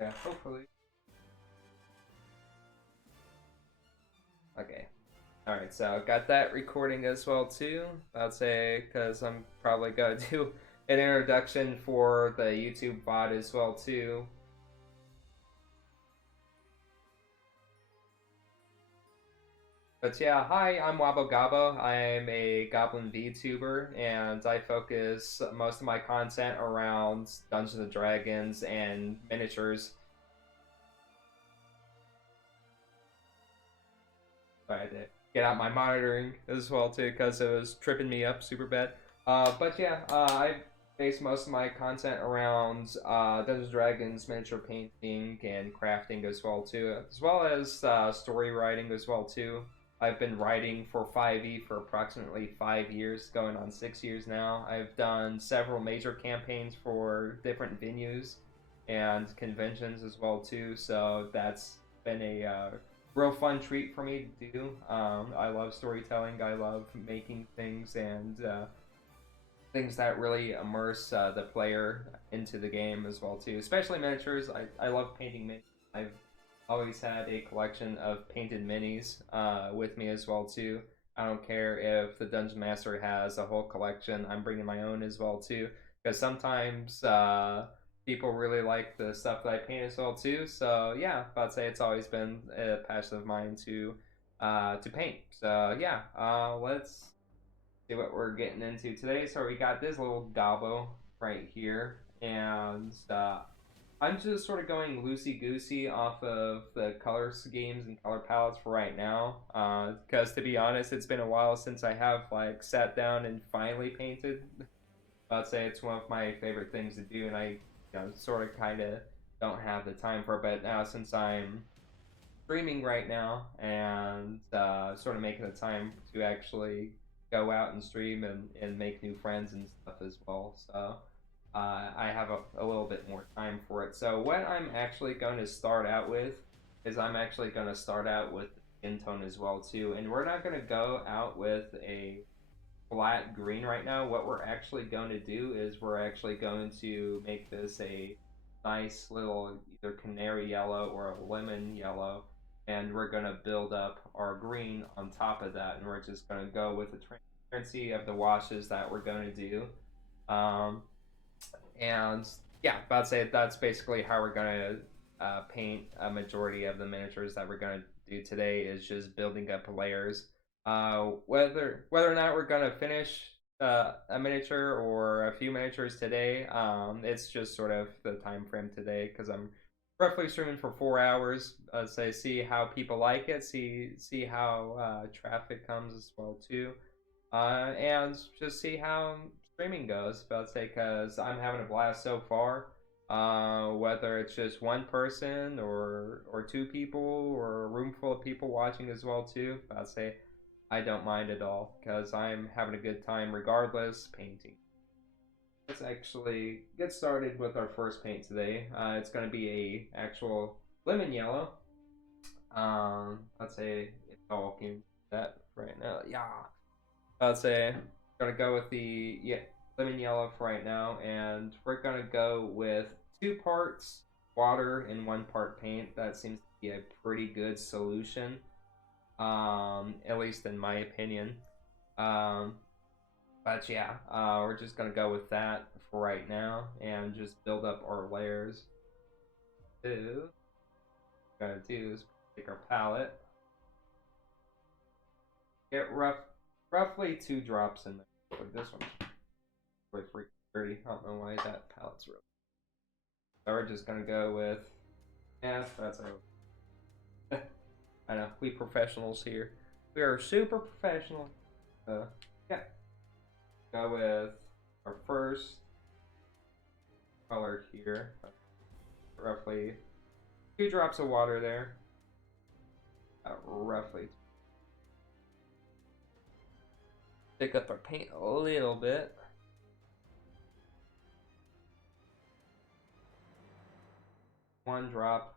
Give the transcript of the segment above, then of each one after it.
Yeah, hopefully. Okay. Alright, so got that recording as well too. I'd say because I'm probably gonna do an introduction for the YouTube VOD as well too. But yeah, hi, I'm Wabo Gabo. I'm a Goblin VTuber, and I focus most of my content around Dungeons and Dragons and miniatures. I had to get out my monitoring as well too because it was tripping me up super bad. But yeah, I base most of my content around Dungeons and Dragons, miniature painting, and crafting as well too, as well as story writing as well too. I've been writing for 5e for approximately 5 years, going on 6 years now. I've done several major campaigns for different venues and conventions as well too. So that's been a real fun treat for me to do. I love storytelling. I love making things and things that really immerse the player into the game as well too. Especially miniatures. I love painting minis. I've always had a collection of painted minis with me as well too. I don't care if the dungeon master has a whole collection. I'm bringing my own as well too, because sometimes people really like the stuff that I paint as well too. So yeah, I'd say it's always been a passion of mine to paint. So yeah, let's see what we're getting into today. So we got this little gobbo right here, and I'm just sort of going loosey goosey off of the color schemes and color palettes for right now. Because to be honest, it's been a while since I have like sat down and finally painted. I'd say it's one of my favorite things to do, and I sort of kind of don't have the time for it. But now since I'm streaming right now and sort of making the time to actually go out and stream and make new friends and stuff as well. So I have a little bit more time for it. So what I'm actually going to start out with is I'm actually going to start out with the skin tone as well too. And we're not going to go out with a flat green right now. What we're actually going to do is we're actually going to make this a nice little either canary yellow or a lemon yellow, and we're going to build up our green on top of that, and we're just going to go with the transparency of the washes that we're going to do. And yeah, I'd say that's basically how we're going to paint a majority of the miniatures that we're going to do today, is just building up layers. Whether or not we're gonna finish a miniature or a few miniatures today, it's just sort of the time frame today because I'm roughly streaming for 4 hours. So see how people like it, see how traffic comes as well too, and just see how streaming goes. But I'd say because I'm having a blast so far. Whether it's just one person or two people or a room full of people watching as well too, I'd say I don't mind at all because I'm having a good time regardless painting. Let's actually get started with our first paint today. It's going to be a actual lemon yellow. Let's say it's all can that right now. Yeah, I'd say I'm gonna go with the lemon yellow for right now, and we're gonna go with 2 parts water and 1 part paint. That seems to be a pretty good solution, at least in my opinion. Um, but yeah, we're just gonna go with that for right now and just build up our layers. So, what we're gonna do is take our palette, get roughly 2 drops in there. Like this one, with 330. I don't know why that palette's really. So we're just gonna go with. Yeah, that's our. I know we professionals here. We are super professional. Yeah. Go with our first color here. Roughly 2 drops of water there. Roughly. Pick up our paint a little bit. One drop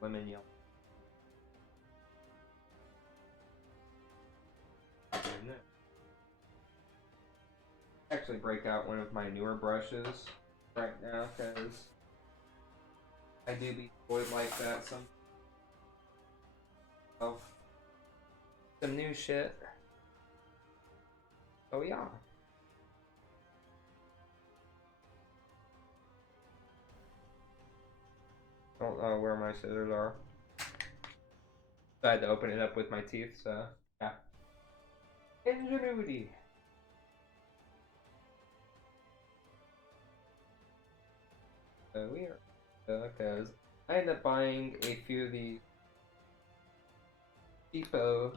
lemon yellow. Actually break out one of my newer brushes right now because I do be bored like that. Some new shit. Oh yeah. Don't know where my scissors are. So I had to open it up with my teeth. So yeah. Ingenuity. Weird. Because I ended up buying a few of the cheapo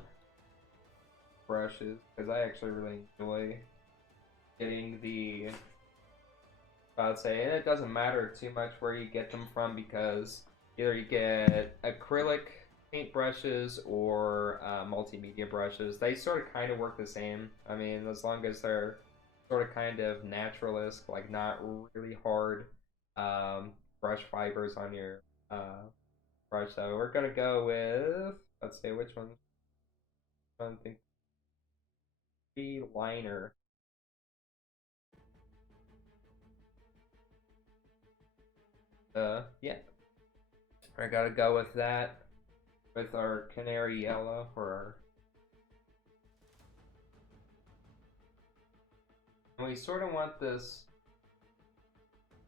brushes because I actually really enjoy getting the. I'd say, and it doesn't matter too much where you get them from because either you get acrylic paint brushes or multimedia brushes. They sort of kind of work the same. I mean, as long as they're sort of kind of naturalist, like not really hard brush fibers on your brush. So we're gonna go with, let's see, which one? I think liner. Yeah, I gotta go with that. With our canary yellow for our. And we sort of want this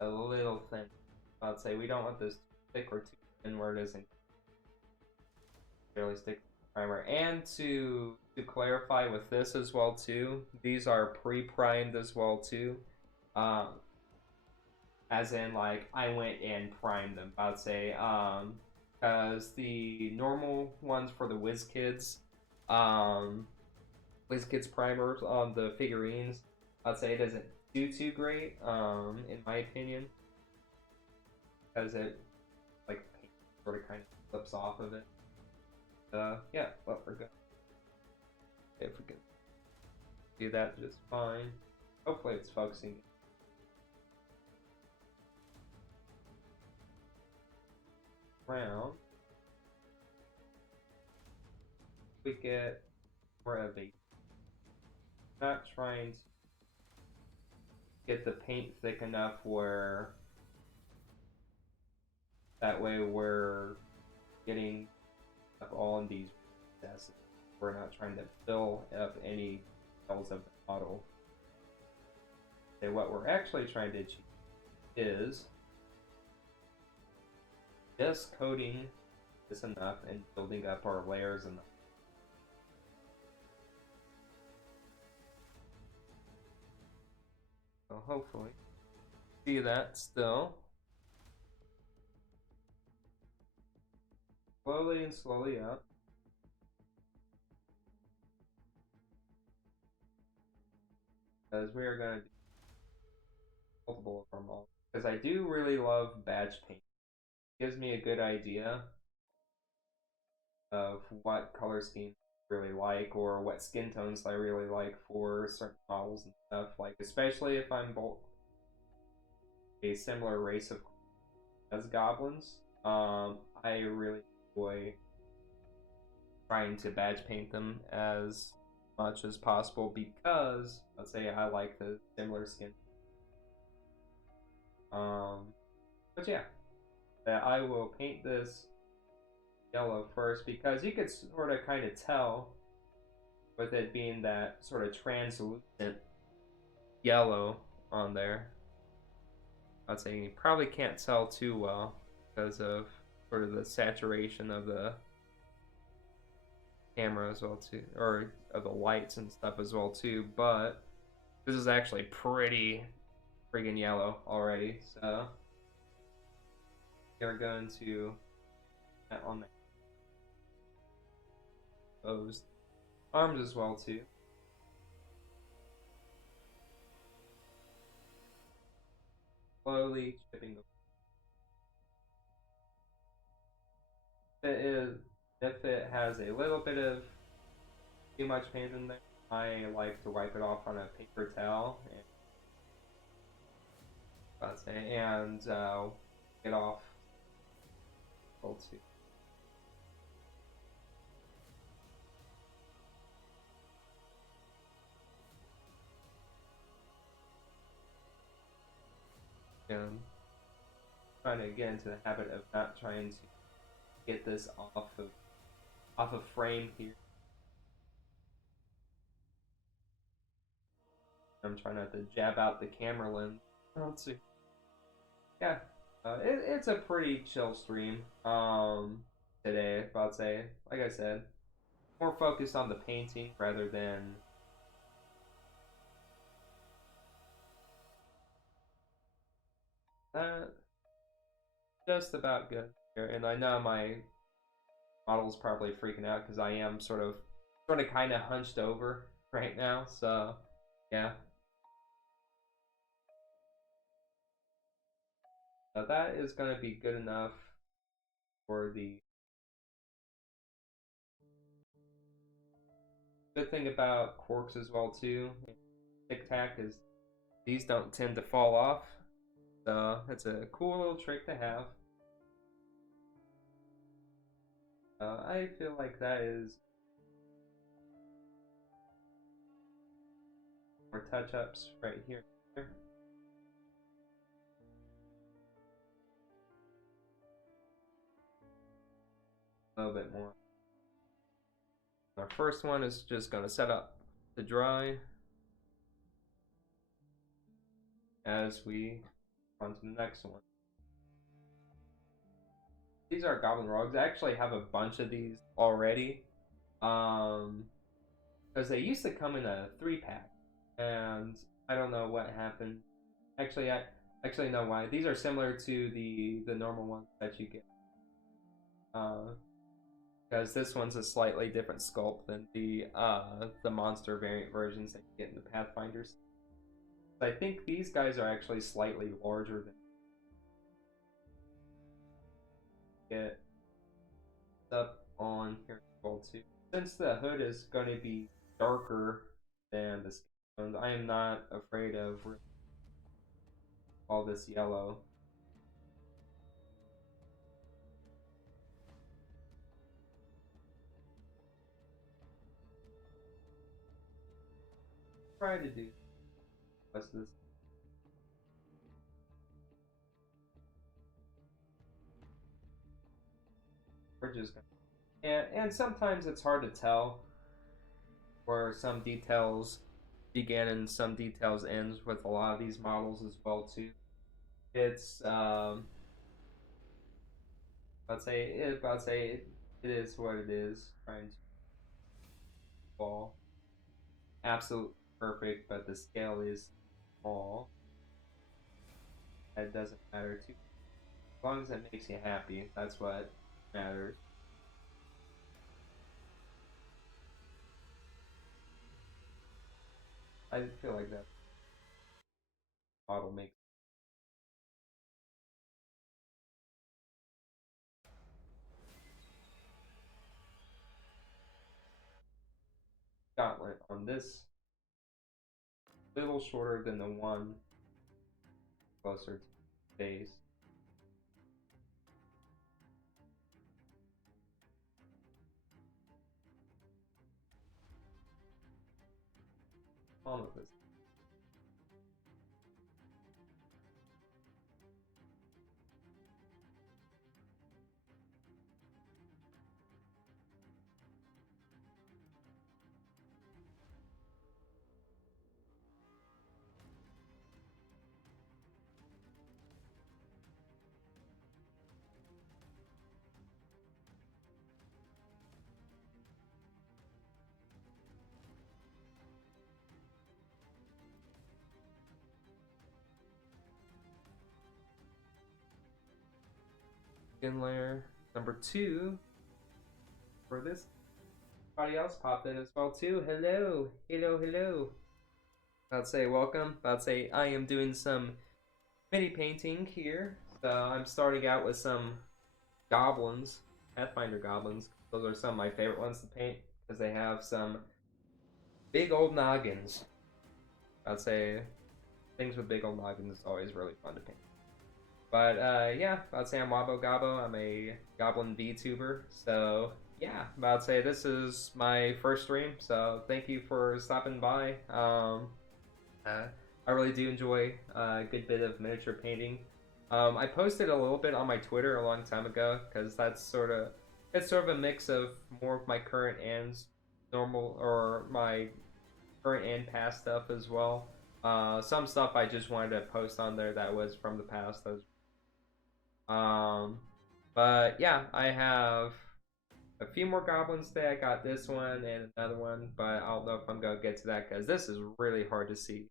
a little thin. I'd say we don't want this too thick or too thin where it isn't fairly stick primer. And to clarify with this as well too, these are pre-primed as well too. As in like I went and primed them. I'd say because the normal ones for the WizKids, WizKids primers on the figurines, I'd say it doesn't do too great, in my opinion, because it like sort of kind of flips off of it. Yeah, but we're good. If we can do that just fine. Hopefully it's focusing. Around. We get more of a. Not trying to get the paint thick enough where that way we're getting up all in these recesses. We're not trying to fill up any cells of the model. Okay, what we're actually trying to achieve is just coating this enough and building up our layers enough. So hopefully see that still. Slowly and slowly up. Because we are going to do multiple of our models. Because I do really love batch paint. It gives me a good idea of what color scheme I really like or what skin tones I really like for certain models and stuff. Like especially if I'm a similar race of as goblins. I really enjoy trying to badge paint them as much as possible because let's say I like the similar skin. But yeah, I will paint this yellow first because you could sort of kind of tell with it being that sort of translucent yellow on there. I'd say you probably can't tell too well because of sort of the saturation of the camera as well too, or of the lights and stuff as well too. But this is actually pretty friggin' yellow already, so we're going to on those arms as well too. Slowly chipping. If it has a little bit of too much paint in there, I like to wipe it off on a paper towel and get off. Too. And trying to get into the habit of not trying to get this off of frame here. I'm trying not to jab out the camera lens. Let's see. Yeah, it's a pretty chill stream. Today, I'd say, like I said, more focused on the painting rather than that. Just about good here, and I know my model's probably freaking out because I am sort of kind of hunched over right now. So, yeah. So that is going to be good enough for the good thing about corks as well too. Tic Tac is these don't tend to fall off, so it's a cool little trick to have. I feel like that is more touch-ups right here. A little bit more. Our first one is just going to set up to dry as we on to the next one. These are Goblin Rogues. I actually have a bunch of these already. Because they used to come in a 3-pack. And I don't know what happened. Actually, I actually know why. These are similar to the normal ones that you get. Because this one's a slightly different sculpt than the monster variant versions that you get in the Pathfinders. I think these guys are actually slightly larger than get up on here as well too. Since the hood is going to be darker than the skin tones, I am not afraid of all this yellow. Try to do what's this. We're just gonna, and sometimes it's hard to tell where some details begin and some details ends with a lot of these models as well too. It's I'd say it is what it is. Trying to fall absolute perfect, but the scale is small. That doesn't matter too. As long as it makes you happy, that's what matters. I feel like that model makes gauntlet on this a little shorter than the one closer to the base. On with this. Skin layer number 2 for this. Everybody else popped in as well too. Hello, hello, hello. I'd say welcome. I'd say I am doing some mini painting here. So I'm starting out with some goblins, Pathfinder goblins. Those are some of my favorite ones to paint because they have some big old noggins. I'd say things with big old noggins is always really fun to paint. But yeah, I'd say I'm Wabo Gabo. I'm a Goblin VTuber. So yeah, I'd say this is my first stream. So thank you for stopping by. I really do enjoy a good bit of miniature painting. I posted a little bit on my Twitter a long time ago because it's sort of a mix of more of my current and normal or my current and past stuff as well. Some stuff I just wanted to post on there that was from the past. Um, but yeah, I have a few more goblins today. I got this one and another one, but I don't know if I'm gonna get to that because this is really hard to see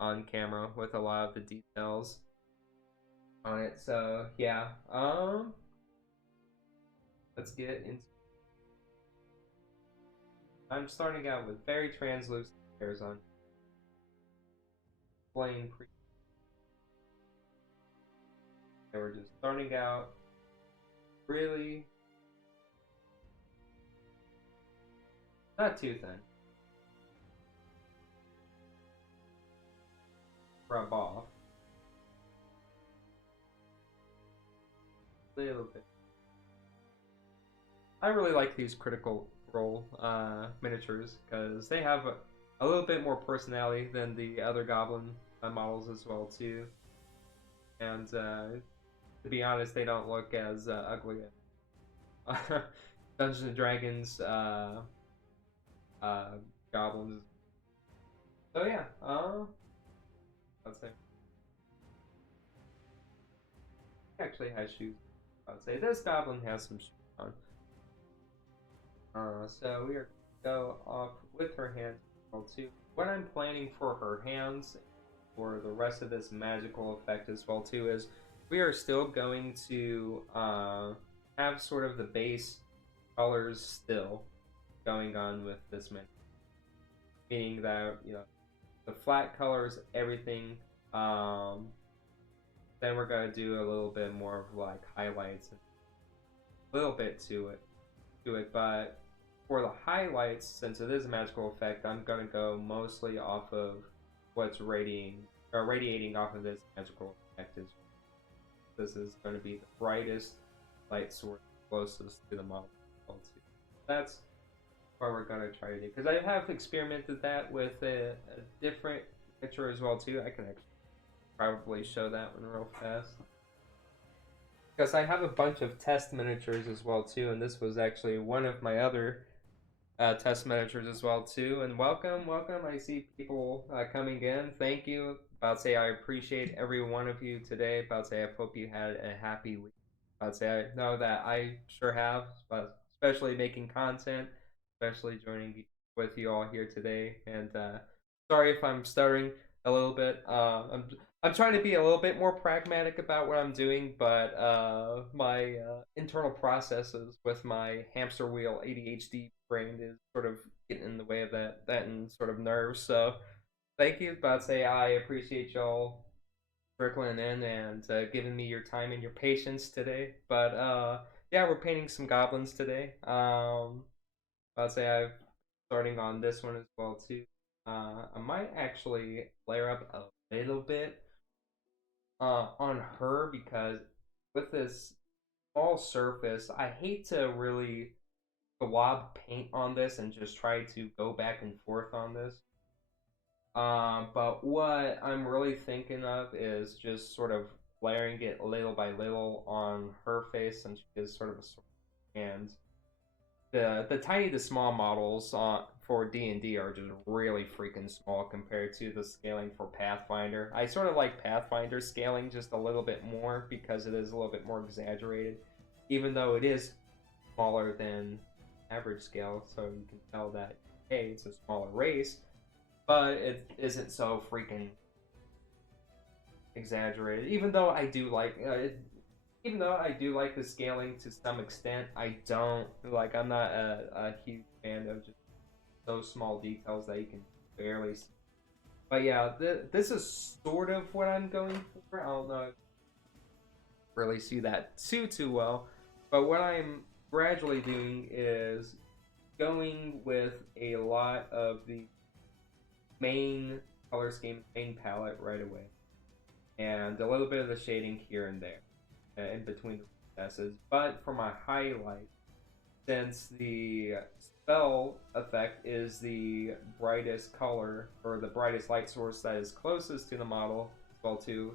on camera with a lot of the details on it. So yeah, let's get into. I'm starting out with very translucent hairs on plain pre. And we're just starting out really not too thin. Rub off a little bit. I really like these critical role miniatures because they have a little bit more personality than the other goblin models as well too. And to be honest, they don't look as ugly as Dungeons and Dragons uh, goblins. So yeah, I'd say he actually has shoes. I'd say this goblin has some shoes on. So we are going to go off with her hands too. What I'm planning for her hands for the rest of this magical effect as well too is we are still going to have sort of the base colors still going on with this menu. Meaning that, you know, the flat colors, everything. Then we're going to do a little bit more of like highlights, and a little bit to it. But for the highlights, since it is a magical effect, I'm going to go mostly off of what's radiating off of this magical effect. This is going to be the brightest light source closest to the model. That's what we're going to try to do. Because I have experimented that with a different picture as well too. I can actually probably show that one real fast. Because I have a bunch of test miniatures as well too, and this was actually one of my other test miniatures as well too. And welcome. I see people coming in. Thank you. About to say I appreciate every one of you today. About to say I hope you had a happy week. About to say I know that I sure have, but especially making content, especially joining with you all here today. And sorry if I'm stuttering a little bit. I'm trying to be a little bit more pragmatic about what I'm doing, but my internal processes with my hamster wheel ADHD brain is sort of getting in the way of that and sort of nerves. So thank you. But I'd say I appreciate y'all trickling in and giving me your time and your patience today. But yeah, we're painting some goblins today. I'd say I'm starting on this one as well too. I might actually layer up a little bit on her because with this small surface, I hate to really glob paint on this and just try to go back and forth on this. But what I'm really thinking of is just sort of layering it little by little on her face, and she is sort of a and the tiny to small models for D&D are just really freaking small compared to the scaling for Pathfinder. I sort of like Pathfinder scaling just a little bit more because it is a little bit more exaggerated, even though it is smaller than average scale, so you can tell that, hey, it's a smaller race, but it isn't so freaking exaggerated. Even though I do like the scaling to some extent, I don't like. I'm not a huge fan of just those small details that you can barely see. But yeah, this is sort of what I'm going for. I don't know if you really see that too well, but what I'm gradually doing is going with a lot of the main color scheme, main palette right away, and a little bit of the shading here and there in between the recesses. But for my highlight, since the spell effect is the brightest color or the brightest light source that is closest to the model as well too.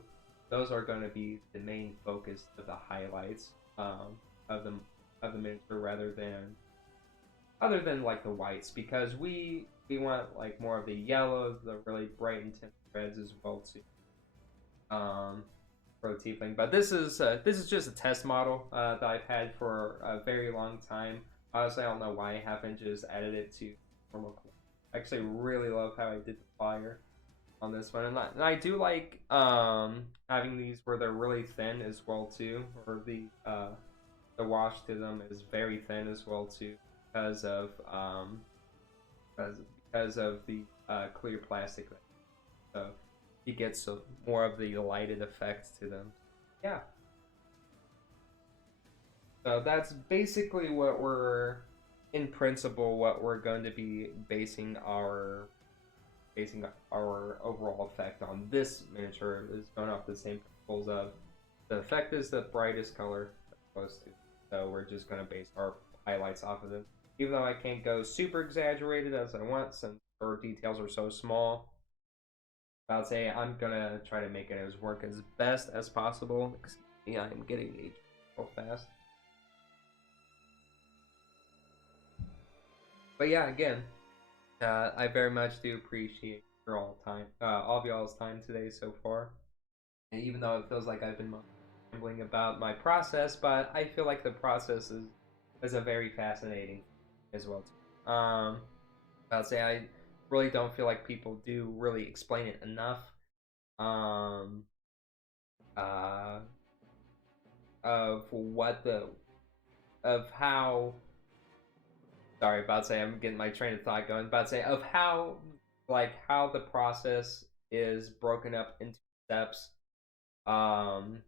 Those are going to be the main focus of the highlights of the miniature rather than other than like the whites, because we want like more of the yellows, the really bright intense reds as well too. For the tiefling, but this is just a test model that I've had for a very long time. Honestly, I don't know why I haven't just added it to normal. I actually really love how I did the fire on this one, and I do like having these where they're really thin as well too, or the wash to them is very thin as well too, because of because because of the clear plastic. So you get so more of the lighted effects to them. Yeah. So that's basically what we're, in principle, what we're going to be basing our overall effect on. This miniature is going off the same principles of the effect is the brightest color close to. So we're just going to base our highlights off of them. Even though I can't go super exaggerated as I want since our details are so small, I'll say I'm gonna try to make it as work as best as possible. Yeah, I'm getting aged so fast. But yeah, again, I very much do appreciate all of y'all's time today so far. And even though it feels like I've been rambling about my process, but I feel like the process is a very fascinating as well too. I'll say I really don't feel like people do really explain it enough. Um, uh, of what the of how sorry about to say I'm getting my train of thought going, about to say of how how the process is broken up into steps um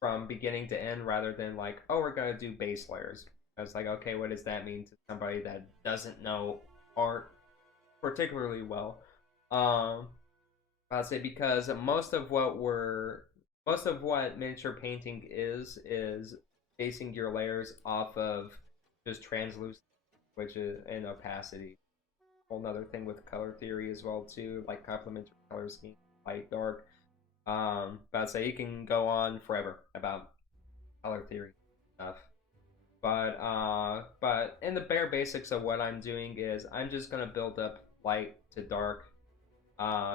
from beginning to end rather than like, oh, we're gonna do base layers. I was like, okay, what does that mean to somebody that doesn't know art particularly well? um I'd say because most of what miniature painting is basing your layers off of just translucent, which is and opacity. Whole another thing with color theory as well too, like complementary color scheme, light, dark. But I'd say you can go on forever about color theory stuff. But in the bare basics of what I'm doing is I'm just gonna build up light to dark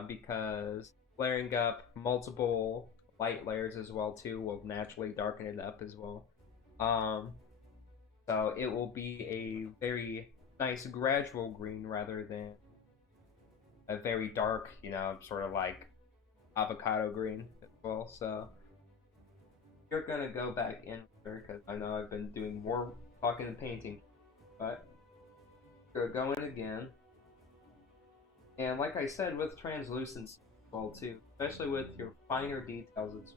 because layering up multiple light layers as well too will naturally darken it up as well. Um, so it will be a very nice gradual green rather than a very dark, sort of like avocado green as well. So you're gonna go back in there because I know I've been doing more talking and painting, but gonna go in again. And like I said, with translucency as well too, especially with your finer details as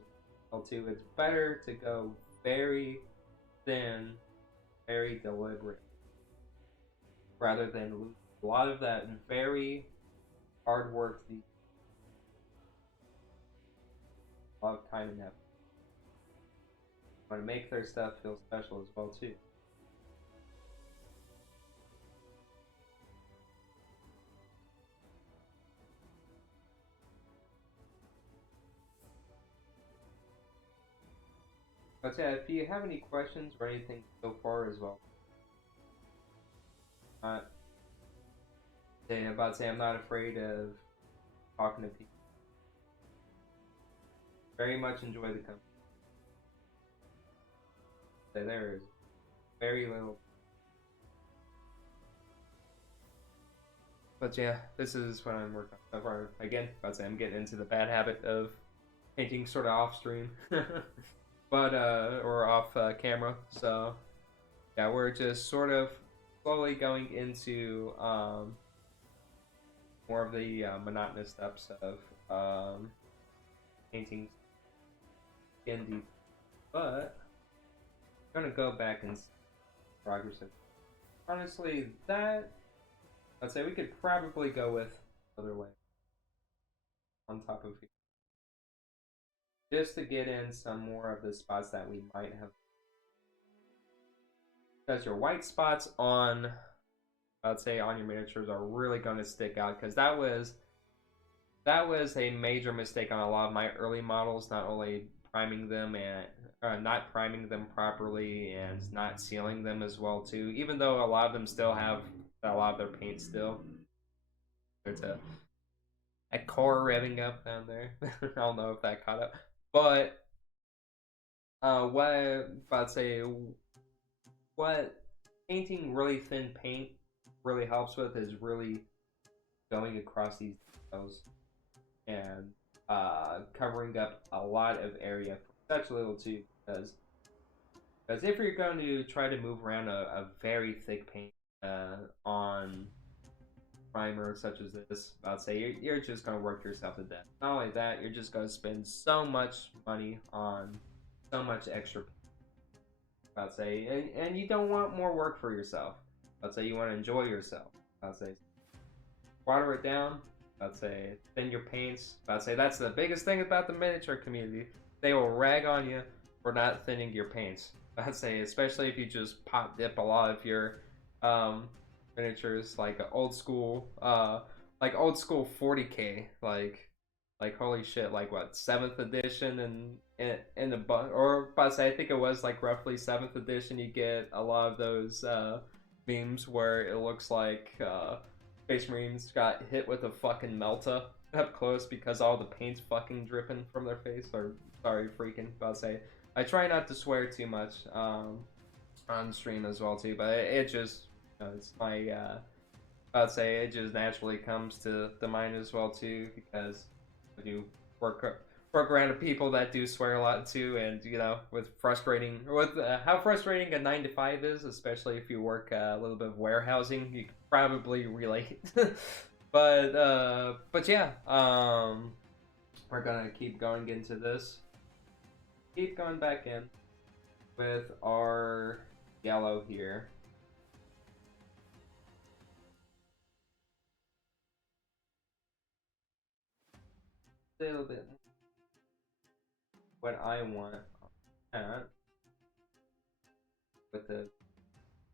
well too, it's better to go very thin, very deliberate, rather than lose a lot of that very hard work, the a lot of time and effort. Want to make their stuff feel special as well too. But yeah, if you have any questions or anything so far as well, uh, about say I'm not afraid of talking to people. Very much enjoy the company. So there is very little. But yeah, this is what I'm working on so far. Again, about to say I'm getting into the bad habit of painting sort of off stream, but or off camera. So yeah, we're just sort of slowly going into more of the monotonous steps of painting skin deep. But I'm gonna go back and see progress. Honestly, that I'd say we could probably go with other way on top of here, just to get in some more of the spots that we might have. Because your white spots on I'd say on your miniatures are really going to stick out, because that was a major mistake on a lot of my early models, not only priming them and not priming them properly and not sealing them as well too. Even though a lot of them still have a lot of their paint still. There's a core revving up down there. I don't know if that caught up, but what I'd say what painting really thin paint really helps with is really going across these details and covering up a lot of area for such little too, because if you're going to try to move around a very thick paint on primer such as this, I'd say you're just going to work yourself to death. Not only that, you're just going to spend so much money on so much extra paint, I'd say, and you don't want more work for yourself. I'd say you want to enjoy yourself. I'd say water it down. I'd say thin your paints. I'd say that's the biggest thing about the miniature community. They will rag on you for not thinning your paints. I'd say, especially if you just pop dip a lot of your miniatures, like old school 40K, like holy shit, like what, 7th edition and in the or but I think it was like roughly 7th edition. You get a lot of those memes where it looks like Space Marines got hit with a fucking melta up close because all the paint's fucking dripping from their face. Or sorry, freaking. I'll say I try not to swear too much on stream as well too, but it just it's my I'd say it just naturally comes to the mind as well too, because I do work around people that do swear a lot too, and with how frustrating a 9 to 5 is, especially if you work a little bit of warehousing, you can probably relate. but yeah, we're gonna keep going into this. Keep going back in with our yellow here. A little bit what I want on that with the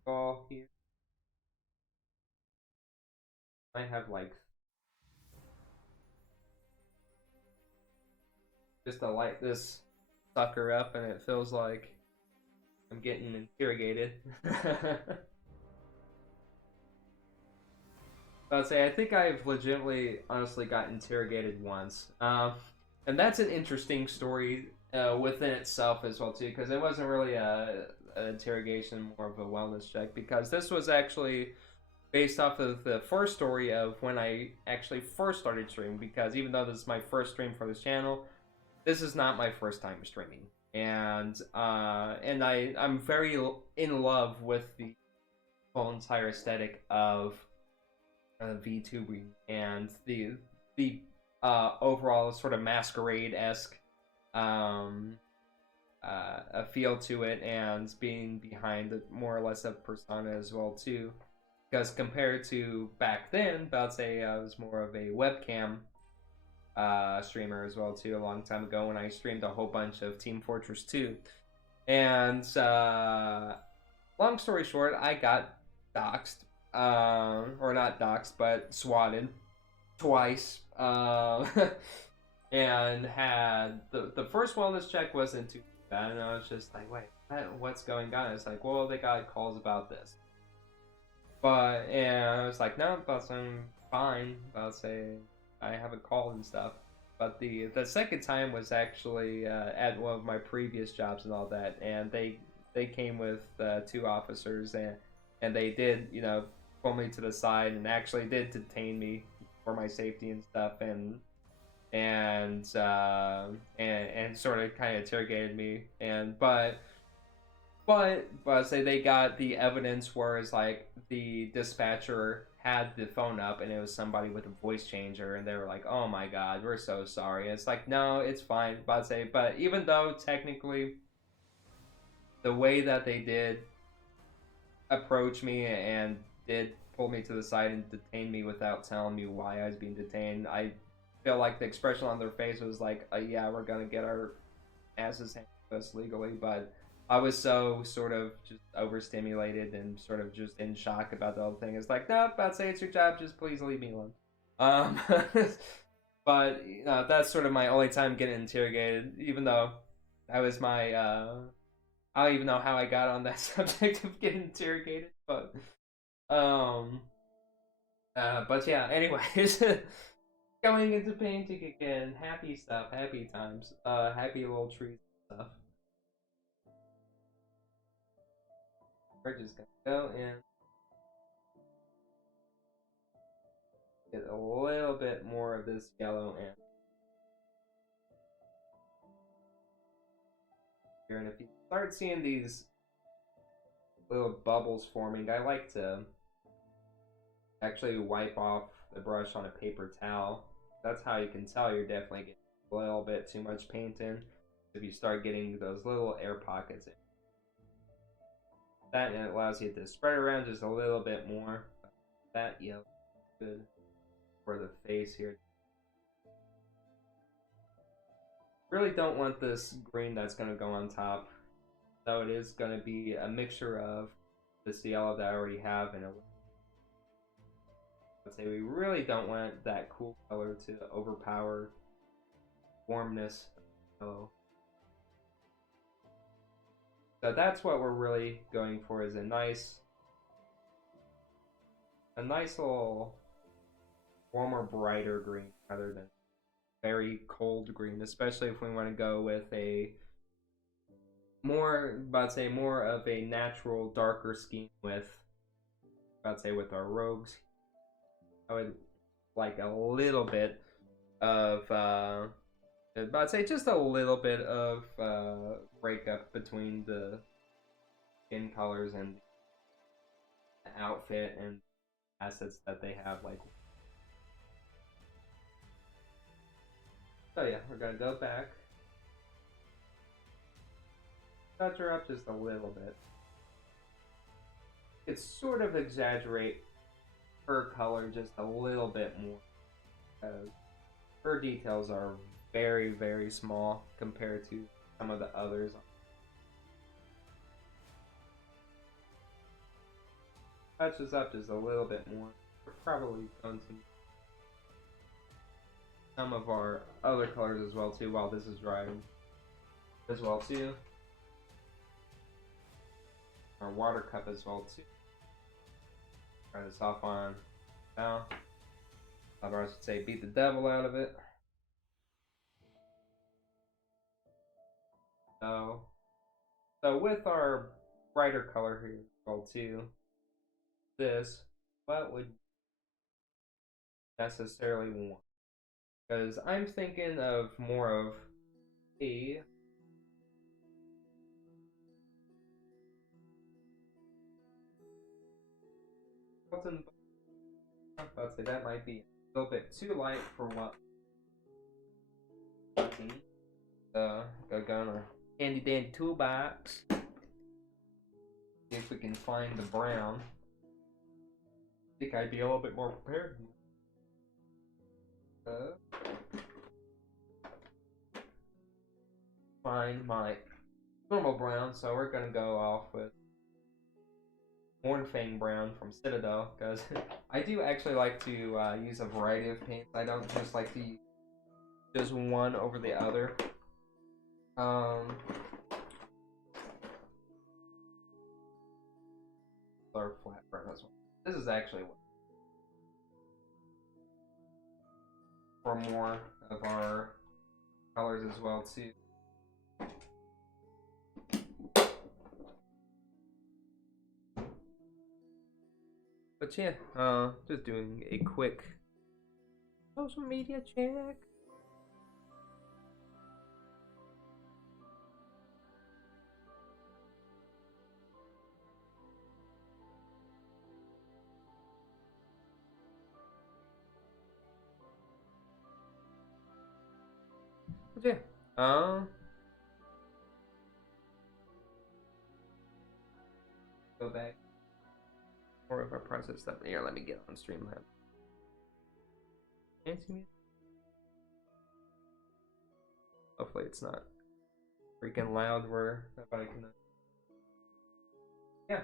ball here. I have like just to light this sucker up, and it feels like I'm getting interrogated. I'd say I think I've legitimately, honestly got interrogated once, and that's an interesting story within itself as well too, because it wasn't really an interrogation, more of a wellness check, because this was actually based off of the first story of when I actually first started streaming. Because even though this is my first stream for this channel, this is not my first time streaming, and I'm very in love with the whole entire aesthetic of VTubing and the overall sort of masquerade-esque a feel to it, and being behind more or less a persona as well too. Because compared to back then, I'd say I was more of a webcam streamer as well too, a long time ago, when I streamed a whole bunch of Team Fortress 2. And long story short, I got doxxed. Or not doxxed, but swatted twice. And had the first wellness check wasn't too bad, and I was just like, wait, what's going on? It's like, well, they got calls about this. And I was like, no, but I'm fine. I'll say I haven't called and stuff. But the second time was actually at one of my previous jobs and all that, and they came with 2 officers, and they did pull me to the side and actually did detain me for my safety and stuff, and sort of kind of interrogated me, but I say they got the evidence, whereas like the dispatcher had the phone up and it was somebody with a voice changer, and they were like, oh my god, we're so sorry. And it's like, no, it's fine. But even though technically the way that they did approach me and did pull me to the side and detain me without telling me why I was being detained, I feel like the expression on their face was like, yeah, we're gonna get our asses handed to us legally. But I was so sort of just overstimulated and sort of just in shock about the whole thing. It's like, nope, I'd say it's your job. Just please leave me alone. Um, but that's sort of my only time getting interrogated. Even though that was my, I don't even know how I got on that subject of getting interrogated. Um, but yeah. Anyways, going into painting again. Happy stuff. Happy times. Happy little trees and stuff. We're just gonna go in, get a little bit more of this yellow in here, and if you start seeing these little bubbles forming, I like to actually wipe off the brush on a paper towel. That's how you can tell you're definitely getting a little bit too much paint in. If you start getting those little air pockets in. That, and it allows you to spread around just a little bit more. That yellow is good for the face here. Really don't want this green that's going to go on top. So it is going to be a mixture of this yellow that I already have and a I'd say we really don't want that cool color to overpower warmness. So that's what we're really going for, is a nice little warmer, brighter green rather than very cold green, especially if we want to go with a more, about to say, more of a natural darker scheme with, about to say, with our rogues. I would like a little bit of about to say just a little bit of breakup between the skin colors and the outfit and assets that they have. Like, so yeah, we're gonna go back, touch her up just a little bit. It's sort of exaggerate her color just a little bit more, because her details are very, very small compared to some of the others. Touches up just a little bit more. We're probably going to some of our other colors as well too while this is drying as well too. Our water cup as well too. Try this off on now. I should say beat the devil out of it. So with our brighter color here as well too, this, what would necessarily want? Because I'm thinking of more of a button. I'd say that might be a little bit too light for what. Go in our handy dandy toolbox. See if we can find the brown. I think I'd be a little bit more prepared. Find my normal brown, so we're gonna go off with Hornfang Brown from Citadel, because I do actually like to use a variety of paints. I don't just like to use just one over the other. Or flat brown as well. This is actually for more of our colors as well too. But yeah, just doing a quick social media check. But yeah, go back. More of our process stuff here. Let me get on Streamlab. Can't see me. Hopefully it's not freaking loud where nobody can Yeah.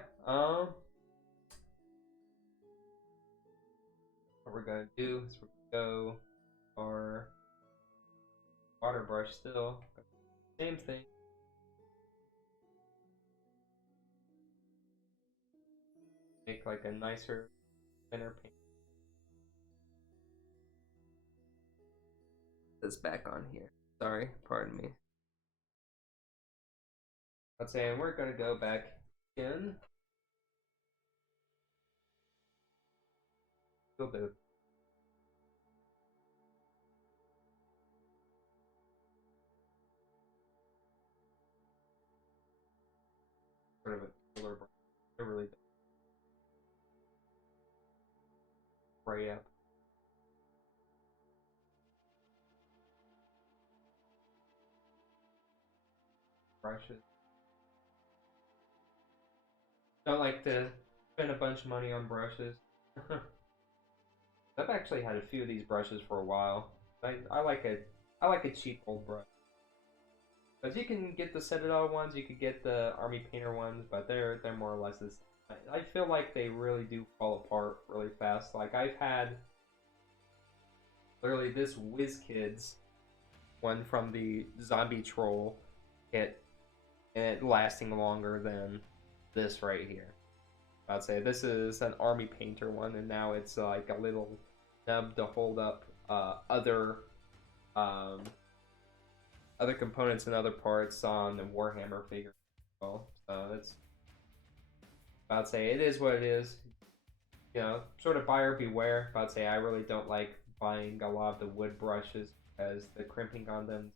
What we're gonna do is we're gonna go our water brush still. Same thing. Make like a nicer, thinner paint. This back on here. Sorry, pardon me. Let's say, and we're gonna go back in. A little bit of sort of a killer brush. It really does spray up. Brushes. Don't like to spend a bunch of money on brushes. I've actually had a few of these brushes for a while. I like a cheap old brush. But you can get the Citadel ones, you could get the Army Painter ones, but they're more or less this. I feel like they really do fall apart really fast. Like I've had literally this WizKids one from the Zombie Troll kit, and it lasting longer than this right here. I'd say this is an Army Painter one, and now it's like a little nub to hold up um, other components and other parts on the Warhammer figure. Well, so it's I'd say it is what it is. You know, sort of buyer beware. I'd say I really don't like buying a lot of the wood brushes because the crimping on them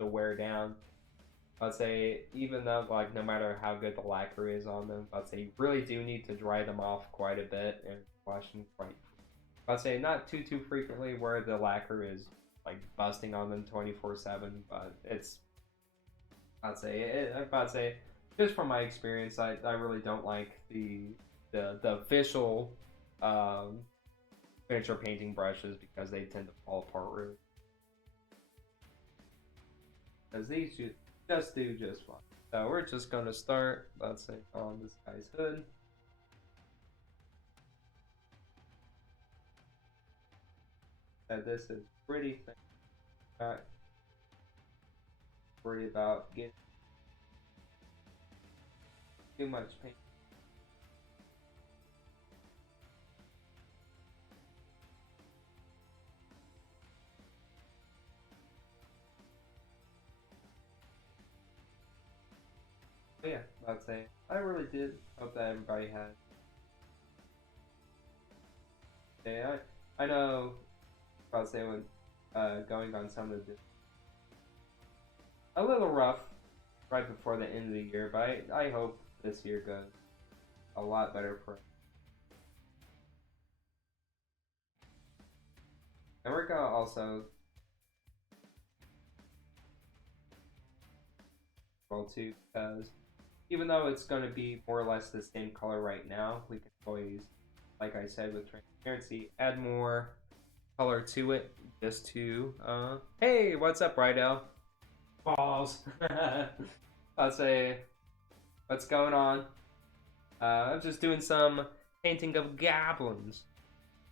will wear down. I'd say even though like no matter how good the lacquer is on them, I'd say you really do need to dry them off quite a bit and wash them quite. I'd say not too frequently where the lacquer is like busting on them 24/7, but it's I'd say just from my experience, I really don't like the official miniature painting brushes because they tend to fall apart really. Because these just do just fine. So we're just gonna start, let's say, on this guy's hood. And this is pretty thin. Not worried about getting too much paint. But yeah, I'd say I really did hope that everybody had. Yeah, I know. I'd say when going on some of the a little rough right before the end of the year, but I hope this year goes a lot better for. And we're gonna also well too because even though it's going to be more or less the same color right now, we can always, like I said with transparency, add more color to it just to hey, what's up, Rydell? Balls. I'll say what's going on. I'm just doing some painting of goblins.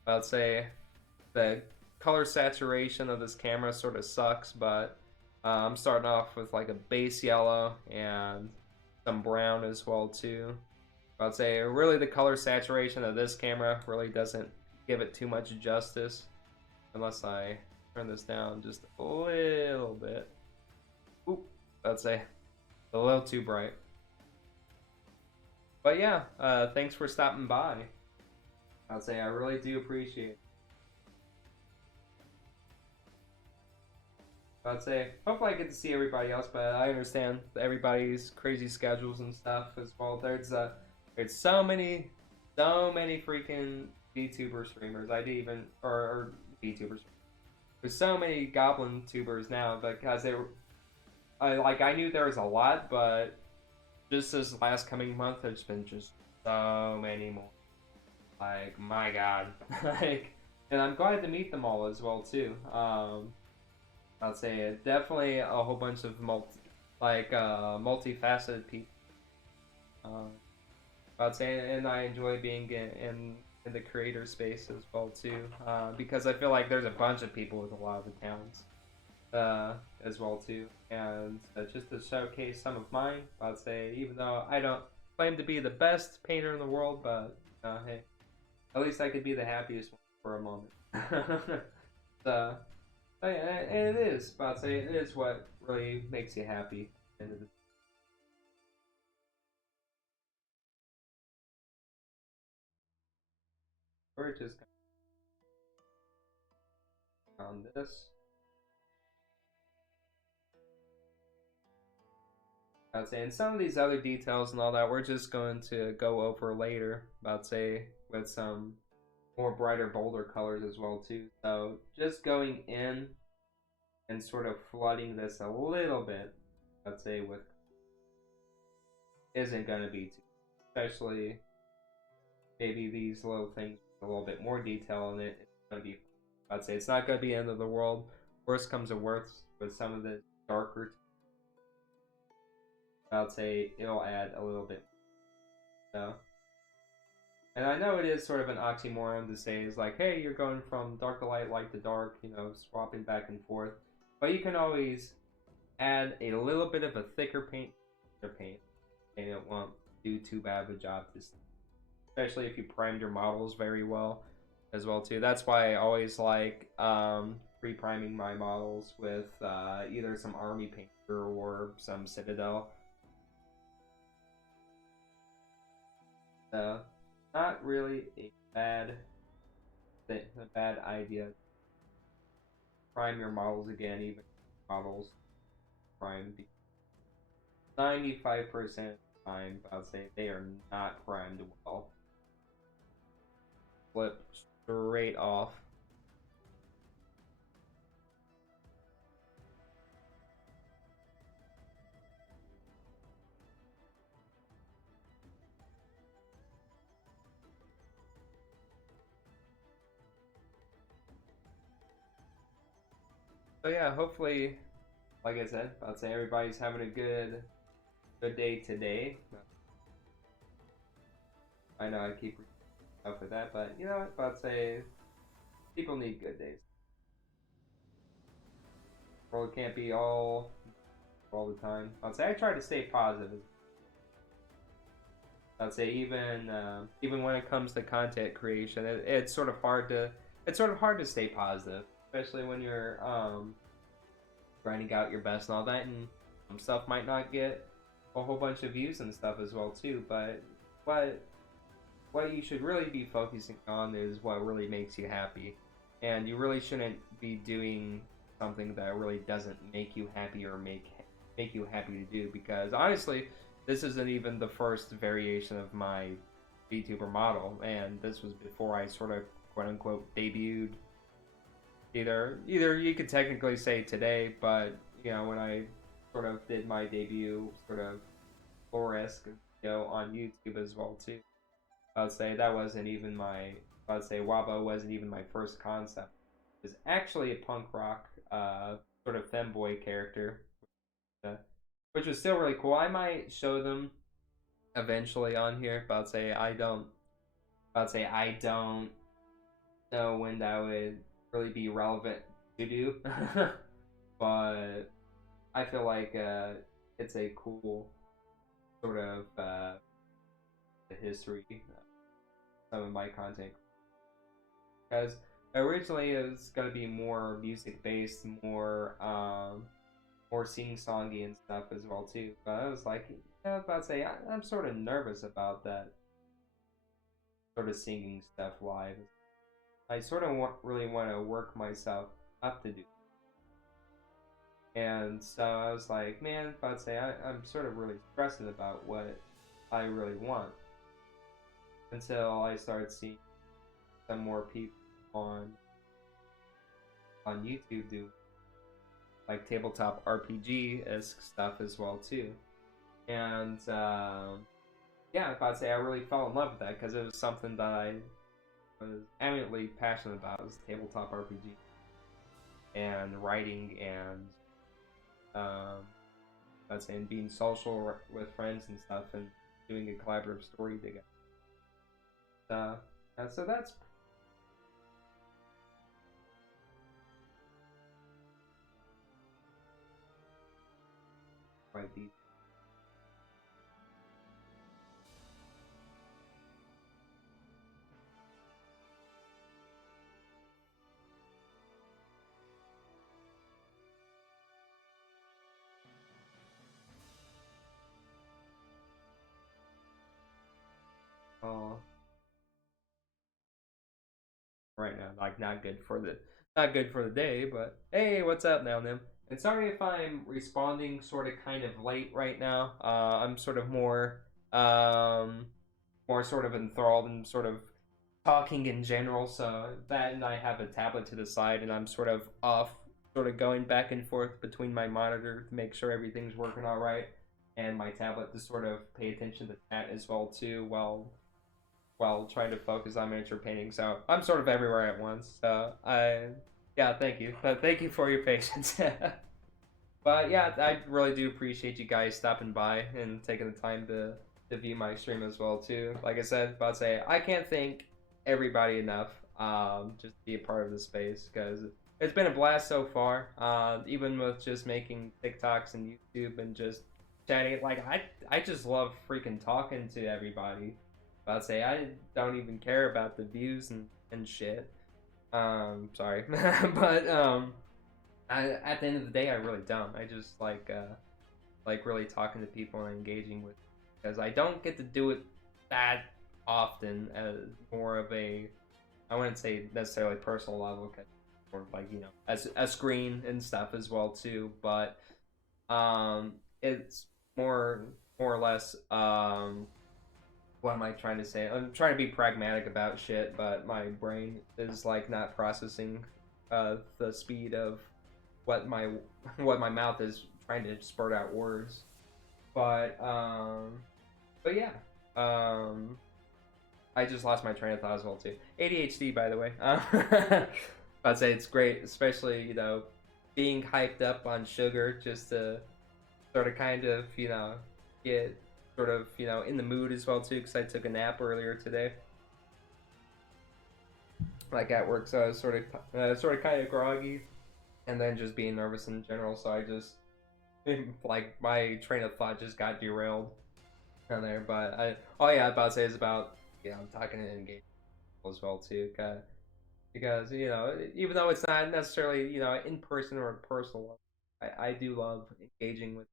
I'd say the color saturation of this camera sort of sucks, but I'm starting off with like a base yellow and some brown as well too. I'd say really the color saturation of this camera really doesn't give it too much justice unless I turn this down just a little bit. Oop, I'd say a little too bright. But yeah, thanks for stopping by. I'd say I really do appreciate it. I'd say hopefully I get to see everybody else, but I understand everybody's crazy schedules and stuff as well. There's so many freaking VTuber streamers. I didn't even or VTubers. There's so many Goblin tubers now because I knew there was a lot, but just this last coming month, there's been just so many more. Like my God, like, and I'm glad to meet them all as well too. I'd say definitely a whole bunch of multifaceted people. I'd say, and I enjoy being in the creator space as well too, because I feel like there's a bunch of people with a lot of the talents, as well too, and just to showcase some of mine, I'd say even though I don't claim to be the best painter in the world, but hey, at least I could be the happiest one for a moment. so, yeah, and it is, but I'd say it is what really makes you happy. End of the We're just on this. I'd say, and some of these other details and all that, we're just going to go over later. I'd say with some more brighter, bolder colors as well too. So just going in and sort of flooding this a little bit, I'd say with isn't going to be too, especially maybe these little things with a little bit more detail in it. It's going to be, I'd say it's not going to be end of the world. Worst comes to worst with some of the darker. I'd say it'll add a little bit. So, and I know it is sort of an oxymoron to say is like, hey, you're going from dark to light to dark, swapping back and forth. But you can always add a little bit of a thicker paint, and it won't do too bad of a job. Especially if you primed your models very well, as well too. That's why I always like pre-priming my models with either some army painter or some citadel. So, not really a bad thing, a bad idea. Prime your models again, even models prime 95% time. I'd say they are not primed well. Flip straight off. So yeah, hopefully, like I said, I'd say everybody's having a good day today. I know I keep up with that, but you know what? I'd say people need good days. World can't be all the time. I'd say I try to stay positive. I'd say even when it comes to content creation, it's sort of hard to stay positive, especially when you're grinding out your best and all that, and some stuff might not get a whole bunch of views and stuff as well too. But what you should really be focusing on is what really makes you happy, and you really shouldn't be doing something that really doesn't make you happy or make you happy to do, because honestly this isn't even the first variation of my VTuber model, and this was before I sort of quote unquote debuted. Either you could technically say today, but when I sort of did my debut sort of lore-esque on YouTube as well too. I'd say that wasn't even my I'd say Wabo wasn't even my first concept. It was actually a punk rock sort of femboy character, uh, which was still really cool. I might show them eventually on here, but I'd say I don't know when that would really be relevant to do. But I feel like it's a cool sort of history some of my content, because originally it was gonna be more music based, more sing songy and stuff as well too. But I was like, I was about to say I'm sort of nervous about that sort of singing stuff live. I sort of really want to work myself up to do. And so I was like, man, about to say I'm sort of really stressing about what I really want, until I started seeing some more people on YouTube do like tabletop RPG-esque stuff as well too. And yeah, if I'd say I really fell in love with that, because it was something that I was eminently passionate about, was tabletop RPG and writing, and I'd say, and being social with friends and stuff, and doing a collaborative story together. So that's quite deep. Oh, right now, like not good for the day. But hey, what's up now, Nim? And sorry if I'm responding sort of kind of late right now. I'm sort of more sort of enthralled and sort of talking in general. So that, and I have a tablet to the side, and I'm sort of off, sort of going back and forth between my monitor to make sure everything's working all right, and my tablet to sort of pay attention to that as well too, while trying to focus on miniature painting. So I'm sort of everywhere at once. So yeah, thank you. Thank you for your patience. But yeah, I really do appreciate you guys stopping by and taking the time to view my stream as well too. Like I said, about to say, I can't thank everybody enough. Just to be a part of the space, because it's been a blast so far. Even with just making TikToks and YouTube and just chatting. Like I just love freaking talking to everybody. About to say, I don't even care about the views and shit. Sorry, but at the end of the day, I really don't. I just like really talking to people and engaging with, because I don't get to do it that often as more of a, I wouldn't say necessarily personal level, cause more like, you know, as a screen and stuff as well too. But it's more or less what am I trying to say? I'm trying to be pragmatic about shit, but my brain is like not processing the speed of what my what my mouth is trying to spurt out words. But yeah. I just lost my train of thought as well too. ADHD, by the way. I'd say it's great, especially, you know, being hyped up on sugar just to sort of kind of, you know, get sort of, you know, in the mood as well too, because I took a nap earlier today, like at work, so I was sort of kind of groggy, and then just being nervous in general. So I just like my train of thought just got derailed on there. But oh yeah, I was about to say is about, yeah, I'm talking to engage as well too, because you know, even though it's not necessarily, you know, in person or personal, I do love engaging with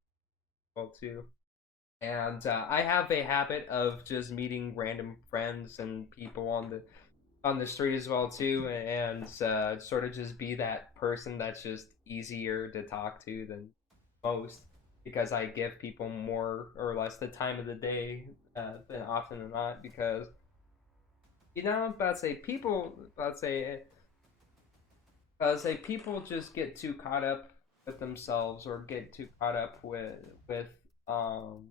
people too. And I have a habit of just meeting random friends and people on the street as well too, and sort of just be that person that's just easier to talk to than most, because I give people more or less the time of the day than often than not, because you know, about to say people just get too caught up with themselves, or get too caught up with um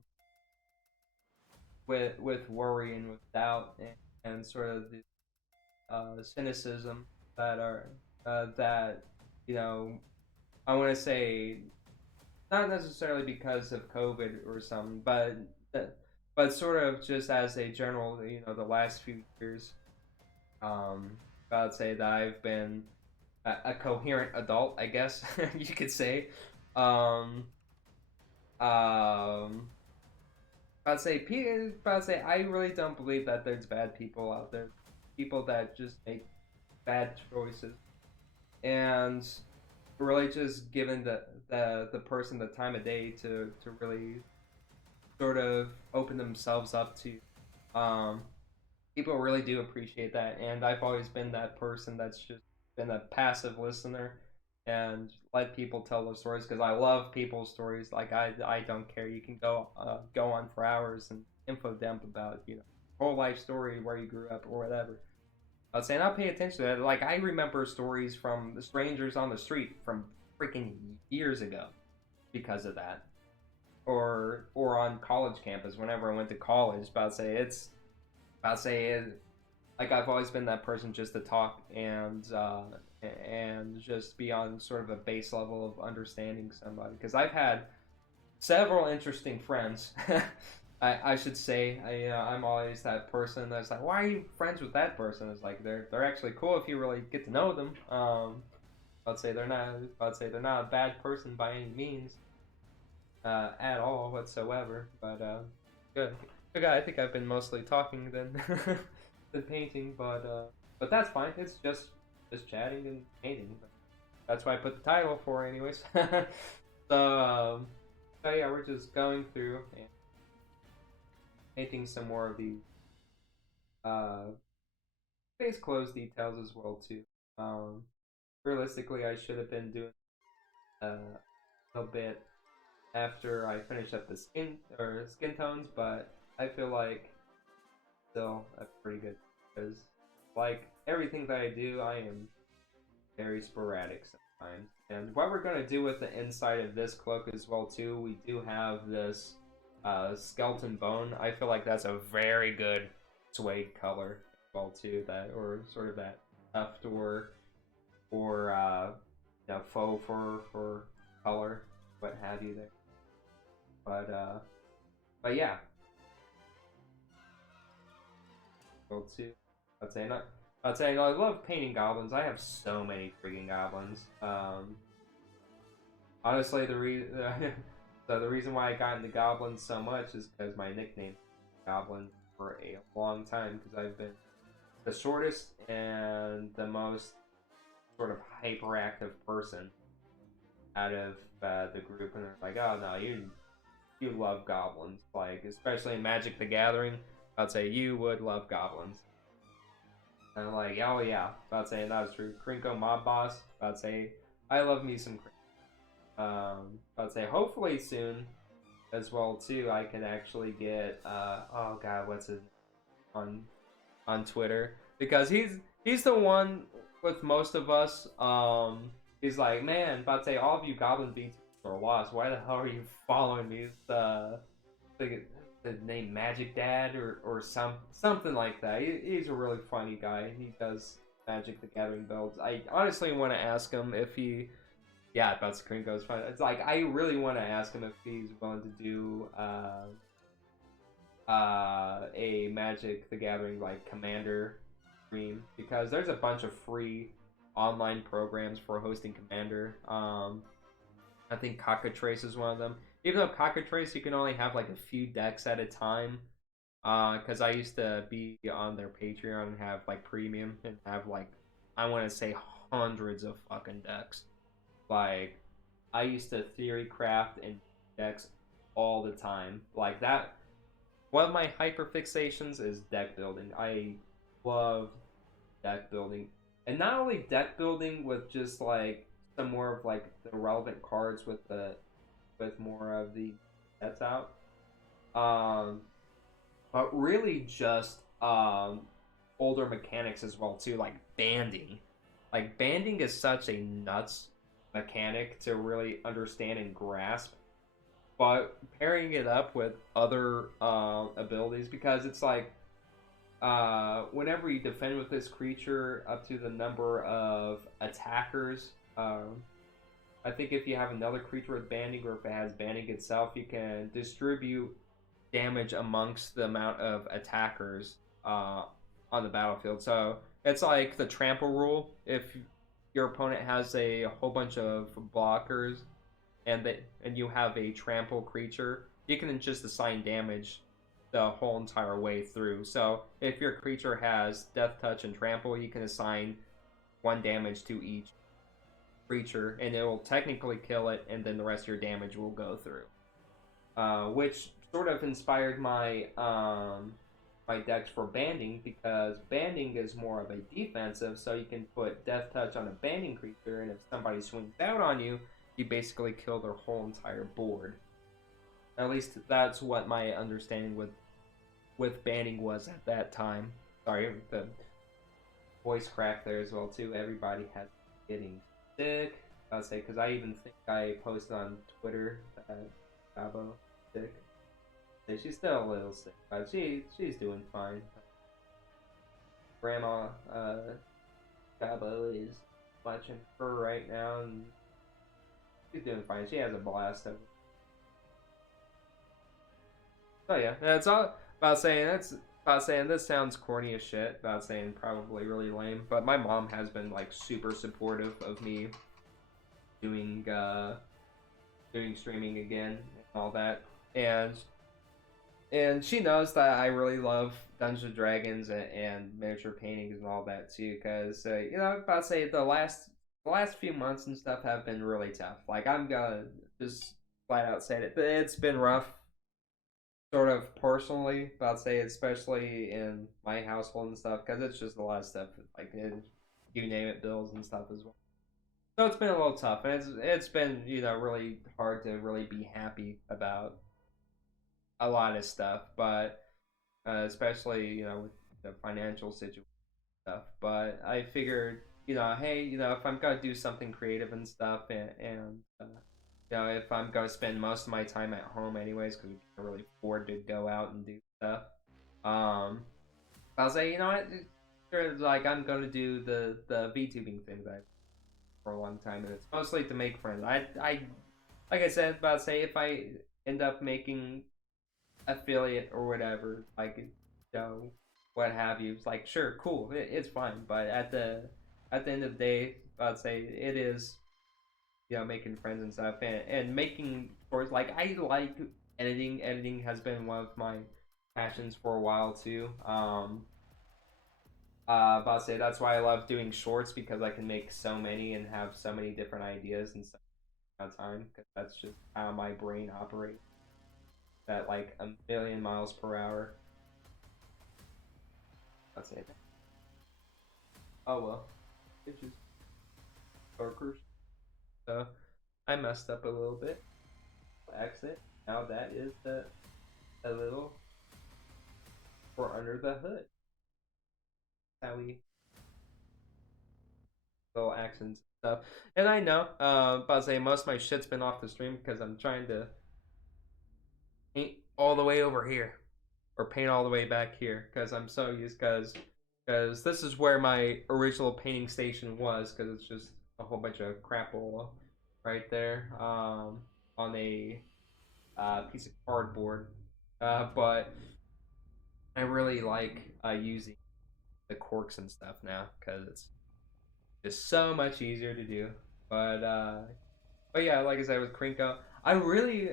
with worry and with doubt, and sort of the cynicism that are that, you know, I want to say, not necessarily because of COVID or something, but sort of just as a general, you know, the last few years, um, I'd say that I've been a coherent adult, I guess you could say. Um, um, I'd say I really don't believe that there's bad people out there, people that just make bad choices, and really just giving the person the time of day to really sort of open themselves up to. Um, People really do appreciate that, and I've always been that person that's just been a passive listener and let people tell their stories, because I love people's stories. Like I don't care. You can go on for hours and info dump about, you know, whole life story, where you grew up or whatever. I was saying I'll pay attention to that. Like I remember stories from the strangers on the street from freaking years ago because of that, or on college campus whenever I went to college. But I'd say like I've always been that person just to talk and just be on sort of a base level of understanding somebody, because I've had several interesting friends I should say I'm always that person that's like, why are you friends with that person? It's like they're actually cool if you really get to know them. I'd say they're not a bad person by any means, at all whatsoever. But good. Good guy. I think I've been mostly talking than than painting, but that's fine. It's just chatting and painting. That's what I put the title for, anyways. So yeah, we're just going through and painting some more of these uh face clothes details as well too. Um, realistically, I should have been doing a bit after I finish up the skin tones, but I feel like still a pretty good because like everything that I do, I am very sporadic sometimes. And what we're gonna do with the inside of this cloak as well too, we do have this skeleton bone. I feel like that's a very good suede color as well too. That or sort of that tuft or faux for color, what have you there. But yeah, well too. I'd say not. I'd say I love painting goblins. I have so many freaking goblins. Honestly, so the reason why I got into goblins so much is because my nickname Goblin for a long time because I've been the shortest and the most sort of hyperactive person out of the group, and they're like, "Oh no, you love goblins, like especially in Magic the Gathering. I'd say you would love goblins." And I'm like, "Oh yeah," about saying that was true. Krinko Mob Boss. About say I love me some Krinko. I'd say hopefully soon as well too. I can actually get oh god, what's his on Twitter because he's the one with most of us. He's like, man, about to say all of you Goblin beats are lost. Why the hell are you following me? The name Magic Dad or something like that. He's a really funny guy. He does Magic the Gathering builds. I honestly want to ask him if he. Yeah, about Screen Goes fun. It's like I really want to ask him if he's willing to do a Magic the Gathering like Commander stream because there's a bunch of free online programs for hosting Commander. I think Cockatrace is one of them. Even though Cockatrace you can only have like a few decks at a time. Because I used to be on their Patreon and have like premium and have like I want to say hundreds of fucking decks. Like I used to theory craft and decks all the time. Like that one of my hyperfixations is deck building. I love deck building. And not only deck building with just like some more of like the relevant cards with more of the sets out. Um but really just older mechanics as well too, like banding. Like banding is such a nuts mechanic to really understand and grasp, but pairing it up with other abilities because it's like whenever you defend with this creature up to the number of attackers, I think if you have another creature with banding or if it has banding itself, you can distribute damage amongst the amount of attackers on the battlefield. So it's like the trample rule. If your opponent has a whole bunch of blockers and you have a trample creature, you can just assign damage the whole entire way through. So if your creature has death touch and trample, you can assign one damage to each creature and it will technically kill it, and then the rest of your damage will go through. Which sort of inspired my my decks for banding because banding is more of a defensive, so you can put death touch on a banding creature, and if somebody swings out on you, you basically kill their whole entire board. At least that's what my understanding with banding was at that time. Sorry, the voice crack there as well too. Everybody has getting sick. I'll say because I even think I posted on Twitter that Gabo sick. So she's still a little sick, but she's doing fine. Grandma Gabo is watching her right now, and she's doing fine. She has a blast of it. Oh yeah, that's all about saying. That's about saying this sounds corny as shit. About saying probably really lame, but my mom has been like super supportive of me doing doing streaming again and all that, and she knows that I really love Dungeons and Dragons and miniature paintings and all that too. Because you know, about to say the last few months and stuff have been really tough. Like I'm gonna just flat out say it, but it's been rough, sort of personally. About to say, especially in my household and stuff, because it's just a lot of stuff. Like you name it, bills and stuff as well. So it's been a little tough, and it's been you know really hard to really be happy about a lot of stuff, but especially you know with the financial situation stuff. But I figured, you know, hey, you know, if I'm gonna do something creative and stuff, and you know, if I'm gonna spend most of my time at home anyways, because we can't really afford to go out and do stuff, um, I'll say, you know what, sure, like I'm gonna do the VTubing thing that I for a long time, and it's mostly to make friends. I like I said, about say if I end up making affiliate or whatever, like you know, what have you. It's like sure, cool, it's fine. But at the end of the day, I'd say it is you know making friends and stuff and making stories. Like I like editing. Editing has been one of my passions for a while too. About to say that's why I love doing shorts because I can make so many and have so many different ideas and stuff at time because that's just how my brain operates at like a million miles per hour. That's it. Oh well, it's just darker. So I messed up a little bit. Accent. Now that is the a little for under the hood. How we little accents and stuff. And I know, about to say most of my shit's been off the stream because I'm trying to paint all the way over here or paint all the way back here because I'm so used because this is where my original painting station was because it's just a whole bunch of crapple right there on a piece of cardboard. But I really like using the corks and stuff now because it's just so much easier to do. But uh, but yeah, like I said with Krinko, I really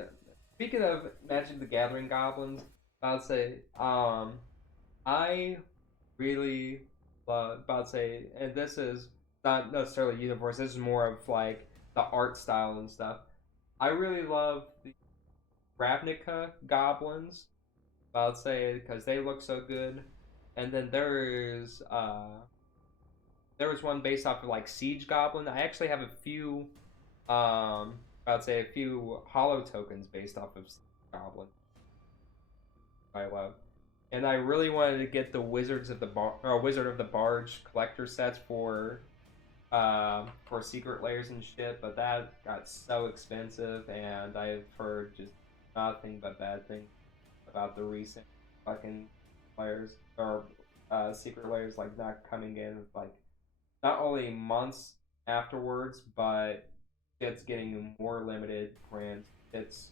speaking of Magic the Gathering goblins, I'd say I really love about to say, and this is not necessarily universe. This is more of like the art style and stuff. I really love the Ravnica goblins. I'd say because they look so good. And then there was one based off of like Siege Goblin. I actually have a few I'd say a few hollow tokens based off of Siege Goblin. I love. And I really wanted to get the Wizards of the Wizard of the Barge collector sets for secret layers and shit, but that got so expensive, and I've heard just nothing but bad things about the recent fucking layers or secret layers like not coming in like not only months afterwards, but it's getting more limited print. It's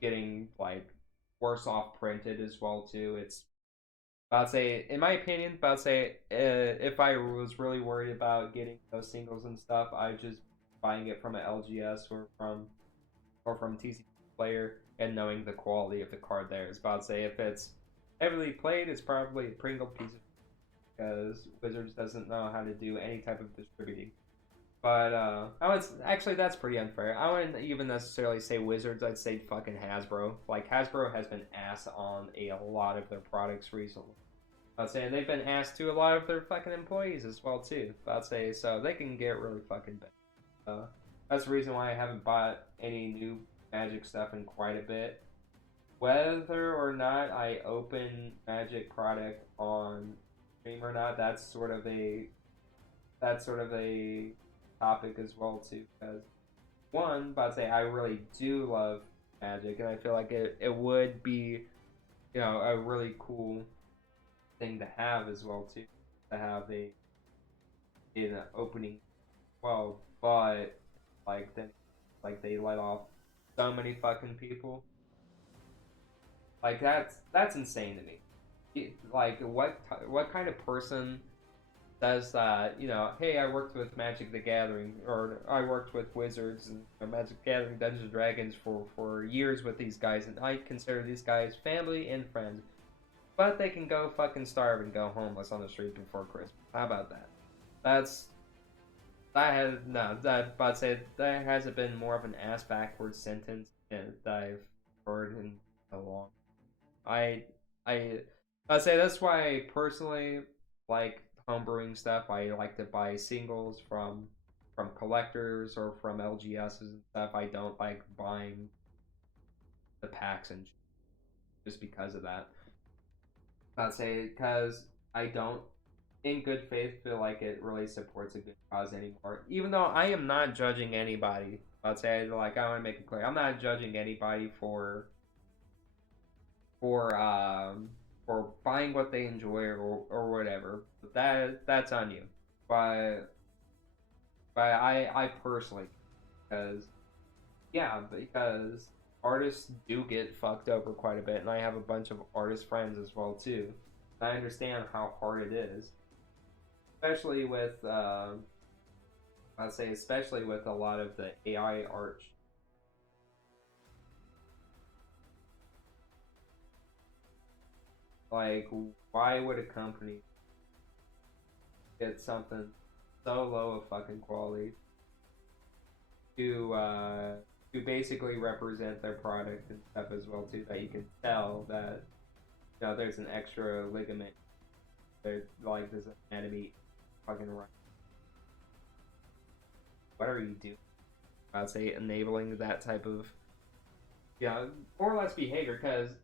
getting like worse off printed as well too. It's about to say, in my opinion, about to say, if I was really worried about getting those singles and stuff, I just buying it from an LGS or from TCG player and knowing the quality of the card there. It's about to say if it's heavily played, it's probably a Pringle piece of because Wizards doesn't know how to do any type of distributing. But I would actually that's pretty unfair. I wouldn't even necessarily say Wizards. I'd say fucking Hasbro. Like Hasbro has been ass on a lot of their products recently. I'd say and they've been asked to a lot of their fucking employees as well too. I'd say so they can get really fucking bad. That's the reason why I haven't bought any new Magic stuff in quite a bit. Whether or not I open Magic product on stream or not, that's sort of a topic as well too. Because one, but I'd say I really do love Magic, and I feel like it would be you know a really cool thing to have as well too. To have a in an opening well, but like then like they let off so many fucking people Like that's insane to me. Like what kind of person says that, hey, I worked with Magic the Gathering, or I worked with Wizards and Magic the Gathering, Dungeons and Dragons for years with these guys, and I consider these guys family and friends, but they can go fucking starve and go homeless on the street before Christmas. How about that? That's that has no that but say that hasn't been more of an ass backwards sentence that I've heard in a long. I I I say that's why I personally like homebrewing stuff. I like to buy singles from collectors or from LGSs and stuff. I don't like buying the packs and just because of that. I'd say because I don't, in good faith, feel like it really supports a good cause anymore. Even though I am not judging anybody. I'd say like I want to make it clear, I'm not judging anybody for um for buying what they enjoy or whatever. But that's on you. But I personally, because because artists do get fucked over quite a bit, and I have a bunch of artist friends as well too. I understand how hard it is, especially with I'd say especially with a lot of the AI art. Like, why would a company get something so low of fucking quality to to basically represent their product and stuff as well too, that you can tell that there's an extra ligament there, like there's anatomy fucking right. What are you doing? I'd say enabling that type of more or less behavior, because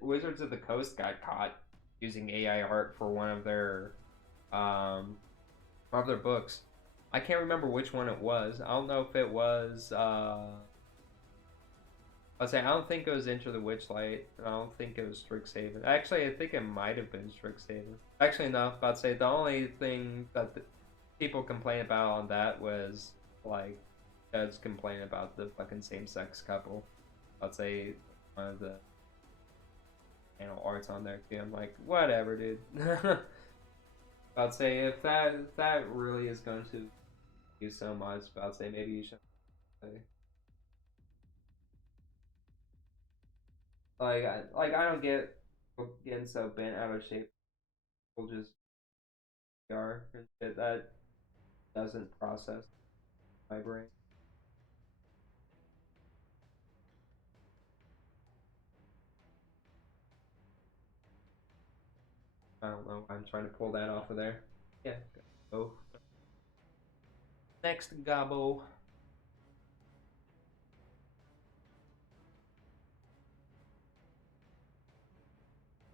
Wizards of the Coast got caught using AI art for um one of their books. I can't remember which one it was. I don't know if it was I'll say I don't think it was Enter the Witchlight. I don't think it was Strixhaven. Actually, I think it might have been Strixhaven. Actually, no. I'd say the only thing that people complain about on that was like Judge complain about the fucking same-sex couple. I'd say one of the panel arts on there too. I'm like, whatever, dude. I'd say if that really is going to do so much, I'd say maybe you should. I don't get getting so bent out of shape. People just are and shit that doesn't process my brain. I don't know. I'm trying to pull that off of there. Yeah. Oh, next gobble.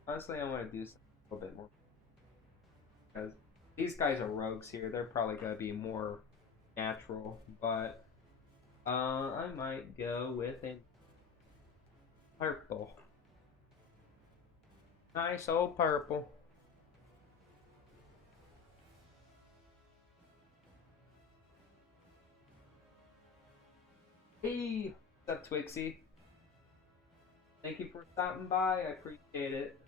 Honestly, I want to do something a little bit more because these guys are rogues here. They're probably gonna be more natural, but I might go with a purple. Nice old purple. Hey, what's up, Twixie? Thank you for stopping by. I appreciate it.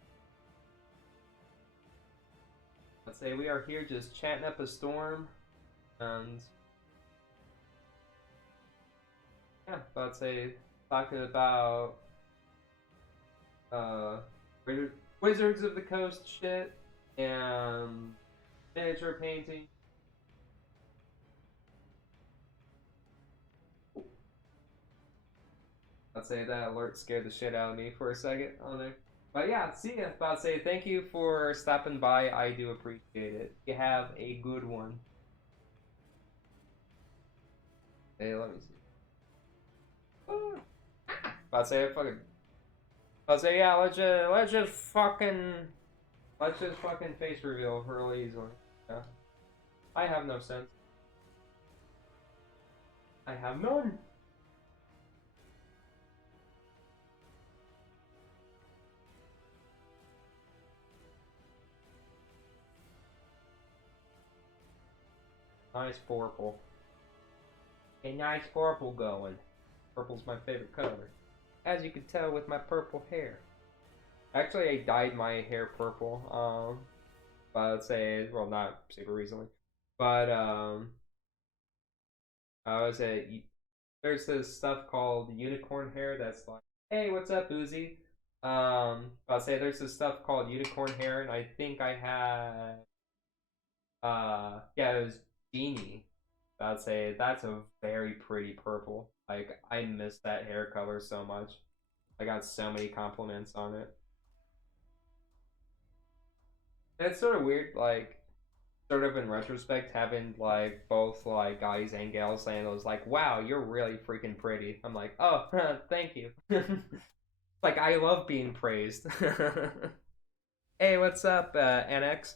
Let's say we are here just chatting up a storm, and yeah, let's say talking about uh Wizards of the Coast shit and miniature painting. I'd say that alert scared the shit out of me for a second on there. But yeah, see ya. I'd say thank you for stopping by. I do appreciate it. You have a good one. Hey, let me see. I'd say fucking. I'd say yeah. Let's just fucking face reveal really easily. Yeah. I have no sense. I have none. Nice purple. A nice purple going. Purple's my favorite color. As you can tell with my purple hair. Actually, I dyed my hair purple. But I'd say, well, not super recently, but I would say there's this stuff called unicorn hair that's like, hey, what's up, Boozy? I'll say there's this stuff called unicorn hair, and I think I had, yeah, it was Genie. I'd say that's a very pretty purple. Like, I miss that hair color so much. I got so many compliments on it. And it's sort of weird, like, sort of in retrospect, having like both like guys and gals saying it was like, "Wow, you're really freaking pretty." I'm like, "Oh, thank you." Like I love being praised. Hey, what's up, NX?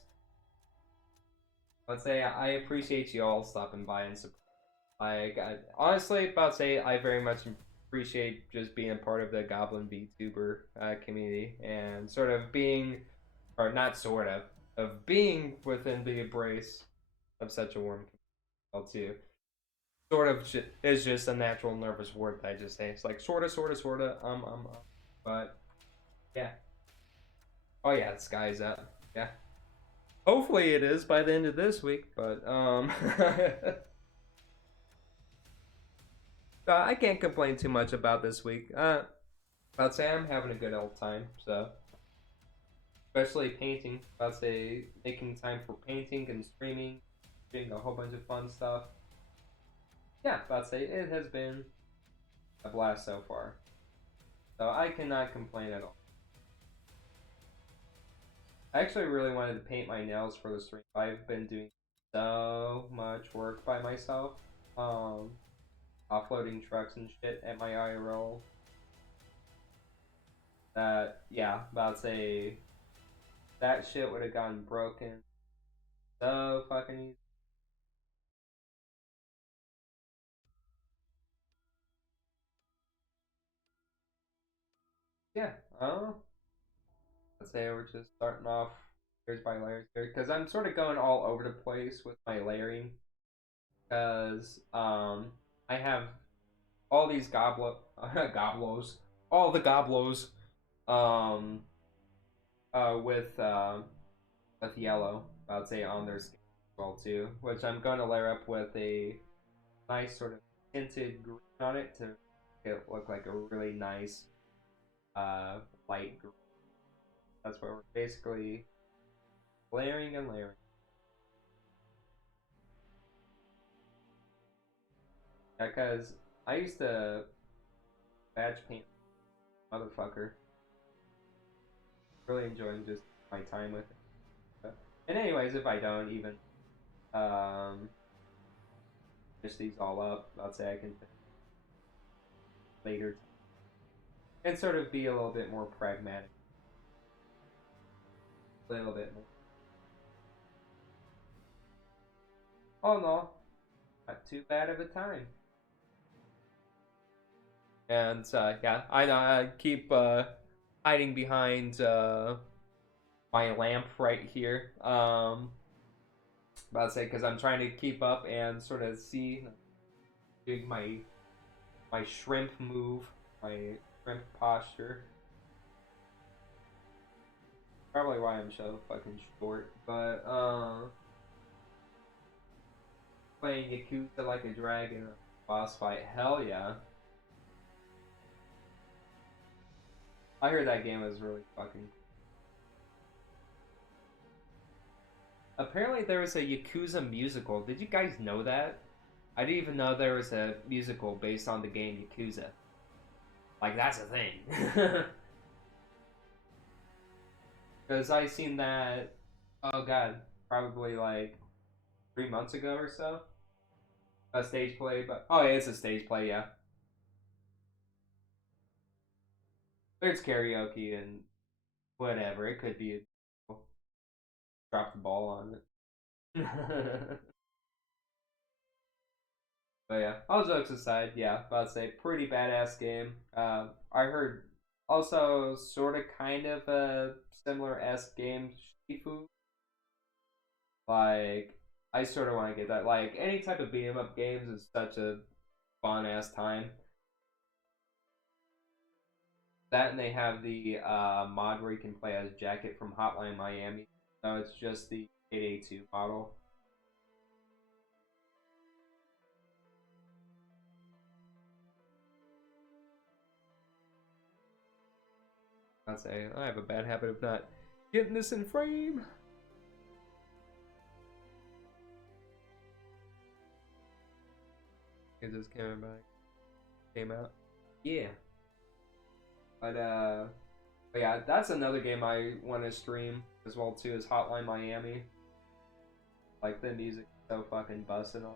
Let's say I appreciate you all stopping by and support. Like, honestly, about to say I very much appreciate just being a part of the Goblin VTuber community and sort of being, or not sort of being within the embrace of such a warm community too. Sort of is just a natural nervous word that I just say. It's like sorta, but yeah. Oh yeah, the sky's up. Yeah. Hopefully it is by the end of this week, but I can't complain too much about this week. I'd say I'm having a good old time. So especially painting. I'd say making time for painting and streaming, doing a whole bunch of fun stuff. Yeah, I'd say it has been a blast so far. So I cannot complain at all. I actually really wanted to paint my nails for the stream. I've been doing so much work by myself. Um, Offloading trucks and shit at my IRL. That, yeah, about to say that shit would have gotten broken so fucking easy. Yeah, let's say we're just starting off layers by layers here because I'm sort of going all over the place with my layering because I have all these goblos, all the goblos, um, with yellow. I'd say on their skin as well too, which I'm going to layer up with a nice sort of tinted green on it to make it look like a really nice uh light green. That's what we're basically layering and layering. Because I used to batch paint motherfucker. Really enjoying just my time with it. And anyways, if I don't even um finish these all up, I'll say I can later and sort of be a little bit more pragmatic, a little bit more. Oh no, not too bad of a time. And yeah, I keep hiding behind my lamp right here. About to say because I'm trying to keep up and sort of see doing my shrimp move, my shrimp posture. Probably why I'm so fucking short, but playing Yakuza like a dragon boss fight, hell yeah! I heard that game was really fucking. Apparently, there was a Yakuza musical. Did you guys know that? I didn't even know there was a musical based on the game Yakuza. Like that's a thing. Because I seen that. Oh god, probably like 3 months ago or so. A stage play, but oh yeah, it's a stage play. Yeah, there's karaoke and whatever. It could be a, drop the ball on it. But yeah, all jokes aside, yeah, about to say pretty badass game. I heard also sort of kind of a similar s game Shifu. Like I sort of want to get that. Like any type of beat 'em up games is such a fun ass time. That and they have the mod where you can play as Jacket from Hotline Miami. So it's just the 882 model. I'd say I have a bad habit of not getting this in frame. Because this camera came out. Yeah. But yeah, that's another game I want to stream as well too, is Hotline Miami. Like the music is so fucking busting on.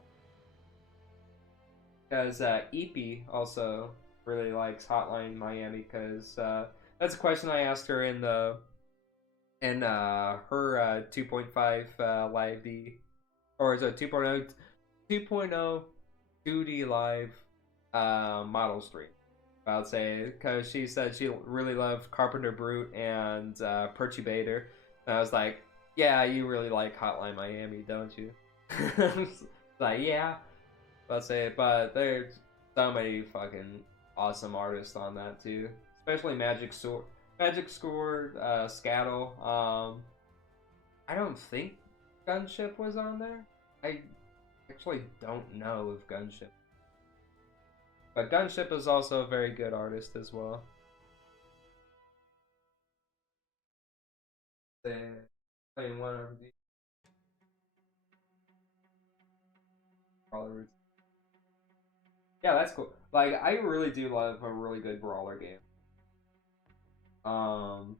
Because EP also really likes Hotline Miami because that's a question I asked her in the her 2.5 live D, or is it 2.0 2D live model stream. I would say because she said she really loved Carpenter Brute and Perturbator, and I was like, yeah, you really like Hotline Miami, don't you? Like, yeah. I'd say, but there's so many fucking awesome artists on that too, especially Magic Sword, Scattle. I don't think Gunship was on there. I actually don't know if Gunship, but Gunship is also a very good artist as well. Playing one of the brawlers. Yeah, that's cool. Like, I really do love a really good brawler game. Um,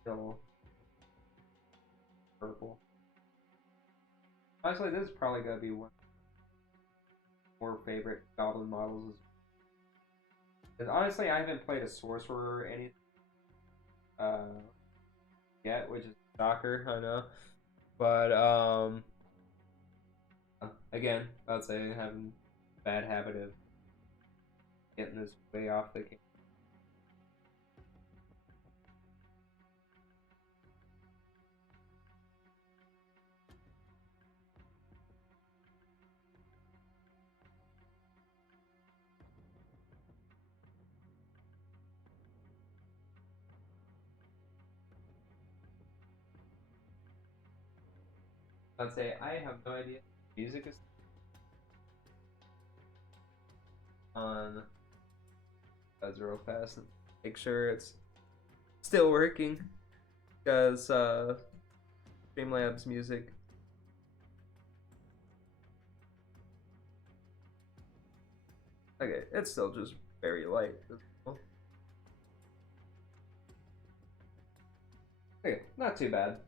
Still purple. Actually, this is probably gonna be one of my more favorite Goblin models. Because honestly, I haven't played a sorcerer or anything uh, yet, which is a shocker, I know. But again, I'd say having a bad habit of getting this way off the game. I'd say I have no idea. Music is on. That's real fast and make sure it's still working because Streamlabs music. Okay, it's still just very light. Okay, not too bad.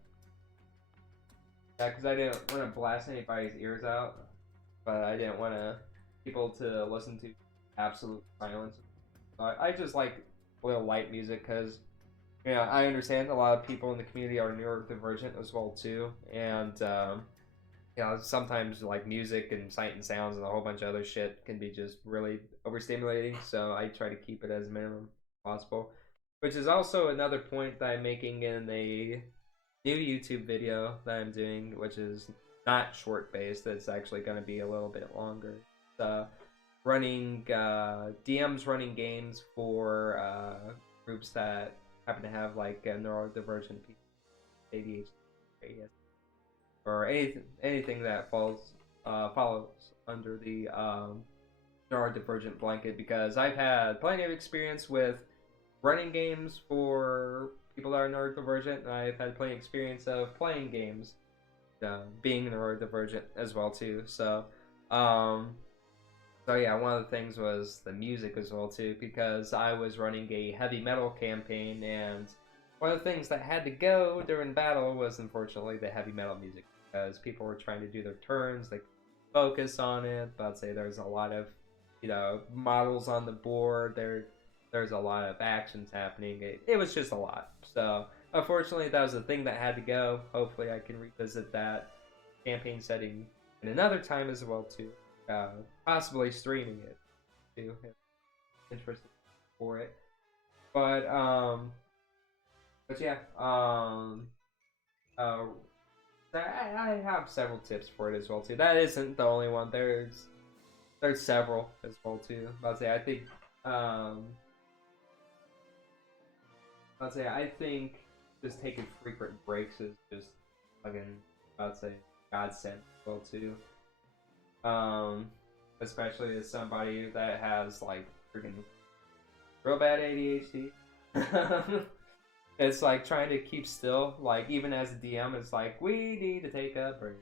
Yeah, because I didn't want to blast anybody's ears out, but I didn't want people to listen to absolute silence. So I just like a little light music because I understand a lot of people in the community are neurodivergent as well too, and sometimes like music and sight and sounds and a whole bunch of other shit can be just really overstimulating. So I try to keep it as minimum possible, which is also another point that I'm making in a new YouTube video that I'm doing, which is not short based. It's actually going to be a little bit longer. Running DMs running games for groups that happen to have like neurodivergent people, ADHD, or anything that follows under the neurodivergent blanket, because I've had plenty of experience with running games for people that are neurodivergent, and I've had plenty of experience of playing games being neurodivergent as well too. So yeah, one of the things was the music as well too, because I was running a heavy metal campaign, and one of the things that had to go during battle was unfortunately the heavy metal music, because people were trying to do their turns, they focus on it, but I'd say there's a lot of models on the board. There's a lot of actions happening. It was just a lot. So unfortunately, that was the thing that had to go. Hopefully, I can revisit that campaign setting in another time as well too. Possibly streaming it too. If interested for it. But yeah. I have several tips for it as well too. That isn't the only one. There's several as well too. I'd say I think um I'd say I think just taking frequent breaks is just fucking I'd say godsend as well too. Um, Especially as somebody that has like freaking real bad ADHD. It's like trying to keep still. Like even as a DM, it's like we need to take a break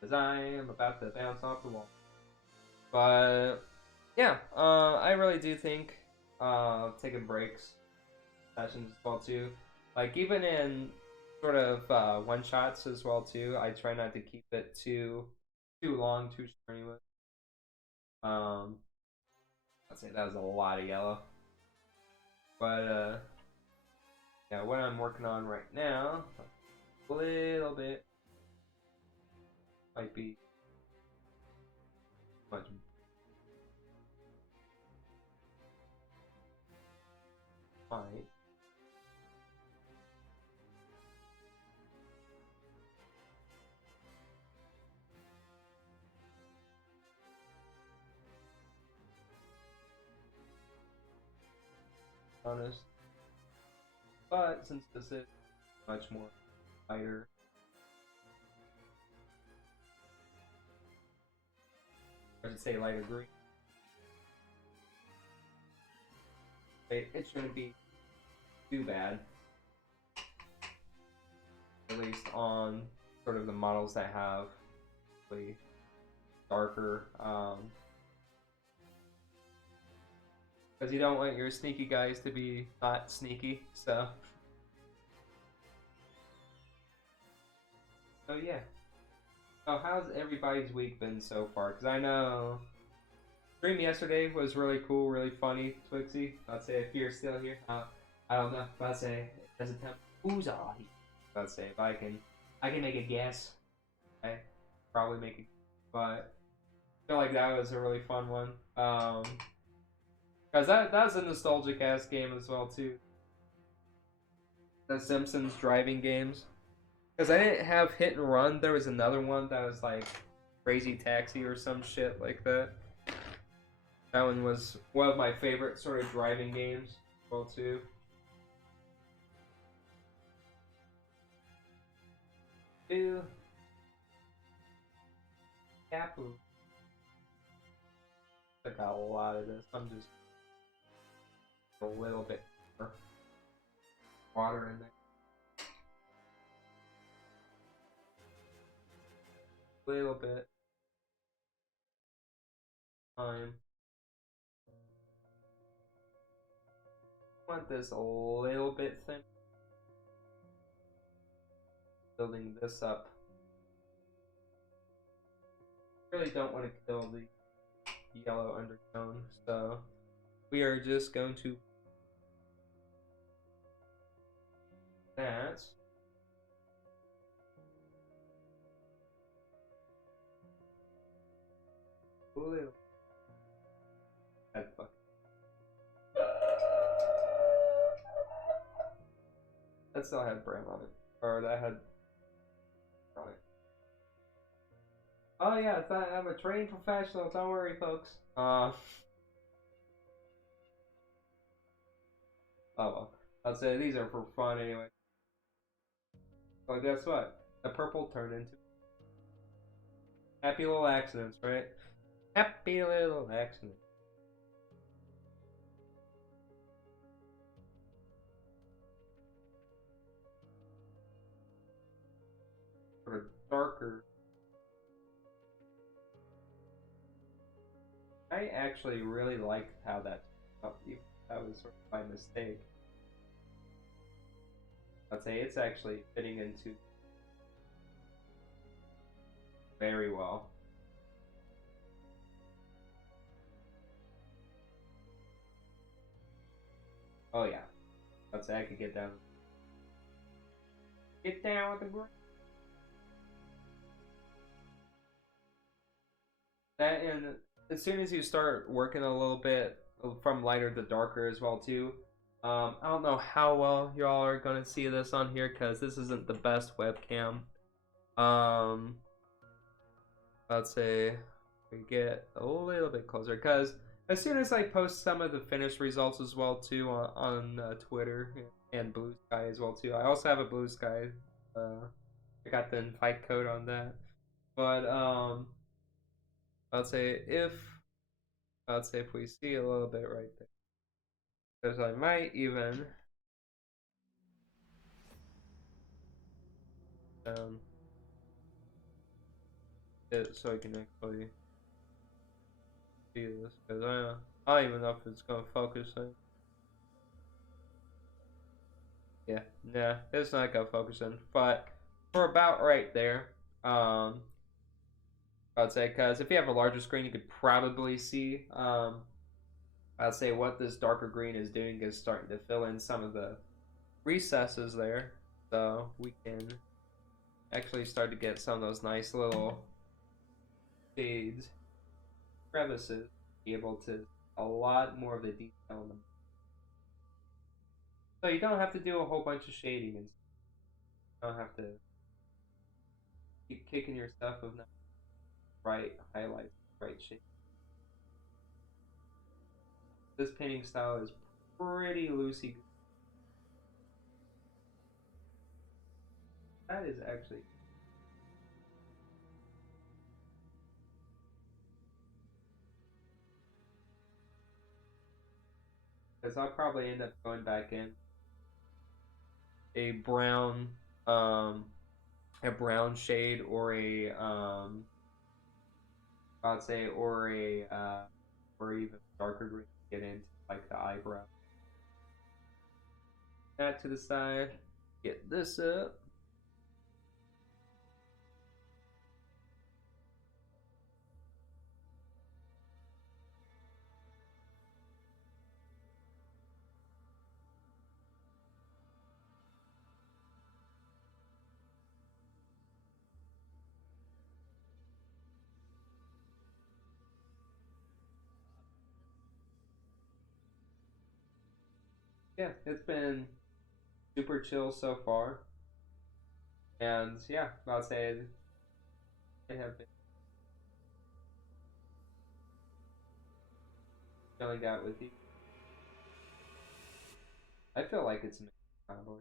because I am about to bounce off the wall. But yeah, I really do think taking breaks sessions as well too. Like even in sort of one shots as well too. I try not to keep it too long, too strenuous. Um, I'd say that was a lot of yellow. But yeah, what I'm working on right now, a little bit might be much. Might. Honest. But since this is much more lighter, I should say lighter green, it shouldn't be too bad. At least on sort of the models that have really darker, because you don't want your sneaky guys to be not sneaky, so yeah. Oh, how's everybody's week been so far? Because I know stream yesterday was really cool, really funny. Twixie, I'd say if you're still here, I don't know. I'd say does it have who's on? I'd say if I can make a guess. I probably make it, but I feel like that was a really fun one. Because that was a nostalgic ass game as well too. The Simpsons driving games. Because I didn't have Hit and Run. There was another one that was like Crazy Taxi or some shit like that. That one was one of my favorite sort of driving games as well too. Ew. Capu. I got a lot of this. I'm just a little bit more water in there. Little bit. Time. I want this a little bit thin. Building this up. Really don't want to kill the yellow undertone, so we are just going to that. Blue. That fuck. That still had brown on it, or that had on it. Oh yeah, I'm a trained professional. Don't worry, folks. Oh well. I'll say these are for fun anyway. Well, guess what? The purple turned into happy little accidents, right? Happy little accident. Sort of darker. I actually really liked how that turned out. That was sort of by mistake. I'd say it's actually fitting into very well. Oh yeah, I'd say I could get down. Get down with the ground. That and as soon as you start working a little bit from lighter to darker as well too. I don't know how well y'all are gonna see this on here because this isn't the best webcam. Um, I'd say we get a little bit closer because as soon as I post some of the finished results as well too on Twitter and Blue Sky as well too. I also have a Blue Sky. I got the invite code on that. But I'd say if we see a little bit right there, because I might even it so I can actually see this because I don't even know if it's gonna focus. Yeah, nah, it's not gonna focus in, but we're about right there. Um, I'd say because if you have a larger screen, you could probably see. I'd say what this darker green is doing is starting to fill in some of the recesses there, so we can actually start to get some of those nice little shades, crevices, be able to a lot more of the detail in them. So you don't have to do a whole bunch of shading and you don't have to keep kicking your stuff with bright highlights, bright shade. This painting style is pretty loosey. That is actually because I'll probably end up going back in a brown, um, shade or I'd say or even darker green to get into like the eyebrow. That to the side. Get this up. Yeah, it's been super chill so far, and yeah, I'd say I have been chilling out with you. I feel like it's kind of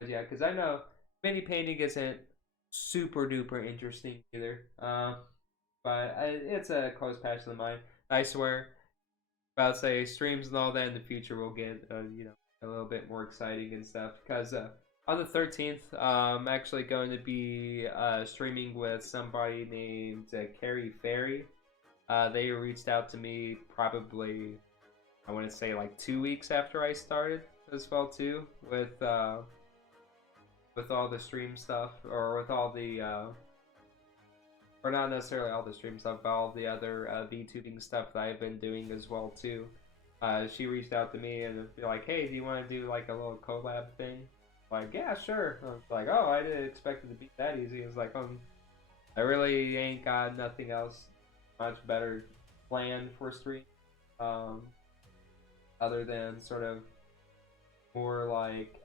but yeah, because I know mini painting isn't super duper interesting either. But it's a close passion of mine. I swear, about to say streams and all that in the future will get a little bit more exciting and stuff because on the 13th I'm actually going to be streaming with somebody named Carrie Ferry. They reached out to me probably I want to say like 2 weeks after I started as well too with all the stream stuff or with all the or not necessarily all the stream stuff, but all the other VTubing stuff that I've been doing as well too. She reached out to me and be like, "Hey, do you want to do like a little collab thing?" Like, yeah, sure. I was like, "Oh, I didn't expect it to be that easy." It was like, I really ain't got nothing else much better planned for stream, um, other than sort of more like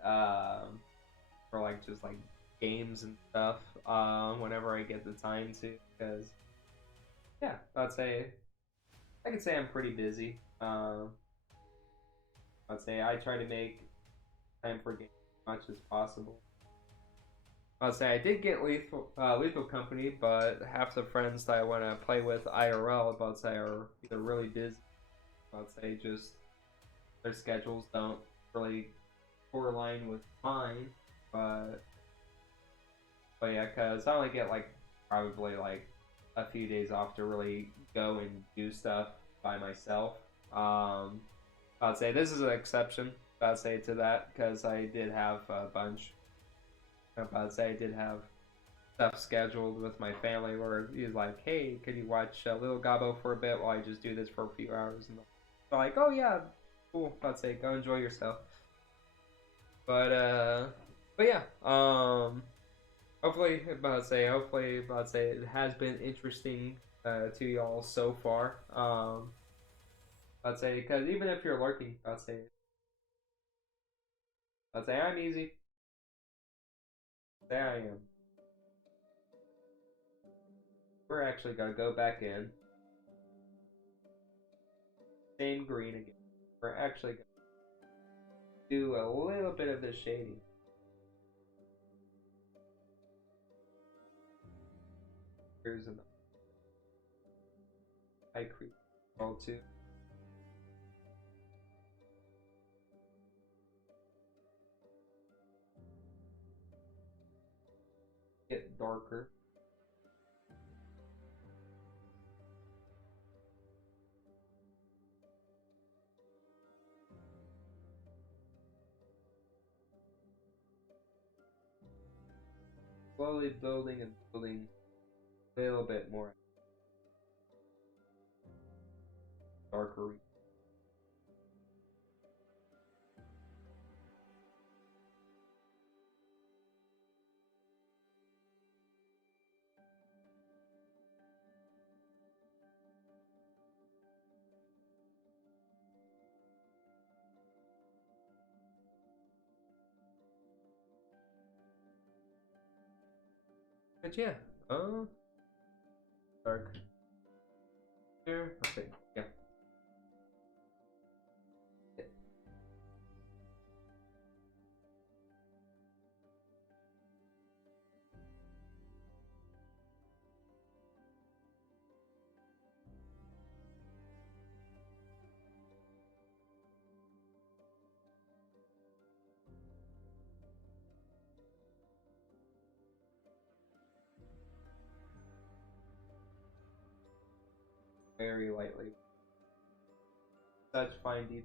for like just like games and stuff. Whenever I get the time to, because yeah, I could say I'm pretty busy. I'd say I try to make time for games as much as possible. I'd say I did get Lethal Company, but half the friends that I want to play with IRL, about say, are either really busy. I'd say just their schedules don't really correlate with mine. But yeah, cause I only get like probably like a few days off to really go and do stuff by myself. Um, I'd say this is an exception. I'd say to that because I did have a bunch. I'd say I did have stuff scheduled with my family where he's like, "Hey, could you watch Little Gabo for a bit while I just do this for a few hours?" And they're like, "Oh yeah, cool." I'd say go enjoy yourself. But yeah. Hopefully, I'd say it has been interesting to y'all so far. I'd say because even if you're lurking, I'd say I'm easy. There I am. We're actually gonna go back in. Same green again. We're actually gonna do a little bit of the shading. Here's another high creep roll too. Get darker. Slowly building and building a little bit more darker. But yeah, dark here. Okay, yeah. Very lightly. Such fine detail.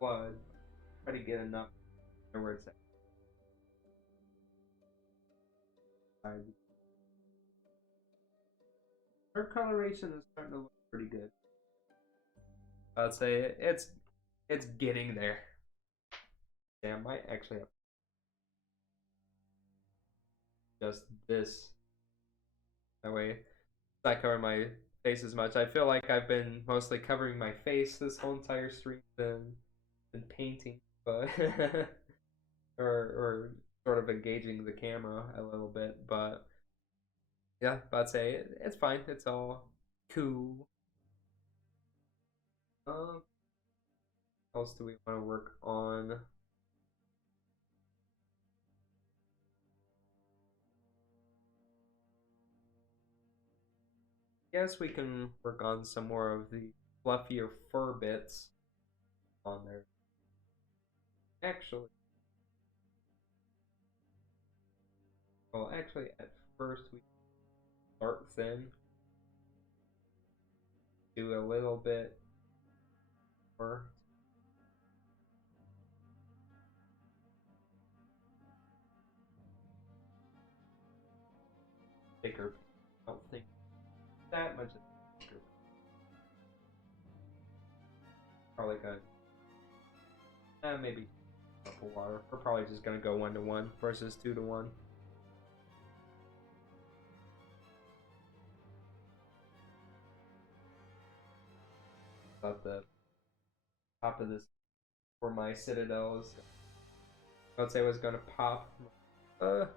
Blood. Try to get enough where it's at. Her coloration is starting to look pretty good. I'd say it's getting there. Yeah, I might actually have just this. That way, I cover my face as much. I feel like I've been mostly covering my face this whole entire stream than painting, but or sort of engaging the camera a little bit. But yeah, I'd say it's fine. It's all cool. What else do we want to work on? Guess we can work on some more of the fluffier fur bits on there. Actually, well, actually, at first we start thin, do a little bit more. Thicker. I don't think that much thicker. Probably good. Maybe a couple water. We're probably just gonna go 1-to-1 versus 2-to-1. About the top of this for my citadels. I would say was gonna pop. The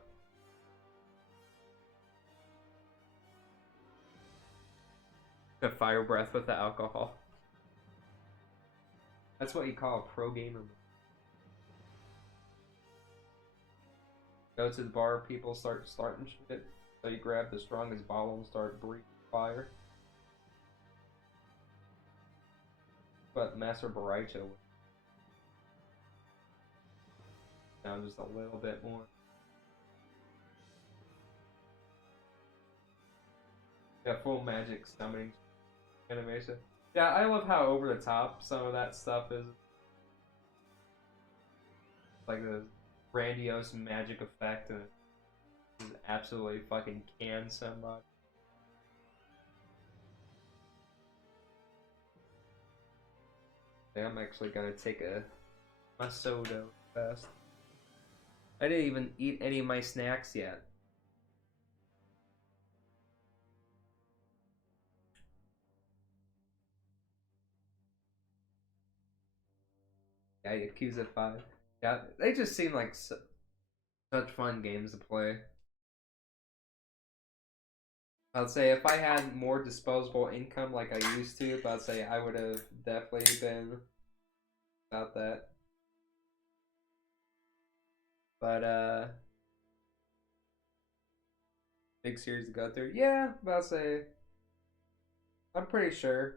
fire breath with the alcohol. That's what you call a pro gamer. Go to the bar, people starting shit. So you grab the strongest bottle and start breathing fire. But Master Baraicho down just a little bit more. Yeah, full magic summoning animation. Yeah, I love how over the top some of that stuff is. Like the grandiose magic effect and just absolutely fucking can somebody. I'm actually gonna take my soda fast. I didn't even eat any of my snacks yet. Yeah, Yakuza 5. Yeah, they just seem like such fun games to play. I'd say if I had more disposable income like I used to, I'd say I would have definitely been about that. But big series to go through. Yeah, I'd say I'm pretty sure.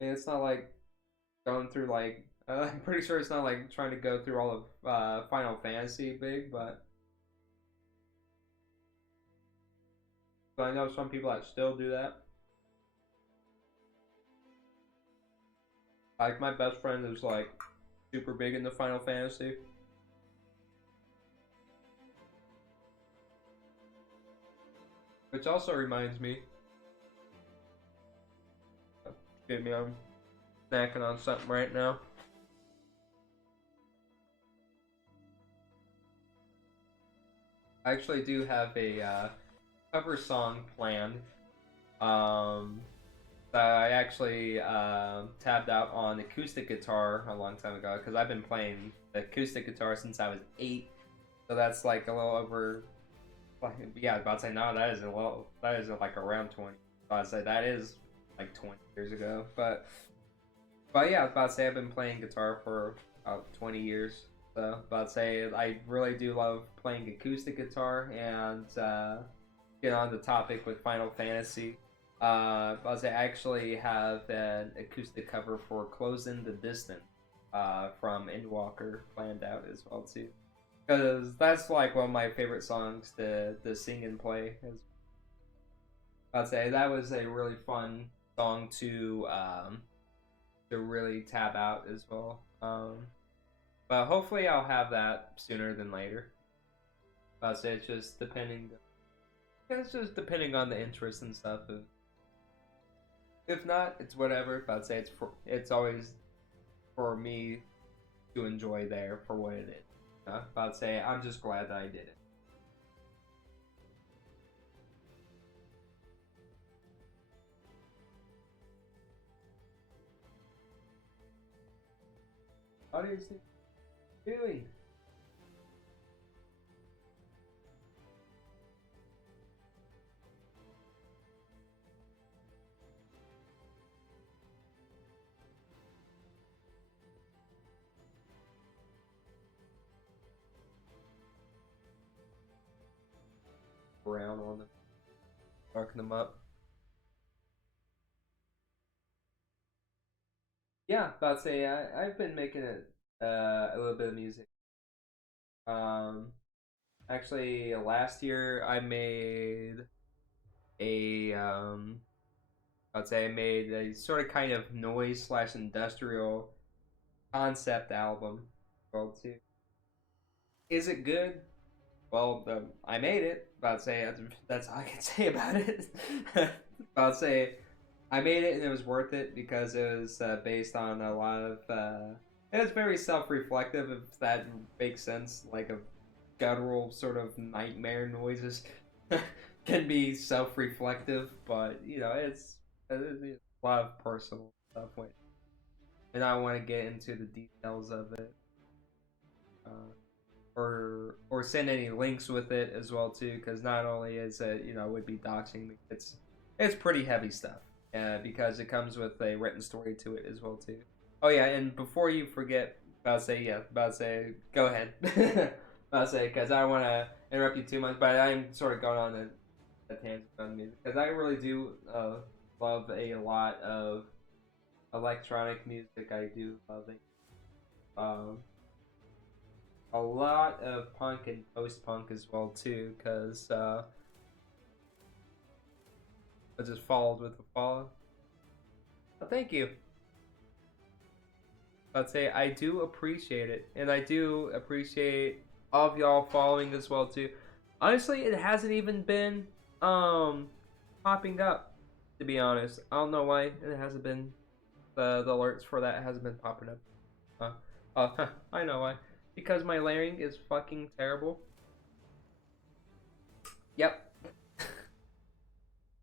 I mean, it's not like going through like I'm pretty sure it's not like trying to go through all of Final Fantasy big, but I know some people that still do that. Like my best friend is like super big into Final Fantasy. Which also reminds me, excuse me, I'm snacking on something right now. I actually do have a cover song planned. That I actually tabbed out on acoustic guitar a long time ago because I've been playing acoustic guitar since I was 8. So that's like a little over. Yeah, about to say no, that isn't that isn't like around 20. I'd say that is like 20 years ago. But yeah, I was about to say I've been playing guitar for about 20 years. So about to say I really do love playing acoustic guitar and get on the topic with Final Fantasy. I actually have an acoustic cover for "Closing the Distance" from Endwalker planned out as well too, because that's like one of my favorite songs to sing and play. I'd say that was a really fun song to really tab out as well. But hopefully I'll have that sooner than later. I'd say it's just depending. It's just depending on the interest and stuff. If not, it's whatever. But I'd say it's always for me to enjoy there for what it is. But I'd say I'm just glad that I did it. What are you doing? Around on them, barking them up. Yeah, but I'd say I've been making it a little bit of music. Um, Actually, last year I made a I'd say I made a sort of kind of noise slash industrial concept album. Well, too. Is it good? Well, I made it. I'd say that's all I can say about it. I'd say I made it and it was worth it because it was based on a lot of. It was very self-reflective, if that makes sense. Like a guttural sort of nightmare noises can be self-reflective, but you know it's a lot of personal stuff. And I want to get into the details of it, or send any links with it as well too, because not only is it would be doxing me, it's pretty heavy stuff, because it comes with a written story to it as well too. Oh yeah, and before you forget, about to say, go ahead. About to say, because I don't want to interrupt you too much, but I'm sort of going on a tangent on music because I really do love a lot of electronic music. I do love it. Um, a lot of punk and post punk as well too, because I just followed with the follow. Well, thank you. I'd say I do appreciate it, and I do appreciate all of y'all following as well too. Honestly, it hasn't even been popping up, to be honest. I don't know why it hasn't been the alerts for that hasn't been popping up. I know why. Because my layering is fucking terrible. Yep.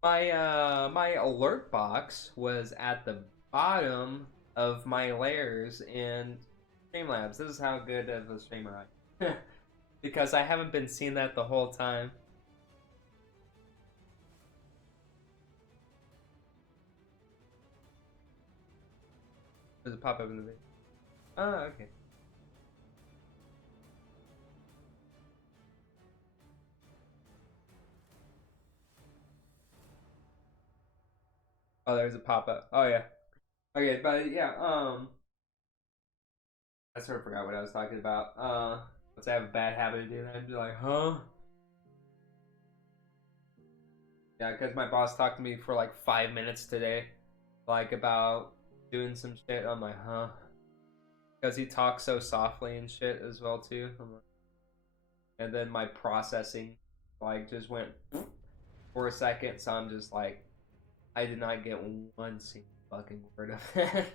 My alert box was at the bottom of my layers in Streamlabs. This is how good of a streamer I am. Because I haven't been seeing that the whole time. Does it pop up in the video? Oh, okay. Oh, there's a pop up. Oh yeah. Okay, but yeah, I sort of forgot what I was talking about. Let's have a bad habit of doing that and be like, huh? Yeah, because my boss talked to me for like 5 minutes today, like about doing some shit. I'm like, huh? Because he talks so softly and shit as well too. And then my processing, like, just went for a second. So I'm just like, I did not get one single fucking word of it.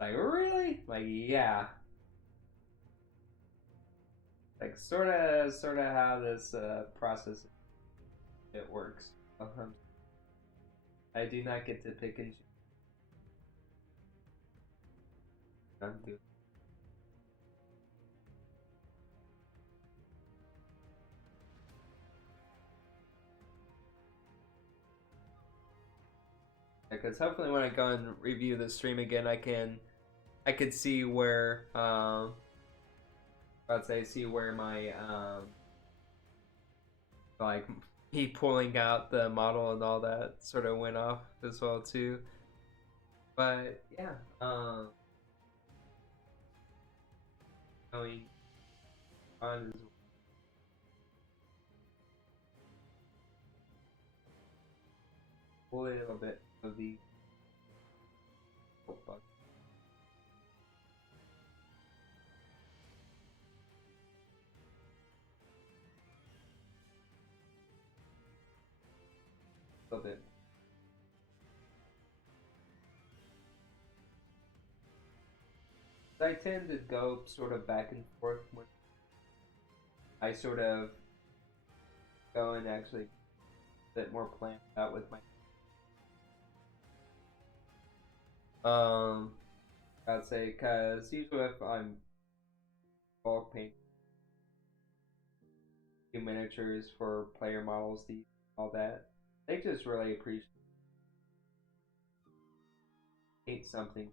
Like, really? Like, yeah. Like, sort of how this process it works. I do not get to pick and choose. I'm doing. Because hopefully when I go and review the stream again, I could see where I'd say see where my like me pulling out the model and all that sort of went off as well too. But yeah, going on a little bit of the a little bit. I tend to go sort of back and forth when I sort of go and actually a bit more planned out with my I'd say because usually if I'm bulk paint miniatures for player models, all that, they just really appreciate something.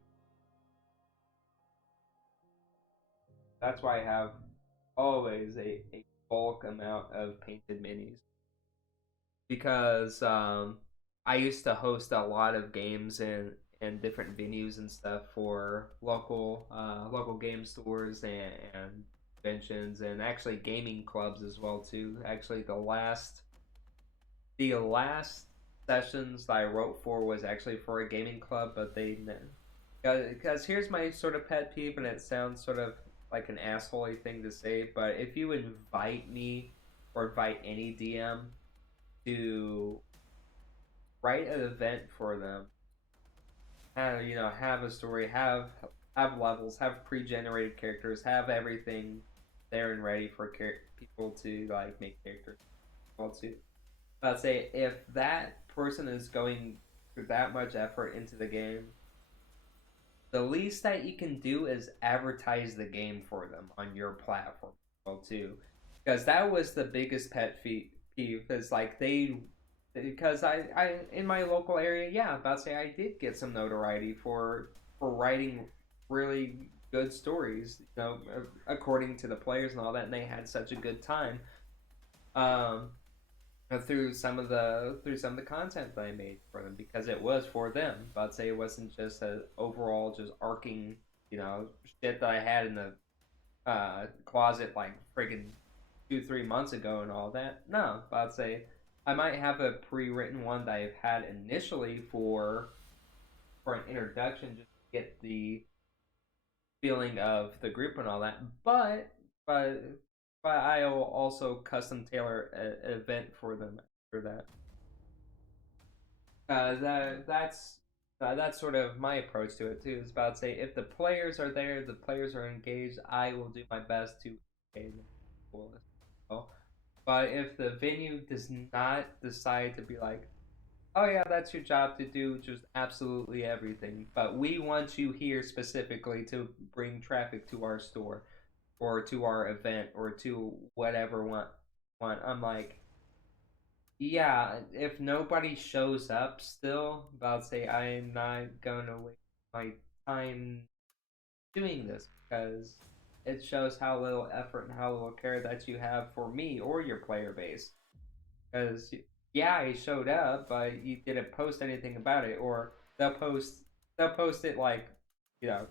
That's why I have always a bulk amount of painted minis because I used to host a lot of games in different venues and stuff for local game stores and conventions and actually gaming clubs as well too. Actually, the last sessions that I wrote for was actually for a gaming club, but they because here's my sort of pet peeve, and it sounds sort of like an assholey thing to say, but if you invite me or invite any DM to write an event for them, have a story, have levels, have pre-generated characters, have everything there and ready for people to like make characters. Well, too. I'd say if that person is going through that much effort into the game, the least that you can do is advertise the game for them on your platform. Well, too, because that was the biggest pet peeve. Is like because I in my local area, yeah, about to say I did get some notoriety for writing really good stories, according to the players and all that, and they had such a good time. Um, through some of the content that I made for them because it was for them. But I'd say it wasn't just a overall just arcing, shit that I had in the closet like friggin' 2-3 months ago and all that. No, but I'd say I might have a pre-written one that I've had initially for an introduction, just to get the feeling of the group and all that. But I'll also custom tailor an event for them after that. That's that's sort of my approach to it too. Is about to say if the players are there, the players are engaged. I will do my best to engage them as well. But if the venue does not decide to be like, oh yeah, that's your job to do just absolutely everything, but we want you here specifically to bring traffic to our store or to our event or to whatever want. I'm like, yeah, if nobody shows up still, about to say I'm not gonna waste my time doing this because it shows how little effort and how little care that you have for me or your player base. Because yeah, he showed up, but you didn't post anything about it, or they'll post it like, you know,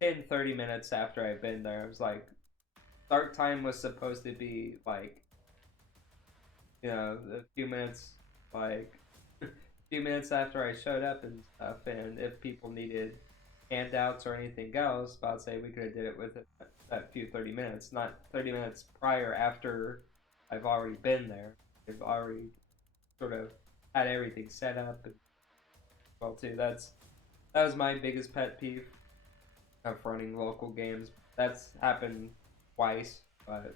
10-30 minutes after I've been there. It was like start time was supposed to be like, a few minutes, like a few minutes after I showed up and stuff. And if people needed handouts or anything else, I'd say we could have did it with that few 30 minutes, not 30 minutes prior after I've already been there. I've already sort of had everything set up and well too. That was my biggest pet peeve of running local games. That's happened twice, but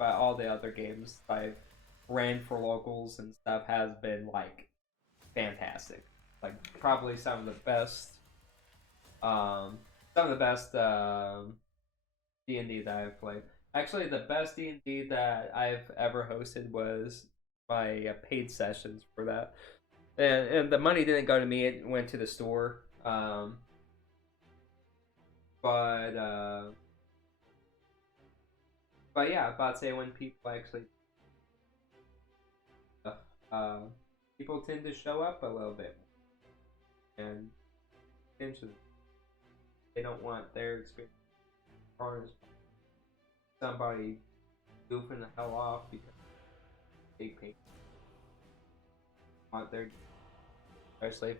all the other games I've ran for locals and stuff has been like fantastic. Like probably some of the best D&D that I've played. Actually, the best D&D that I've ever hosted was my paid sessions for that, and the money didn't go to me; it went to the store. But but yeah, about to say when people actually uh, people tend to show up a little bit and attention. They don't want their experience tarnished by somebody goofing the hell off because they pay want their, especially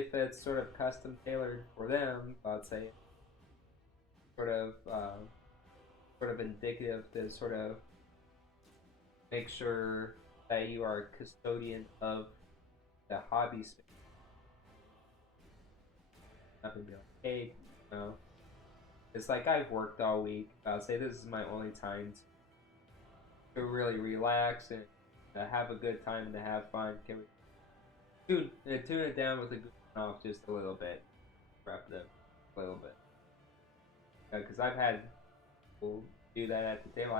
if it's sort of custom tailored for them. I'd say sort of sort of indicative to sort of make sure that you are a custodian of the hobby space. Not to be like, hey, you know, it's like I've worked all week. I'll say this is my only time to really relax and to have a good time and to have fun. Can we tune it down with a good off just a little bit, wrap it up a little bit? Because I've had people do that at the table.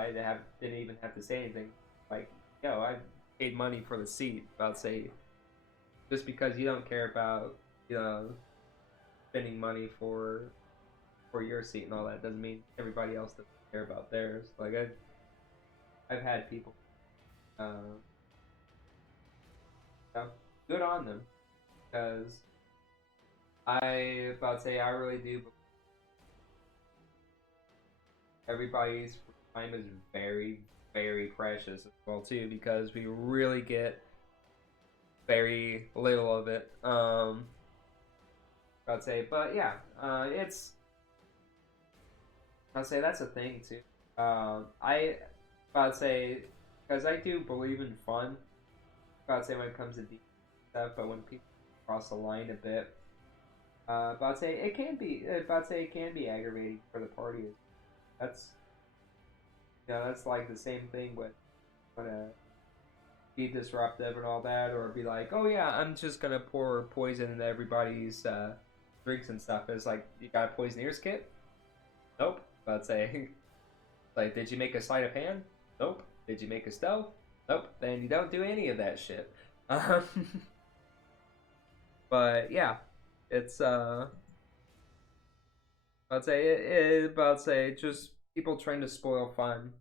Didn't even have to say anything. Like, yo, I paid money for the seat. I'd say just because you don't care about spending money for your seat and all that doesn't mean everybody else doesn't care about theirs. Like I've had people, good on them because I really do. Everybody's time is very very precious as well too because we really get very little of it. I'd say, but yeah, I'd say that's a thing too. I'd say because I do believe in fun. I'd say when it comes to deep stuff, but when people cross the line a bit, I'd say it can be. I'd say it can be aggravating for the party. That's that's like the same thing with when be disruptive and all that, or be like, oh yeah, I'm just gonna pour poison into everybody's drinks and stuff. It's like, you got a poisoneer's kit? Nope. I'd say, like, did you make a sleight of hand? Nope. Did you make a stealth? Nope. Then you don't do any of that shit. But yeah, it's I'd say just people trying to spoil fun,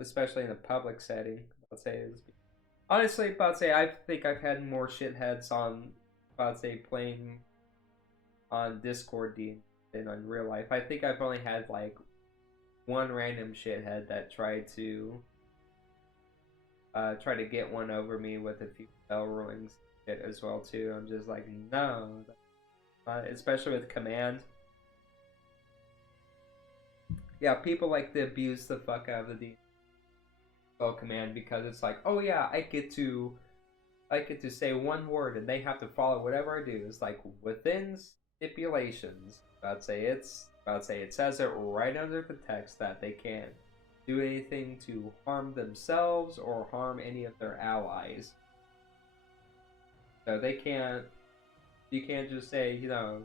especially in a public setting. I'd say is honestly, I'd say I think I've had more shitheads on, I'd say, playing on Discord than on real life. I think I've only had like one random shithead that tried to get one over me with a few spell rulings as well too. I'm just like, no, especially with command. Yeah, people like to abuse the fuck out of the spell command because it's like, oh yeah, I get to I get to say one word and they have to follow whatever I do. It's like within stipulations. I'd say it says it right under the text that they can't do anything to harm themselves or harm any of their allies. So they can't. You can't just say, you know,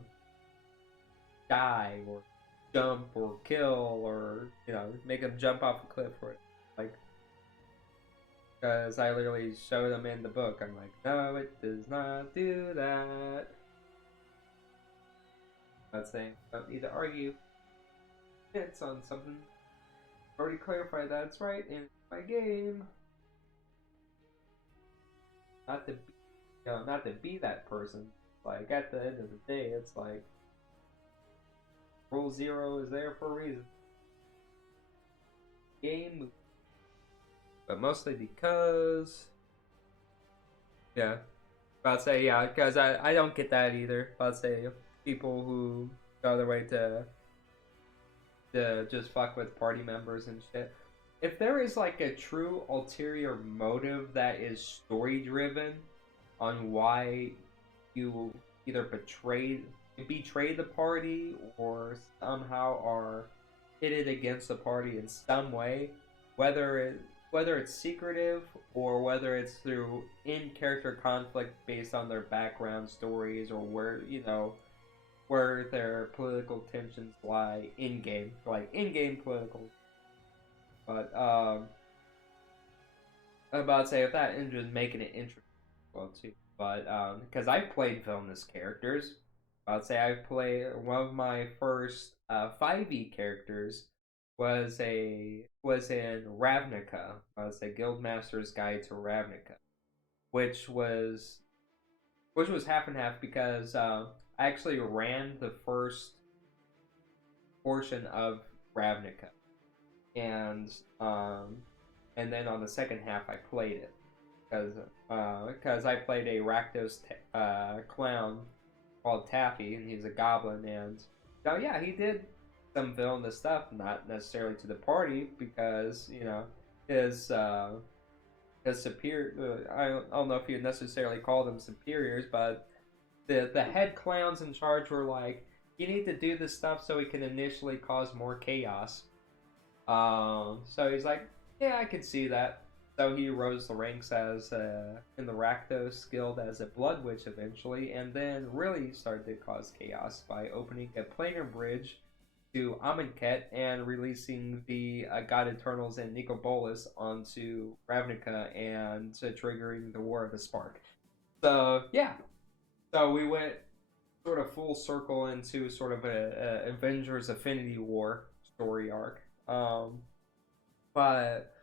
die or jump or kill or, you know, make them jump off a cliff or like. Because I literally show them in the book. I'm like, no, it does not do that. Not saying I don't need to argue. It's on something. Already clarified that it's right in my game. Not to be, you know, not to be that person. Like at the end of the day, it's like Rule 0 is there for a reason. Game, but mostly because, yeah, I'd say yeah, because I don't get that either. I'd say people who go their way to just fuck with party members and shit. If there is like a true ulterior motive that is story driven on why you either betray the party or somehow are pitted against the party in some way, whether it's secretive or whether it's through in-character conflict based on their background stories or where their political tensions lie in-game, like in-game political. But I'm about to say if that ends with making it interesting, well too. But because I've played villainous characters, I'd say I've played one of my first 5e characters was in Ravnica. It's a Guildmaster's Guide to Ravnica, which was half and half because I actually ran the first portion of Ravnica, and then on the second half I played it because I played a Rakdos clown called Taffy, and he's a goblin, and oh yeah, he did some villainous stuff, not necessarily to the party, because you know his superior. I don't know if you'd necessarily call them superiors, but the head clowns in charge were like, you need to do this stuff so we can initially cause more chaos. So he's like, yeah, I could see that. So he rose the ranks as in the Rakdos Guild as a Blood Witch eventually, and then really started to cause chaos by opening a planar bridge to Amonkhet and releasing the God Eternals and Nicobolus onto Ravnica and triggering the War of the Spark. So yeah, so we went sort of full circle into sort of a Avengers Affinity War story arc. But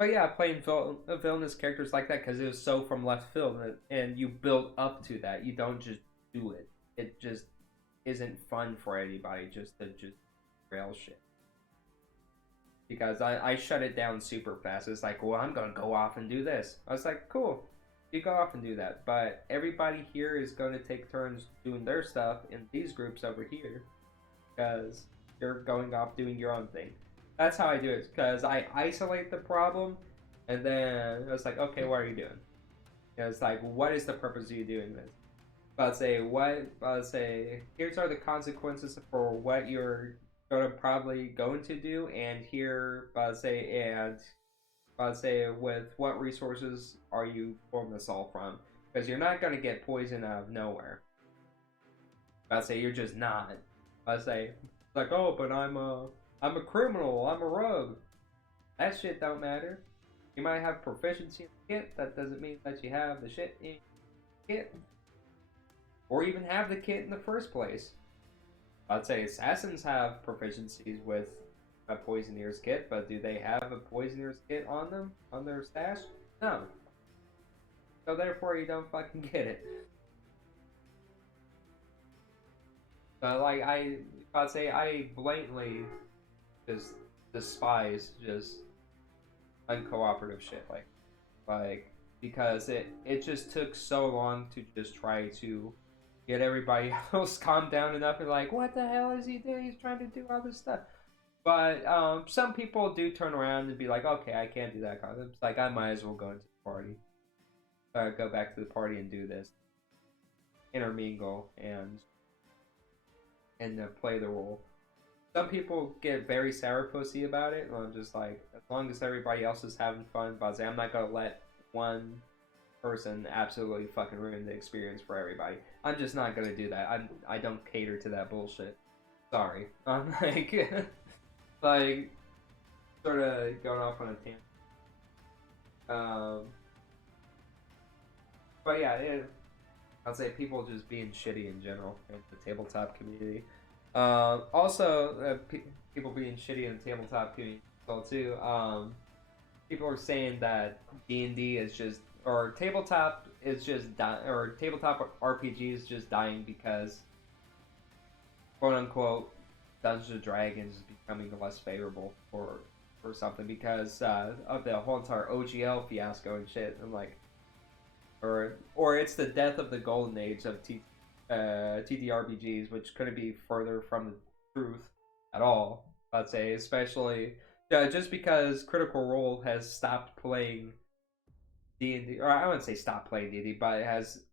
yeah, playing villainous characters like that because it was so from left field, and you build up to that. You don't just do it. It just isn't fun for anybody just to rail shit. Because I shut it down super fast. It's like, well, I'm gonna go off and do this. I was like, cool, you go off and do that. But everybody here is going to take turns doing their stuff in these groups over here because you're going off doing your own thing. That's how I do it, because I isolate the problem, and then it's like, okay, what are you doing? It's like, what is the purpose of you doing this? I'll say, here's are the consequences for what you're probably going to do, and here, with what resources are you pulling this all from? Because you're not going to get poison out of nowhere. You're just not. Like, oh, but I'm a criminal, I'm a rogue. That shit don't matter. You might have proficiency in the kit, that doesn't mean that you have the shit in the kit. Or even have the kit in the first place. I'd say assassins have proficiencies with a Poisoneer's kit, but do they have a Poisoneer's kit on them? On their stash? No. So therefore you don't fucking get it. So like, I'd say I blatantly just despise just uncooperative shit like because it just took so long to just try to get everybody else calmed down enough and like, what the hell is he doing? He's trying to do all this stuff. But some people do turn around and be like, okay, I can't do that. It's like, I might as well go into the party. go back to the party and do this, intermingle and play the role. Some people get very sourpussy about it, and I'm just like, as long as everybody else is having fun, but I'm not gonna let one person absolutely fucking ruin the experience for everybody. I'm just not gonna do that. I don't cater to that bullshit. Sorry. I'm like sort of going off on a tangent. But yeah, I'd say people just being shitty in general in the tabletop community. Also, people being shitty in the tabletop community as well too. People are saying that D&D is just, or tabletop is just or tabletop RPG is just dying because, quote unquote, Dungeons and Dragons is becoming less favorable for something because of the whole entire OGL fiasco and shit. I'm like, or it's the death of the golden age of TTRPGs, which couldn't be further from the truth at all. I'd say, especially just because Critical Role has stopped playing D&D, or I wouldn't say stopped playing D&D, but it has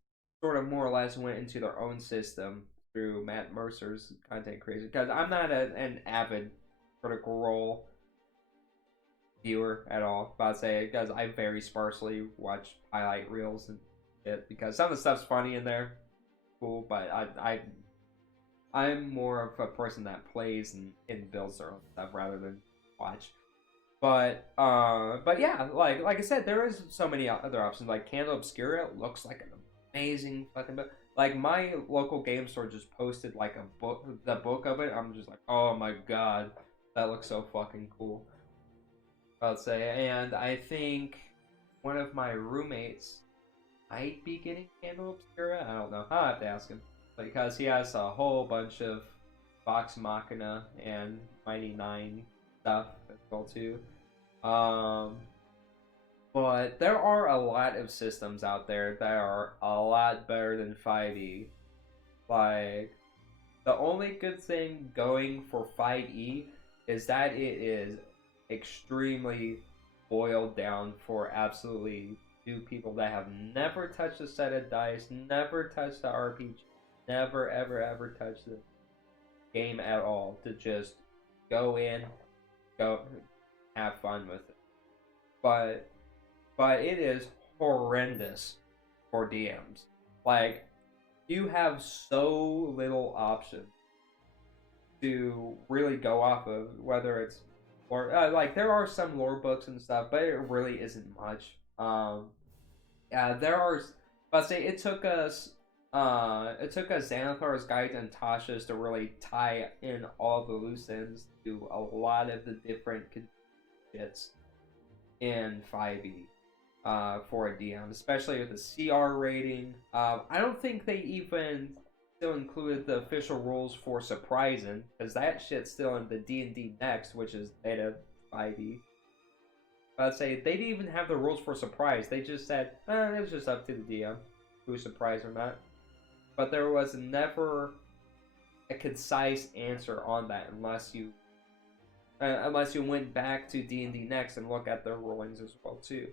sort of more or less went into their own system through Matt Mercer's content creation. Because I'm not an avid Critical Role viewer at all, but I'd say, because I very sparsely watch highlight reels and shit, because some of the stuff's funny in there, cool, but I'm more of a person that plays and builds their own stuff rather than watch. But yeah, like I said, there is so many other options. Like Candle Obscura looks like an amazing fucking book. Like my local game store just posted like the book of it. I'm just like, oh my god, that looks so fucking cool. I'd say, and I think one of my roommates might be getting Candle Obscura. I don't know. I'll have to ask him because he has a whole bunch of Vox Machina and Mighty Nine stuff as well too. But there are a lot of systems out there that are a lot better than 5e. Like, the only good thing going for 5e is that it is extremely boiled down for absolutely new people that have never touched a set of dice, never touched the RPG, never ever touched the game at all, to just go in, go have fun with it. But it is horrendous for DMs. Like, you have so little options to really go off of, whether it's or like there are some lore books and stuff, but it really isn't much. There are. Let's say it took us Xanathar's Guide and Tasha's to really tie in all the loose ends to a lot of the different shits in 5e for a DM, especially with the CR rating. I don't think they even still included the official rules for surprising, because that shit's still in the D&D Next, which is beta 5e. I'd say they didn't even have the rules for surprise. They just said, it's just up to the DM who's surprised or not. But there was never a concise answer on that unless you went back to D&D Next and look at their rulings as well too.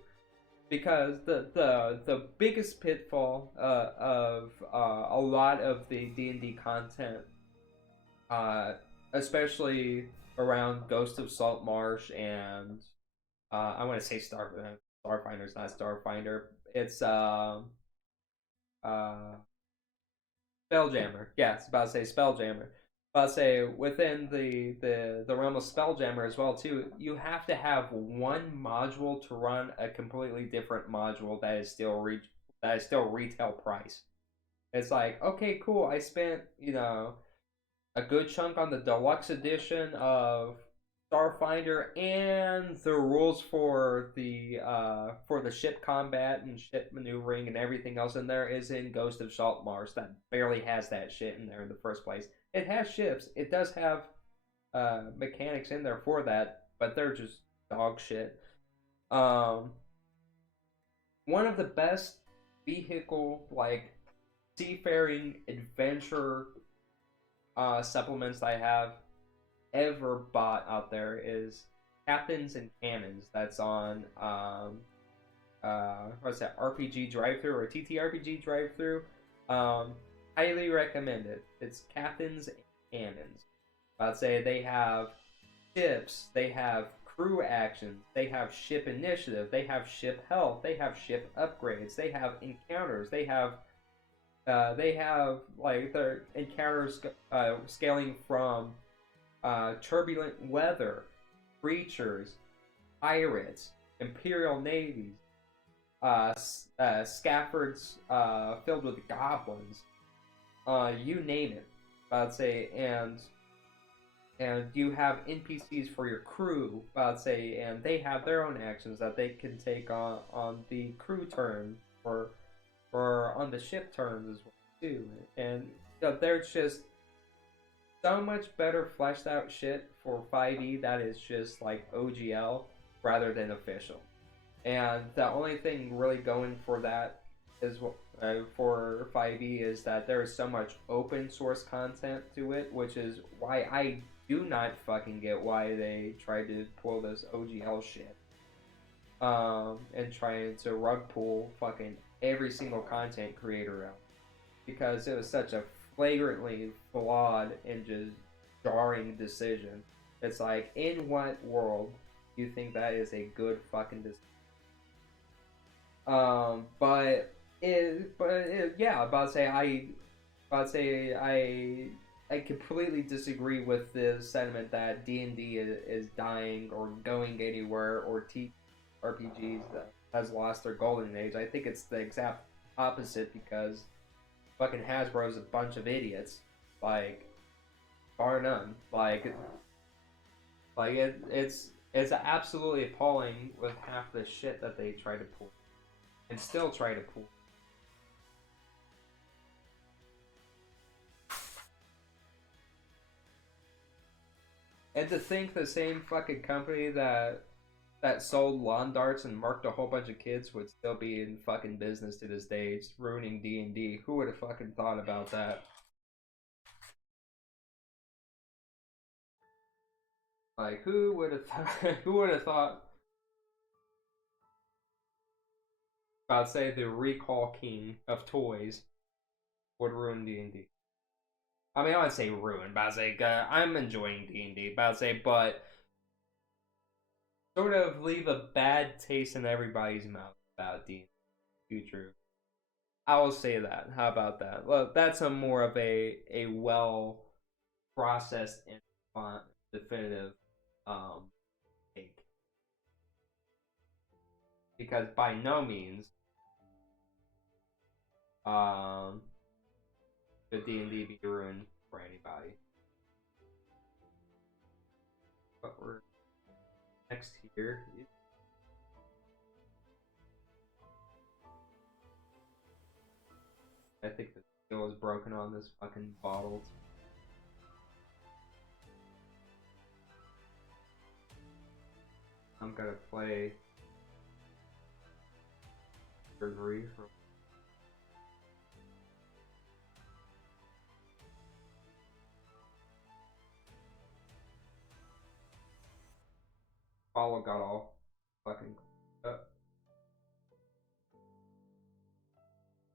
Because the biggest pitfall of a lot of the D&D content, especially around Ghost of Saltmarsh and I want to say Starfinder's not Starfinder. It's Spelljammer. Yeah, it's about to say Spelljammer. But I'll say within the realm of Spelljammer as well too, you have to have one module to run a completely different module that is still retail price. It's like, okay, cool. I spent a good chunk on the deluxe edition of Starfinder and the rules for the ship combat and ship maneuvering and everything else in there is in Ghost of Saltmarsh that barely has that shit in there in the first place. It has ships. It does have mechanics in there for that, but they're just dog shit. One of the best vehicle, like, seafaring adventure supplements I have ever bought out there is Captains and Cannons. That's on what's that, RPG drive-through or TTRPG drive-through. Um, Highly recommend it. It's Captains and Cannons. I'd say they have ships, they have crew actions, they have ship initiative, they have ship health, they have ship upgrades, they have encounters, they have like their encounters scaling from turbulent weather, creatures, pirates, imperial navies, scaffolds filled with goblins, you name it. I'd say, and you have NPCs for your crew, I'd say, and they have their own actions that they can take on the crew turn or on the ship turns as well too. And there's just so much better fleshed out shit for 5e that is just like OGL rather than official. And the only thing really going for that is for 5e is that there is so much open source content to it, which is why I do not fucking get why they tried to pull this OGL shit. And trying to rug pull fucking every single content creator out. Because it was such a flagrantly flawed and just jarring decision. It's like, in what world do you think that is a good fucking decision? Yeah, I completely disagree with the sentiment that D&D is dying or going anywhere, or RPGs that has lost their golden age. I think it's the exact opposite, because fucking Hasbro's a bunch of idiots, like, bar none. It's absolutely appalling with half the shit that they try to pull and still try to pull. And to think the same fucking company that sold lawn darts and marked a whole bunch of kids would still be in fucking business to this day. It's ruining D&D. Who would have fucking thought about that? Like, who would have who would have thought about, say, the recall king of toys would ruin D&D? I mean, I would say ruin, but I'd say I'm enjoying D&D, but I'd say, but sort of leave a bad taste in everybody's mouth about D&D. Too true. I will say that. How about that? Well, that's a more of a well processed and definitive take, because by no means should D&D be ruined for anybody. But we're next here. I think the seal is broken on this fucking bottle. I'm gonna play surgery for Follow got all fucking up.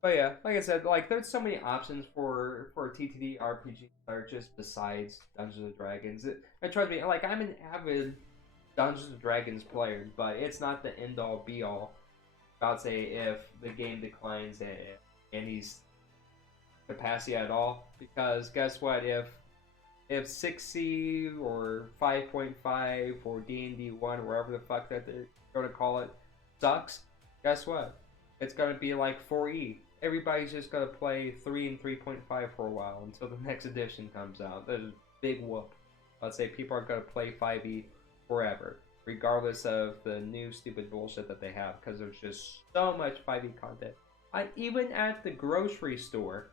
But yeah, like I said, like there's so many options for TTD RPGs that are just besides Dungeons and Dragons. It trust me, like I'm an avid Dungeons and Dragons player, but it's not the end all be all. About say if the game declines in any capacity at all, because guess what, if 6C or 5.5 or D&D 1, wherever the fuck that they're going to call it, sucks, guess what? It's going to be like 4E. Everybody's just going to play 3 and 3.5 for a while until the next edition comes out. There's a big whoop. Let's say people are going to play 5E forever, regardless of the new stupid bullshit that they have, because there's just so much 5E content. Even at the grocery store,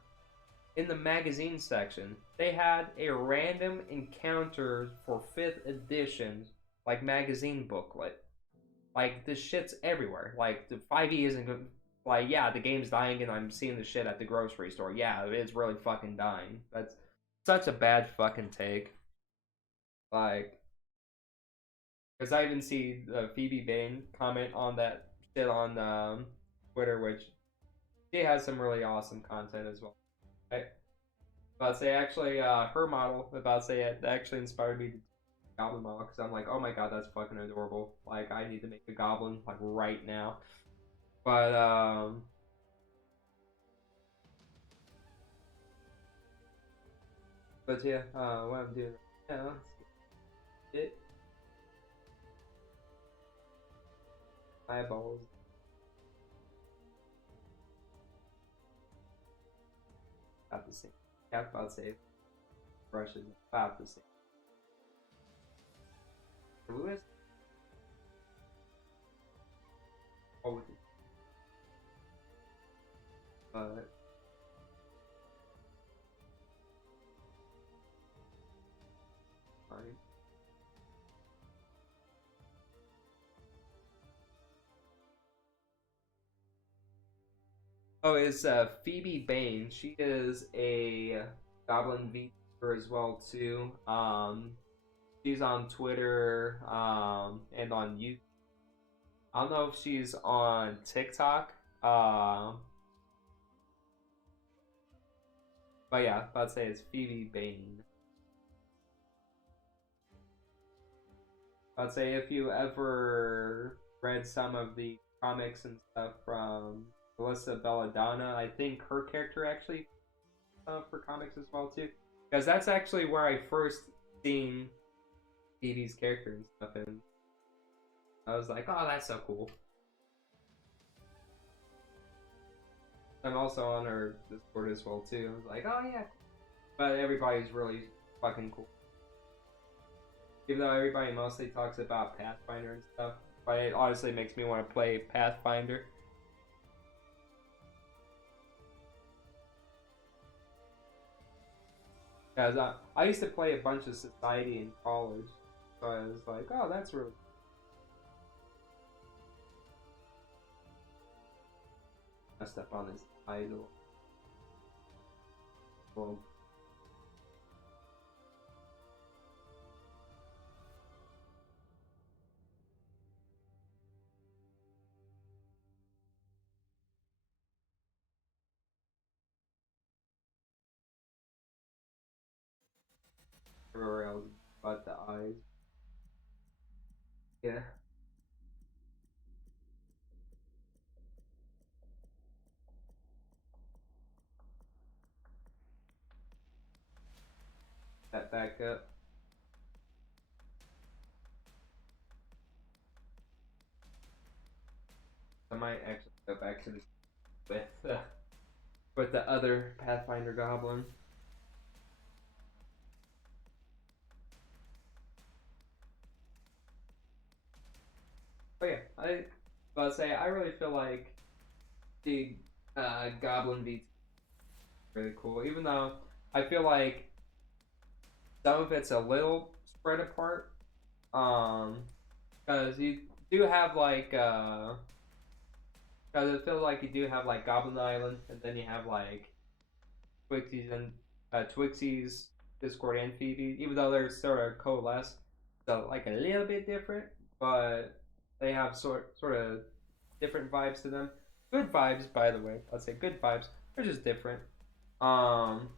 in the magazine section, they had a random encounters for 5th edition, like, magazine booklet. Like, this shit's everywhere. Like, the 5e isn't good. Like, yeah, the game's dying and I'm seeing the shit at the grocery store. Yeah, it's really fucking dying. That's such a bad fucking take. Like, because I even see Phoebe Bain comment on that shit on Twitter, which she has some really awesome content as well. Right? About to say actually, her model about to say it actually inspired me to do a goblin model because I'm like, oh my god, that's fucking adorable. Like I need to make a goblin like right now. But yeah, what I'm doing right now, it eyeballs about the same. Yeah, about to say brushes about the same. Lewis, oh, but fine. Oh, it's Phoebe Bain. She is a Goblin VTuber as well too. She's on Twitter and on YouTube. I don't know if she's on TikTok. But yeah, about to say it's Phoebe Bain. I'd say if you ever read some of the comics and stuff from Melissa Belladonna, I think her character actually for comics as well too, because that's actually where I first seen Phoebe's character and stuff, and I was like, oh, that's so cool. I'm also on her Discord as well too. I was like, oh yeah, but everybody's really fucking cool. Even though everybody mostly talks about Pathfinder and stuff, but it honestly makes me want to play Pathfinder. Because I used to play a bunch of Society in college, so I was like, oh, that's really messed up on his idol. Well, everywhere else but the eyes. Yeah, that back up. I might actually go back to this with the other Pathfinder Goblin. But yeah, but say I really feel like the Goblin beats really cool. Even though I feel like some of it's a little spread apart. Um, because you do have like because it feels like you do have like Goblin Island, and then you have like Twixie's and Twixie's Discord and Phoebe, even though they're sort of coalesced, so like a little bit different, but they have sort of different vibes to them. Good vibes, by the way. I'd say good vibes. They're just different. Um,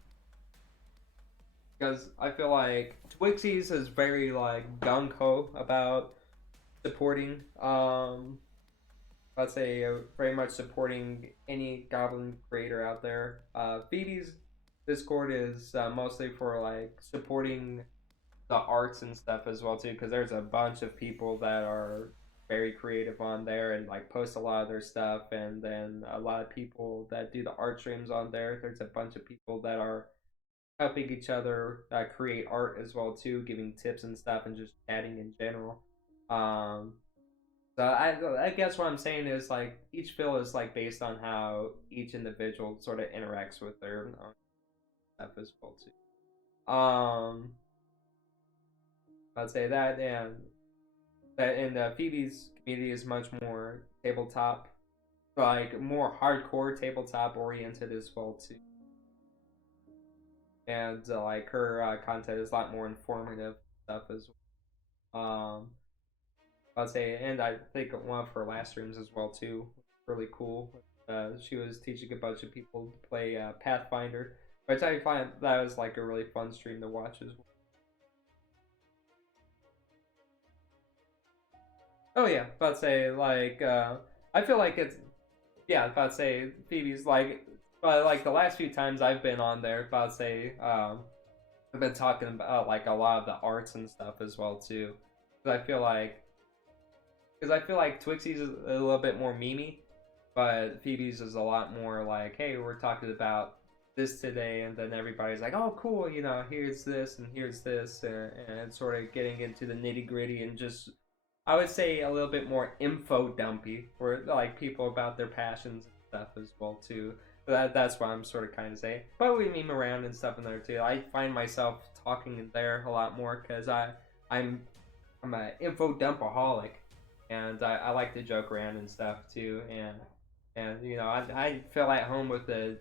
because I feel like Twixie's is very like gung ho about supporting. I'd say very much supporting any Goblin creator out there. Phoebe's Discord is mostly for like supporting the arts and stuff as well too, because there's a bunch of people that are very creative on there and like post a lot of their stuff, and then a lot of people that do the art streams on there. There's a bunch of people that are helping each other create art as well too, giving tips and stuff, and just chatting in general. Um, so I guess what I'm saying is like each fill is like based on how each individual sort of interacts with their own stuff as well too. I'd say that, and Phoebe's community is much more tabletop, like more hardcore tabletop oriented as well too, and like her content is a lot more informative stuff as well. I'd say, and I think one of her last streams as well too, really cool. She was teaching a bunch of people to play Pathfinder, which I find that was like a really fun stream to watch as well. Oh yeah, about to say like I feel like it's yeah, about to say Phoebe's like the last few times I've been on there, about to say I've been talking about like a lot of the arts and stuff as well too. Because I feel like Twixie's is a little bit more memey, but Phoebe's is a lot more like, hey, we're talking about this today, and then everybody's like, oh, cool, you know, here's this and here's this, and sort of getting into the nitty gritty and just, I would say, a little bit more info dumpy, for like people about their passions and stuff as well too. That's what I'm sort of kind of saying. But we meme around and stuff in there too. I find myself talking in there a lot more because I'm I'm an info dumpaholic, and I like to joke around and stuff too, and you know I feel at home with the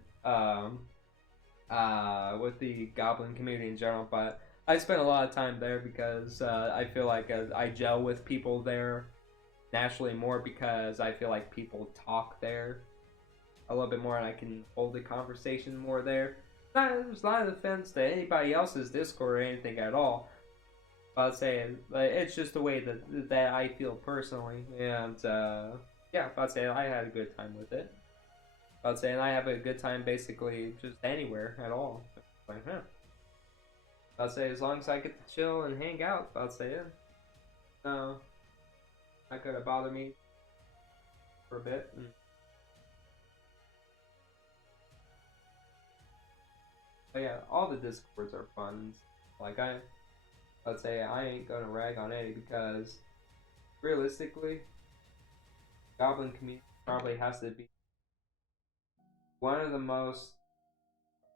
goblin community in general, but I spend a lot of time there because I feel like I gel with people there naturally more because I feel like people talk there a little bit more and I can hold the conversation more there. It's not an offense to anybody else's Discord or anything at all. I'd say it's just the way that I feel personally, and yeah, I'd say I had a good time with it. I'd say, and I have a good time basically just anywhere at all. Like, huh. I'd say as long as I get to chill and hang out, I'd say yeah. No, not gonna bother me for a bit. But yeah, all the Discords are fun. Like I'd say I ain't gonna rag on any because realistically, Goblin community probably has to be one of the most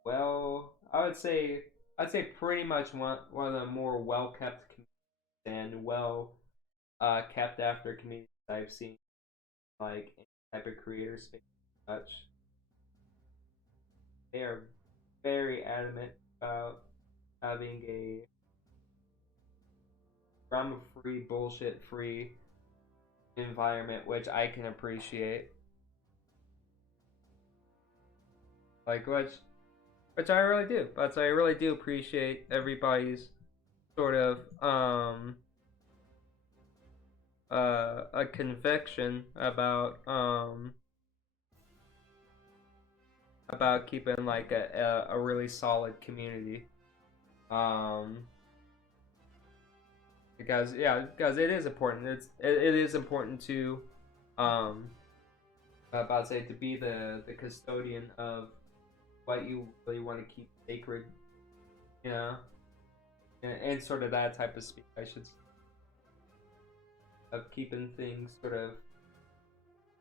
I'd say pretty much one of the more well kept and well kept after communities I've seen, like any type of creator space and such. They are very adamant about having a drama free, bullshit free environment, which I can appreciate. Like which I really do. But I really do appreciate everybody's sort of a conviction about keeping like a really solid community. Um because it is important. It is important to um about to say to be the custodian of what you really want to keep sacred, you know, and sort of that type of speak, I should say, of keeping things sort of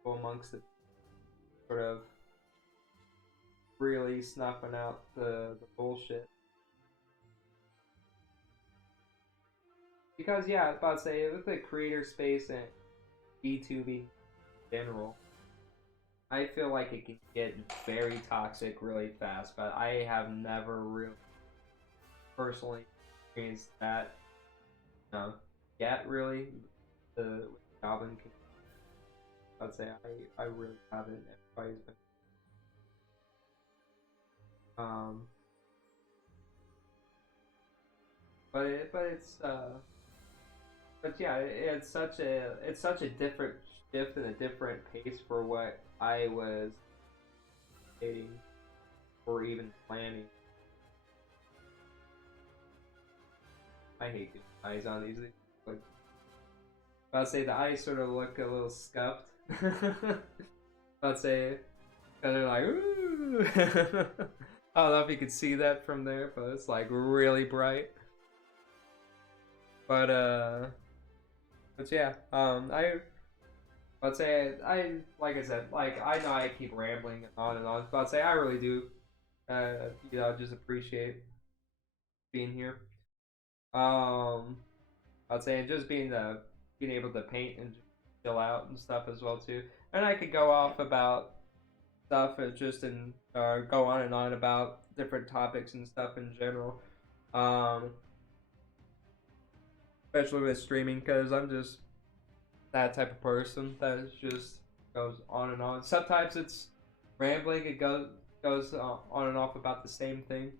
amongst it, sort of really snuffing out the bullshit. Because yeah, I was about to say with the creator space and B2B in general, I feel like it can get very toxic really fast, but I have never really personally experienced that yet really the Goblin community. I'd say I really haven't. Everybody's been um but it's but yeah, it's such a different shift and a different pace for what I was dating or even planning. I hate doing eyes on these. Like, I'd say the eyes sort of look a little scuffed. I'd say, and they're like, ooh. I don't know if you could see that from there, but it's like really bright. But yeah, I'd say I like I said, like I know I keep rambling on and on, but I'd say I really do, just appreciate being here. Um, I'd say just being able to paint and just chill out and stuff as well too. And I could go off about stuff and just and go on and on about different topics and stuff in general. Um, Especially with streaming because I'm just that type of person that is just goes on and on. Sometimes it's rambling. It goes on and off about the same thing.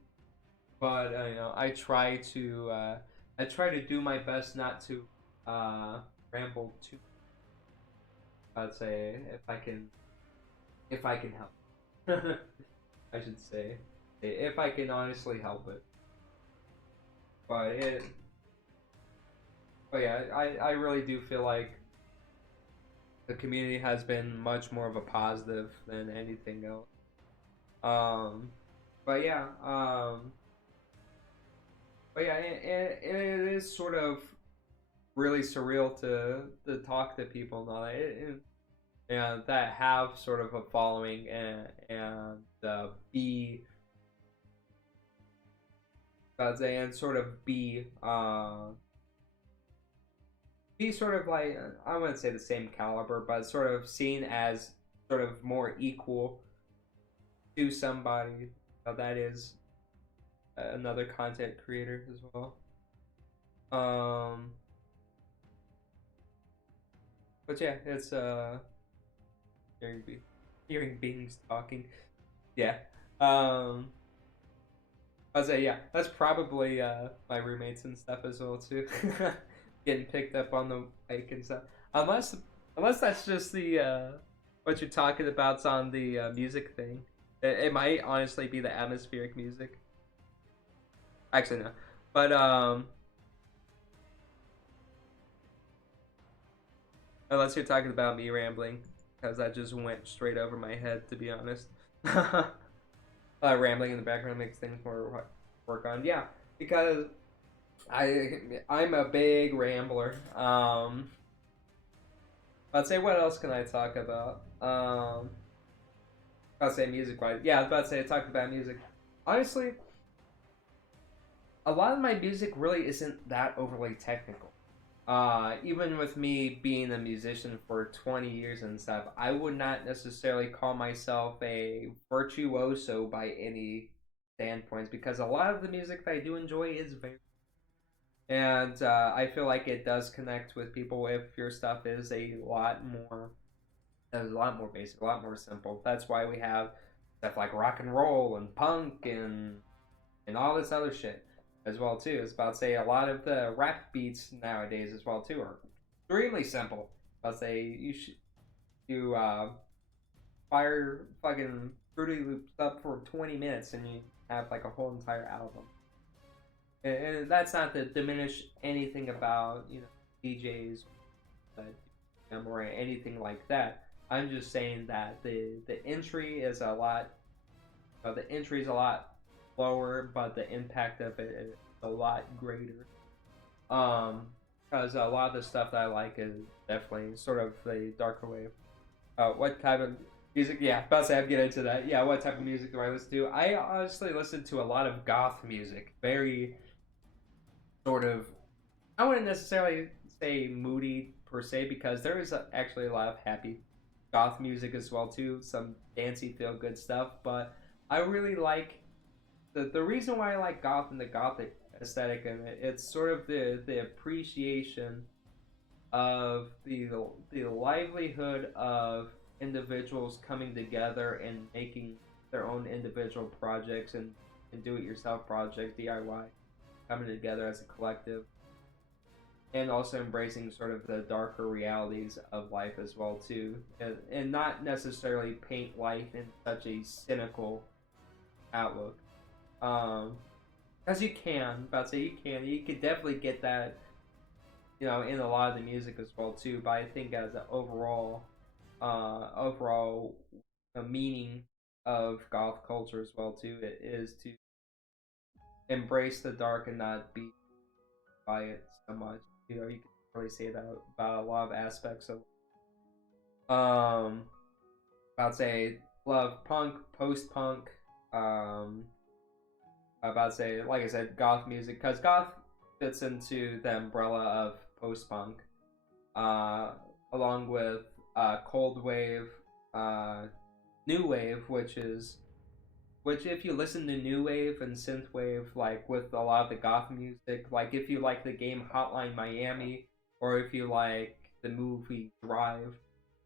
But I try to do my best not to ramble too. I'd say if I can help. I should say if I can honestly help it. But it but yeah, I really do feel like the community has been much more of a positive than anything else. Um, but yeah, it is sort of really surreal to talk to people and all that, and that have sort of a following and and sort of be sort of like I wouldn't say the same caliber, but sort of seen as sort of more equal to somebody that is another content creator as well. Um, but yeah, it's hearing be hearing beings talking. Yeah. Um, I was say yeah, that's probably my roommates and stuff as well too. Getting picked up on the mic and stuff. Unless unless that's just the what you're talking about's on the music thing. It might honestly be the atmospheric music. Actually no. But unless you're talking about me rambling, because that just went straight over my head to be honest. Rambling in the background makes things more work on. Yeah, because I'm a big rambler. I'd say what else can I talk about? I'd say music wise. Yeah, I was about to say I talked about music. Honestly, a lot of my music really isn't that overly technical. Even with me being a musician for 20 years and stuff, I would not necessarily call myself a virtuoso by any standpoints because a lot of the music that I do enjoy is very and I feel like it does connect with people if your stuff is a lot more basic, a lot more simple. That's why we have stuff like rock and roll and punk and all this other shit as well too. It's about to say a lot of the rap beats nowadays as well too are extremely simple. I'll say you fire fucking Fruity Loops up for 20 minutes and you have like a whole entire album. And that's not to diminish anything about DJs or anything like that. I'm just saying that the entry is a lot lower, but the impact of it is a lot greater. Because a lot of the stuff that I like is definitely sort of the darker wave. What type of music? Yeah, about to say I'm getting into that. Yeah, what type of music do I listen to? I honestly listen to a lot of goth music. Very sort of I wouldn't necessarily say moody per se because there is actually a lot of happy goth music as well too, some dancey feel good stuff. But I really like the reason why I like goth and the gothic aesthetic in it. It's sort of the appreciation of the livelihood of individuals coming together and making their own individual projects and do it yourself projects, DIY, coming together as a collective and also embracing sort of the darker realities of life as well too, and not necessarily paint life in such a cynical outlook. As you can, about to say you could definitely get that, in a lot of the music as well too. But I think as an overall meaning of goth culture as well too, it is to embrace the dark and not be by it so much. You can really say that about a lot of aspects of about to say love punk, post punk, about to say like I said, goth music because goth fits into the umbrella of post punk, along with cold wave, new wave, which if you listen to new wave and synth wave, like with a lot of the goth music, like if you like the game Hotline Miami, or if you like the movie Drive,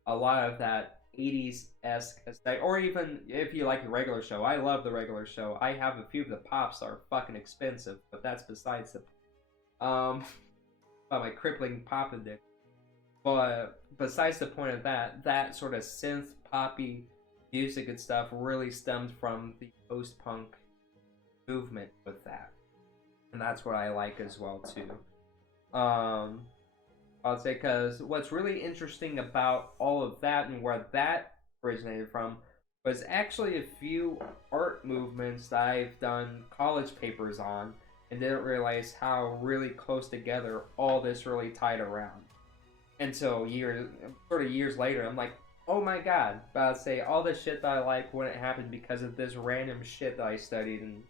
a lot of that 80s-esque aesthetic, or even if you like the regular show. I love the regular show. I have a few of the pops that are fucking expensive, but that's besides the by my crippling pop addiction. But besides the point of that, that sort of synth poppy music and stuff really stemmed from the post-punk movement with that, and that's what I like as well too. I'll say, because what's really interesting about all of that and where that originated from was actually a few art movements that I've done college papers on, and didn't realize how really close together all this really tied around. And so years later, I'm like, oh my god, but I'll say all the shit that I like wouldn't happen because of this random shit that I studied in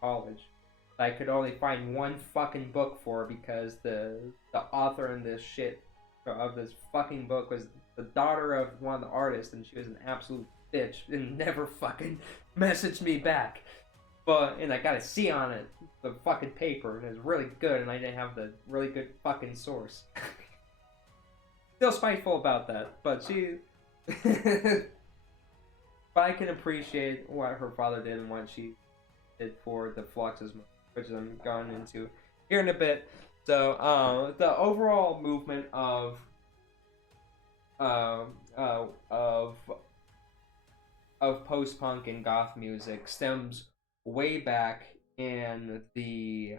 college. I could only find one fucking book for, because the author in this shit of this fucking book was the daughter of one of the artists, and she was an absolute bitch and never fucking messaged me back. And I got a C on it, the fucking paper, and it was really good, and I didn't have the really good fucking source. Still spiteful about that, but she... but I can appreciate what her father did and what she did for the Fluxus, which I'm going into here in a bit. So, the overall movement of post-punk and goth music stems way back in the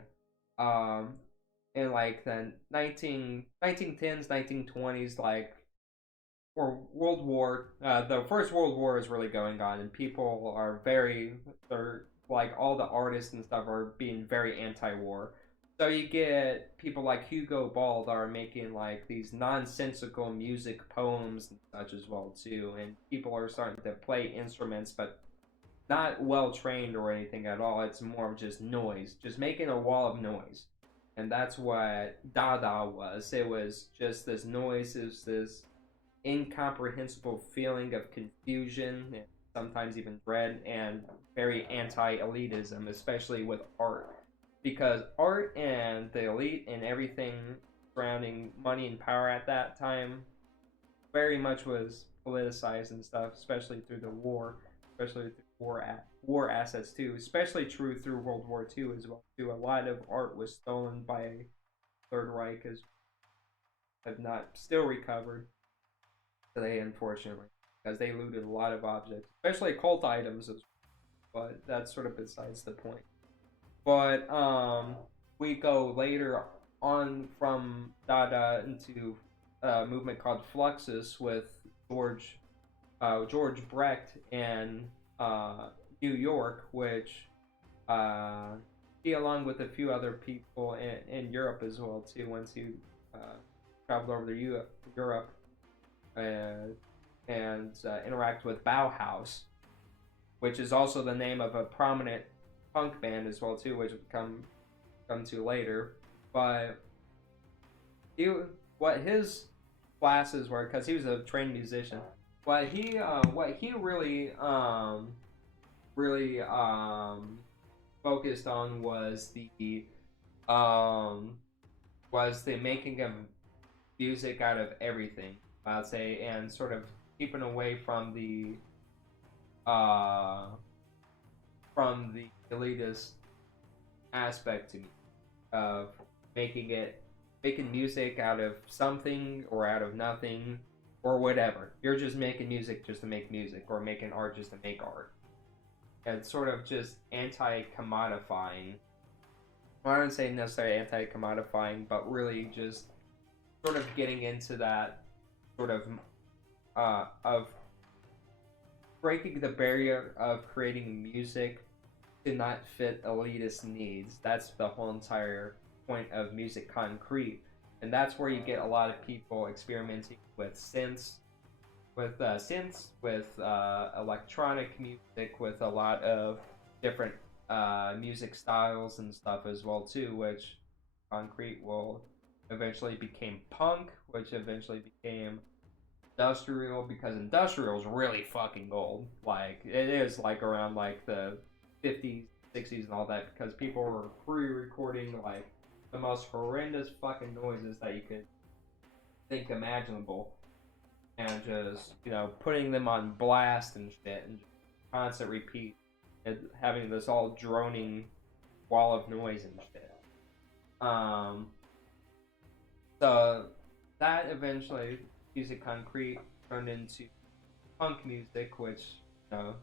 in like the 1910s, 1920s, like, or World War. The First World War is really going on, and people are they're like, all the artists and stuff are being very anti-war. So you get people like Hugo Ball that are making like these nonsensical music poems and such as well too, and people are starting to play instruments, but not well trained or anything at all. It's more of just noise, just making a wall of noise. And that's what Dada was. It was just this noise, it was this incomprehensible feeling of confusion, and sometimes even dread, and very anti-elitism, especially with art. Because art and the elite and everything surrounding money and power at that time very much was politicized and stuff, especially through the war, especially through war assets too, especially true through World War II as well too. A lot of art was stolen by Third Reich, as have not still recovered today, unfortunately, because they looted a lot of objects, especially cult items, but that's sort of besides the point. But we go later on from Dada into a movement called Fluxus with George Brecht in New York, which he, along with a few other people in Europe as well too, once he traveled over to Europe and interact with Bauhaus, which is also the name of a prominent punk band as well too, which we'll come to later. But what his classes were, because he was a trained musician, what he really focused on was the making of music out of everything, I'd say, and sort of keeping away from the elitist aspect to me of making music out of something or out of nothing or whatever. You're just making music just to make music, or making art just to make art. And it's sort of just anti-commodifying. Well, I wouldn't say necessarily anti-commodifying, but really just sort of getting into that sort of breaking the barrier of creating music to not fit elitist needs. That's the whole entire point of Music Concrete, and that's where you get a lot of people experimenting with synths, with electronic music, with a lot of different music styles and stuff as well too, which Concrete will eventually became punk, which eventually became industrial, because industrial is really fucking old. Like, it is like around like the 50s, 60s and all that, because people were pre-recording like the most horrendous fucking noises that you could think imaginable, and just putting them on blast and shit, and just constant repeat, and having this all droning wall of noise and shit. So that eventually, Music Concrete turned into punk music, which still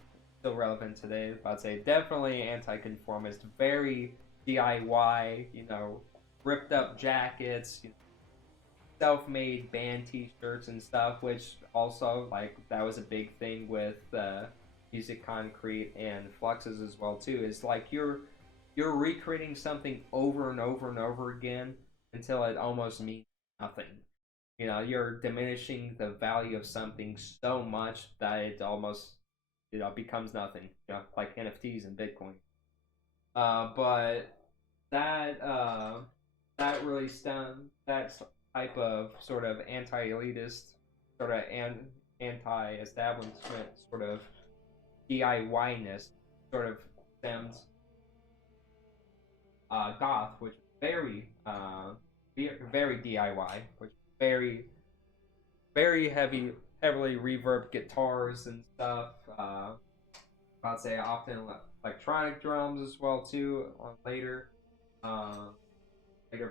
relevant today. I'd say definitely anti-conformist, very DIY. Ripped up jackets, self-made band T-shirts and stuff, which also that was a big thing with Music Concrete and Fluxes as well too. Is you're recreating something over and over and over again until it almost means nothing. You're diminishing the value of something so much that it almost becomes nothing. Like NFTs and Bitcoin. But that really stemmed that type of sort of anti-elitist, sort of anti-establishment, sort of DIY-ness, sort of stems goth, which is very very DIY, which is very very heavily reverb guitars and stuff. I'd say often electronic drums as well too on later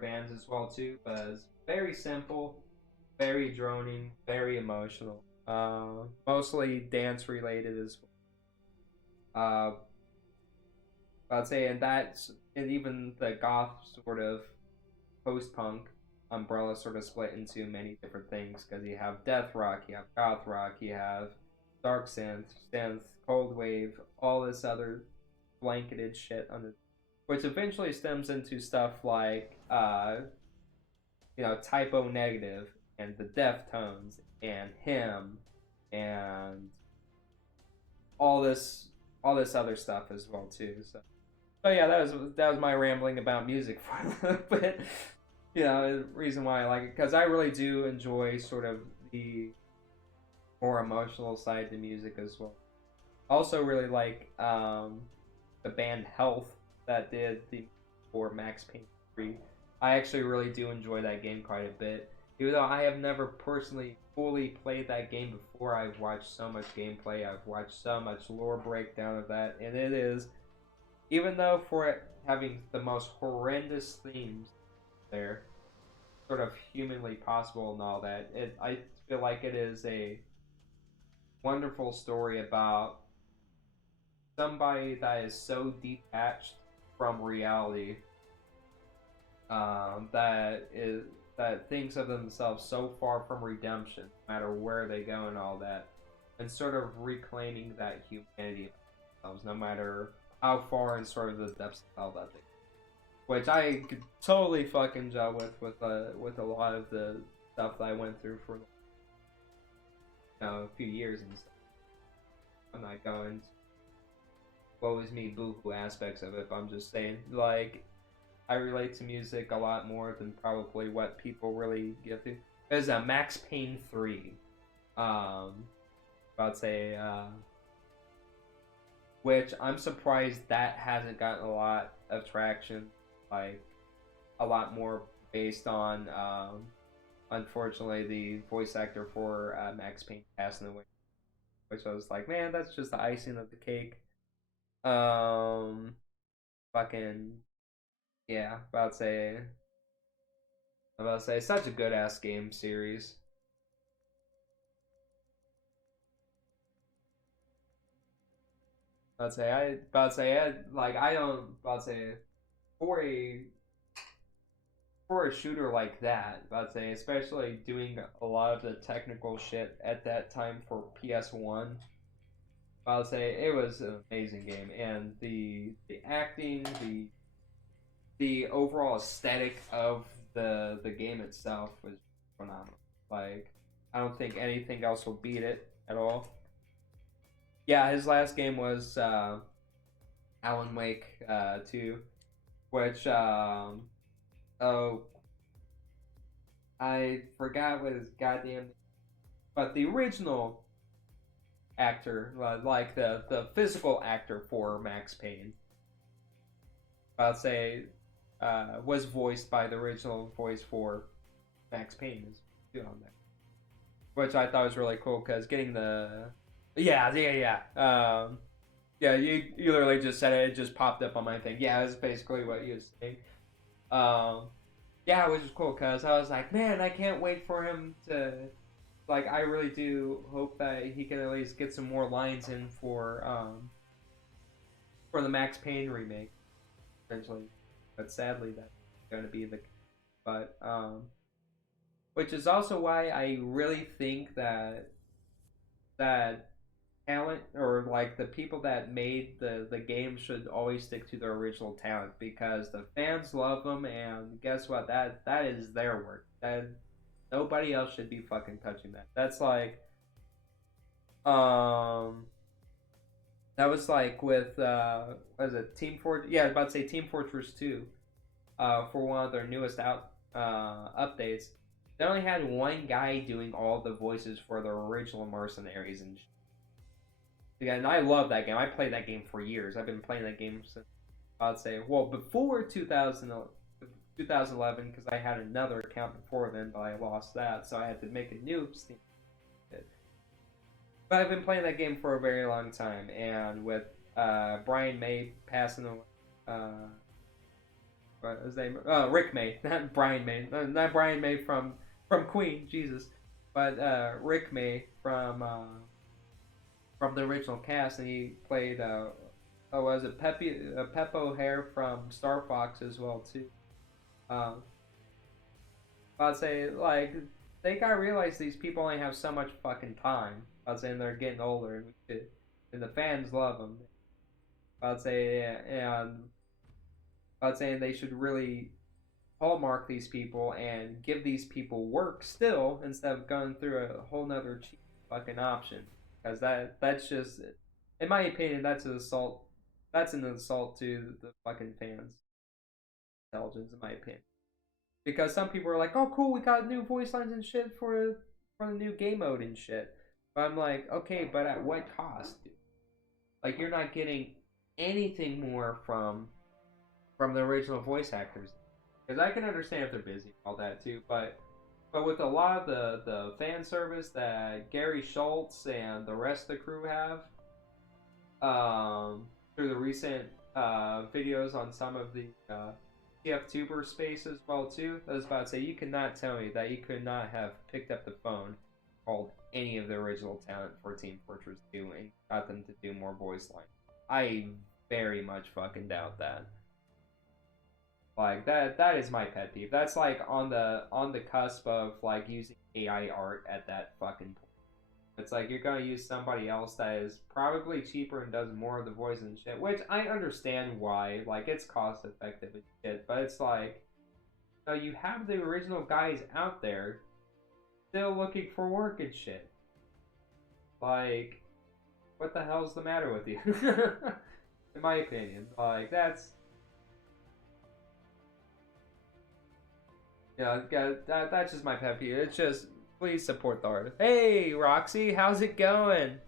bands as well too, but it's very simple, very droning, very emotional. Mostly dance related as well. I'd say, and even the goth sort of post punk umbrella sort of split into many different things, because you have death rock, you have goth rock, you have dark synth, cold wave, all this other blanketed shit under, which eventually stems into stuff like Typo Negative and the Deftones and Him and all this other stuff as well too. So yeah, that was my rambling about music for a little bit. The reason why I like it, because I really do enjoy sort of the more emotional side to music as well. Also really like the band Health that did the for Max Payne 3. I actually really do enjoy that game quite a bit. Even though I have never personally fully played that game before, I've watched so much gameplay, I've watched so much lore breakdown of that, and it is, even though for it having the most horrendous themes there, sort of humanly possible and all that, I feel like it is a wonderful story about somebody that is so detached from reality, that thinks of themselves so far from redemption, no matter where they go and all that, and sort of reclaiming that humanity themselves, no matter how far in sort of the depths of all that thing. Which I could totally fucking gel with a lot of the stuff that I went through for a few years and stuff. I'm not going to woe is me boo-hoo aspects of it, but I'm just saying, I relate to music a lot more than probably what people really give to. There's a Max Payne 3. I'd say, which I'm surprised that hasn't gotten a lot of traction, a lot more based on, unfortunately, the voice actor for Max Payne passing away, which I was like, man, that's just the icing of the cake. Fucking, yeah, about to say, such a good ass game series. I don't, for a shooter like that, I'd say, especially doing a lot of the technical shit at that time for PS1, I'd say it was an amazing game, and the acting, the overall aesthetic of the game itself was phenomenal. I don't think anything else will beat it at all. Yeah, his last game was Alan Wake 2, which oh, I forgot what his goddamn, but the original actor, the physical actor for Max Payne, I'd say, was voiced by the original voice for Max Payne. too on there, which I thought was really cool because getting the yeah, you literally just said it. It just popped up on my thing. Yeah, that's basically what you was saying. Um, yeah, which is cool because I was like, man, I can't wait for him to. Like, I really do hope that he can at least get some more lines in for the Max Payne remake, eventually. But sadly, that's going to be the. But which is also why I really think that talent or like the people that made the game should always stick to their original talent because the fans love them, and guess what, that is their work. That nobody else should be fucking touching that. That's like um that was like with what is it, Team Fortress, yeah, I was about to say Team Fortress 2, for one of their newest updates. They only had one guy doing all the voices for the original mercenaries and yeah, and I love that game. I played that game for years. I've been playing that game since, I'd say, well, before 2011, because I had another account before then, but I lost that, so I had to make a new Steam. But I've been playing that game for a very long time, and with Brian May passing away, what was his name? Rick May, not Brian May, not Brian May from Queen, Jesus, but Rick May from the original cast, and he played was it Pep O'Hare from Star Fox as well too. Um, I'd say like they gotta realize these people only have so much fucking time. I'd say they're getting older, and the fans love them. I'd say and I'd say they should really hallmark these people and give these people work still instead of going through a whole nother cheap fucking option. Because that's just, in my opinion, that's an assault. That's an insult to the fucking fans' intelligence, in my opinion. Because some people are like, "Oh, cool, we got new voice lines and shit for the new game mode and shit." But I'm like, okay, but at what cost? Like, you're not getting anything more from the original voice actors. Because I can understand if they're busy and all that too, but with a lot of the fan service that Gary Schultz and the rest of the crew have, through the recent videos on some of the TFTuber space as well too, I was about to say, you could not tell me that you could not have picked up the phone, called any of the original talent for Team Fortress 2 and got them to do more voice lines. I very much fucking doubt that. Like that is my pet peeve. That's like on the cusp of like using AI art at that fucking point. It's like you're gonna use somebody else that is probably cheaper and does more of the voice and shit, which I understand why. Like it's cost effective and shit, but it's like, you know, you have the original guys out there still looking for work and shit. Like, what the hell's the matter with you? In my opinion, like that's just my pet peeve. It's just, please support the artist. Hey, Roxy, how's it going?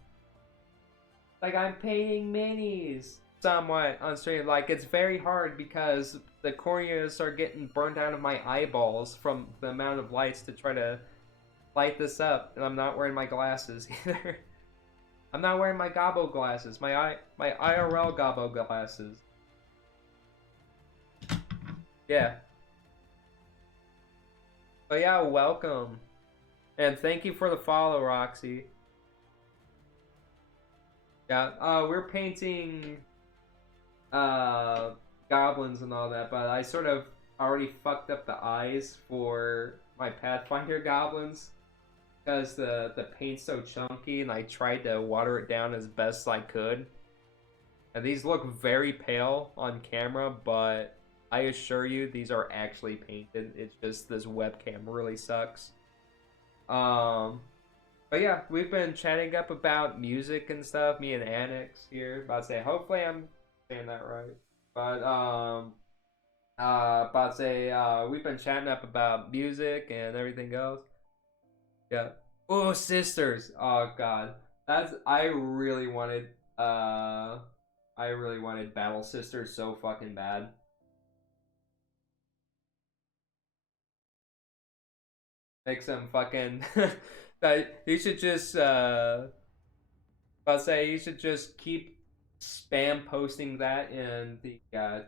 Like, I'm painting minis somewhat on stream. Like, it's very hard because the corneas are getting burnt out of my eyeballs from the amount of lights to try to light this up, and I'm not wearing my glasses either. I'm not wearing my gobbo glasses, my IRL gobbo glasses. Yeah. But yeah, welcome. And thank you for the follow, Roxy. Yeah, we're painting goblins and all that, but I sort of already fucked up the eyes for my Pathfinder goblins because the paint's so chunky, and I tried to water it down as best I could. And these look very pale on camera, but I assure you these are actually painted. It's just this webcam really sucks. But yeah, we've been chatting up about music and stuff, me and Annex here. About to say, hopefully I'm saying that right. But about to say, we've been chatting up about music and everything else. Yeah. Oh, sisters. Oh god. That's I really wanted Battle Sisters so fucking bad. Make some fucking that you should just I'll say you should just keep spam posting that in the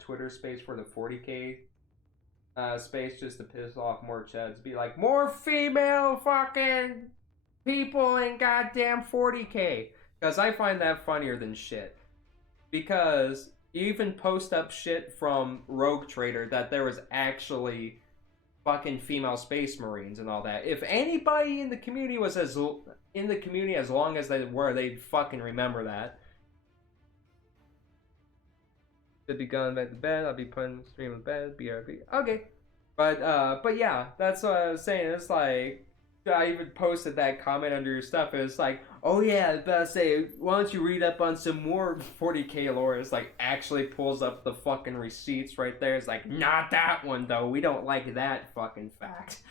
Twitter space for the 40K space just to piss off more chuds. Be like, more female fucking people in goddamn 40K. Because I find that funnier than shit. Because you even post up shit from Rogue Trader that there was actually fucking female space marines and all that. If anybody in the community was as in the community as long as they were, they'd fucking remember that. Should be going back to bed. I'll be putting stream in bed. BRB. Okay. But yeah, that's what I was saying. It's like I even posted that comment under your stuff. It's like, oh yeah, I was about to say, why don't you read up on some more 40K lore? It's like actually pulls up the fucking receipts right there. It's like, not that one though. We don't like that fucking fact.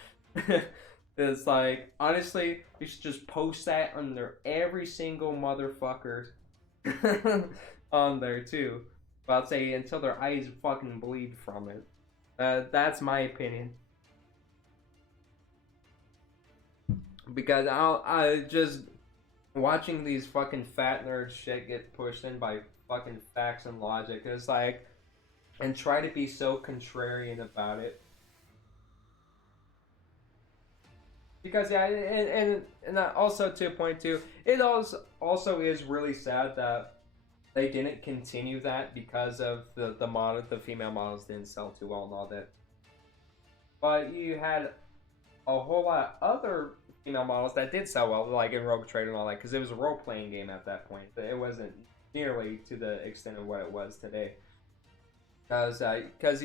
It's like, honestly, you should just post that under every single motherfucker on there too. But I'll say until their eyes fucking bleed from it. That's my opinion. Because I just watching these fucking fat nerds shit get pushed in by fucking facts and logic is like, and try to be so contrarian about it. Because yeah, and also to a point too, it also is really sad that they didn't continue that because of the female models didn't sell too well and all that. But you had a whole lot of other female models that did sell well, like in Rogue Trader and all that, because it was a role playing game at that point. It wasn't nearly to the extent of what it was today. Because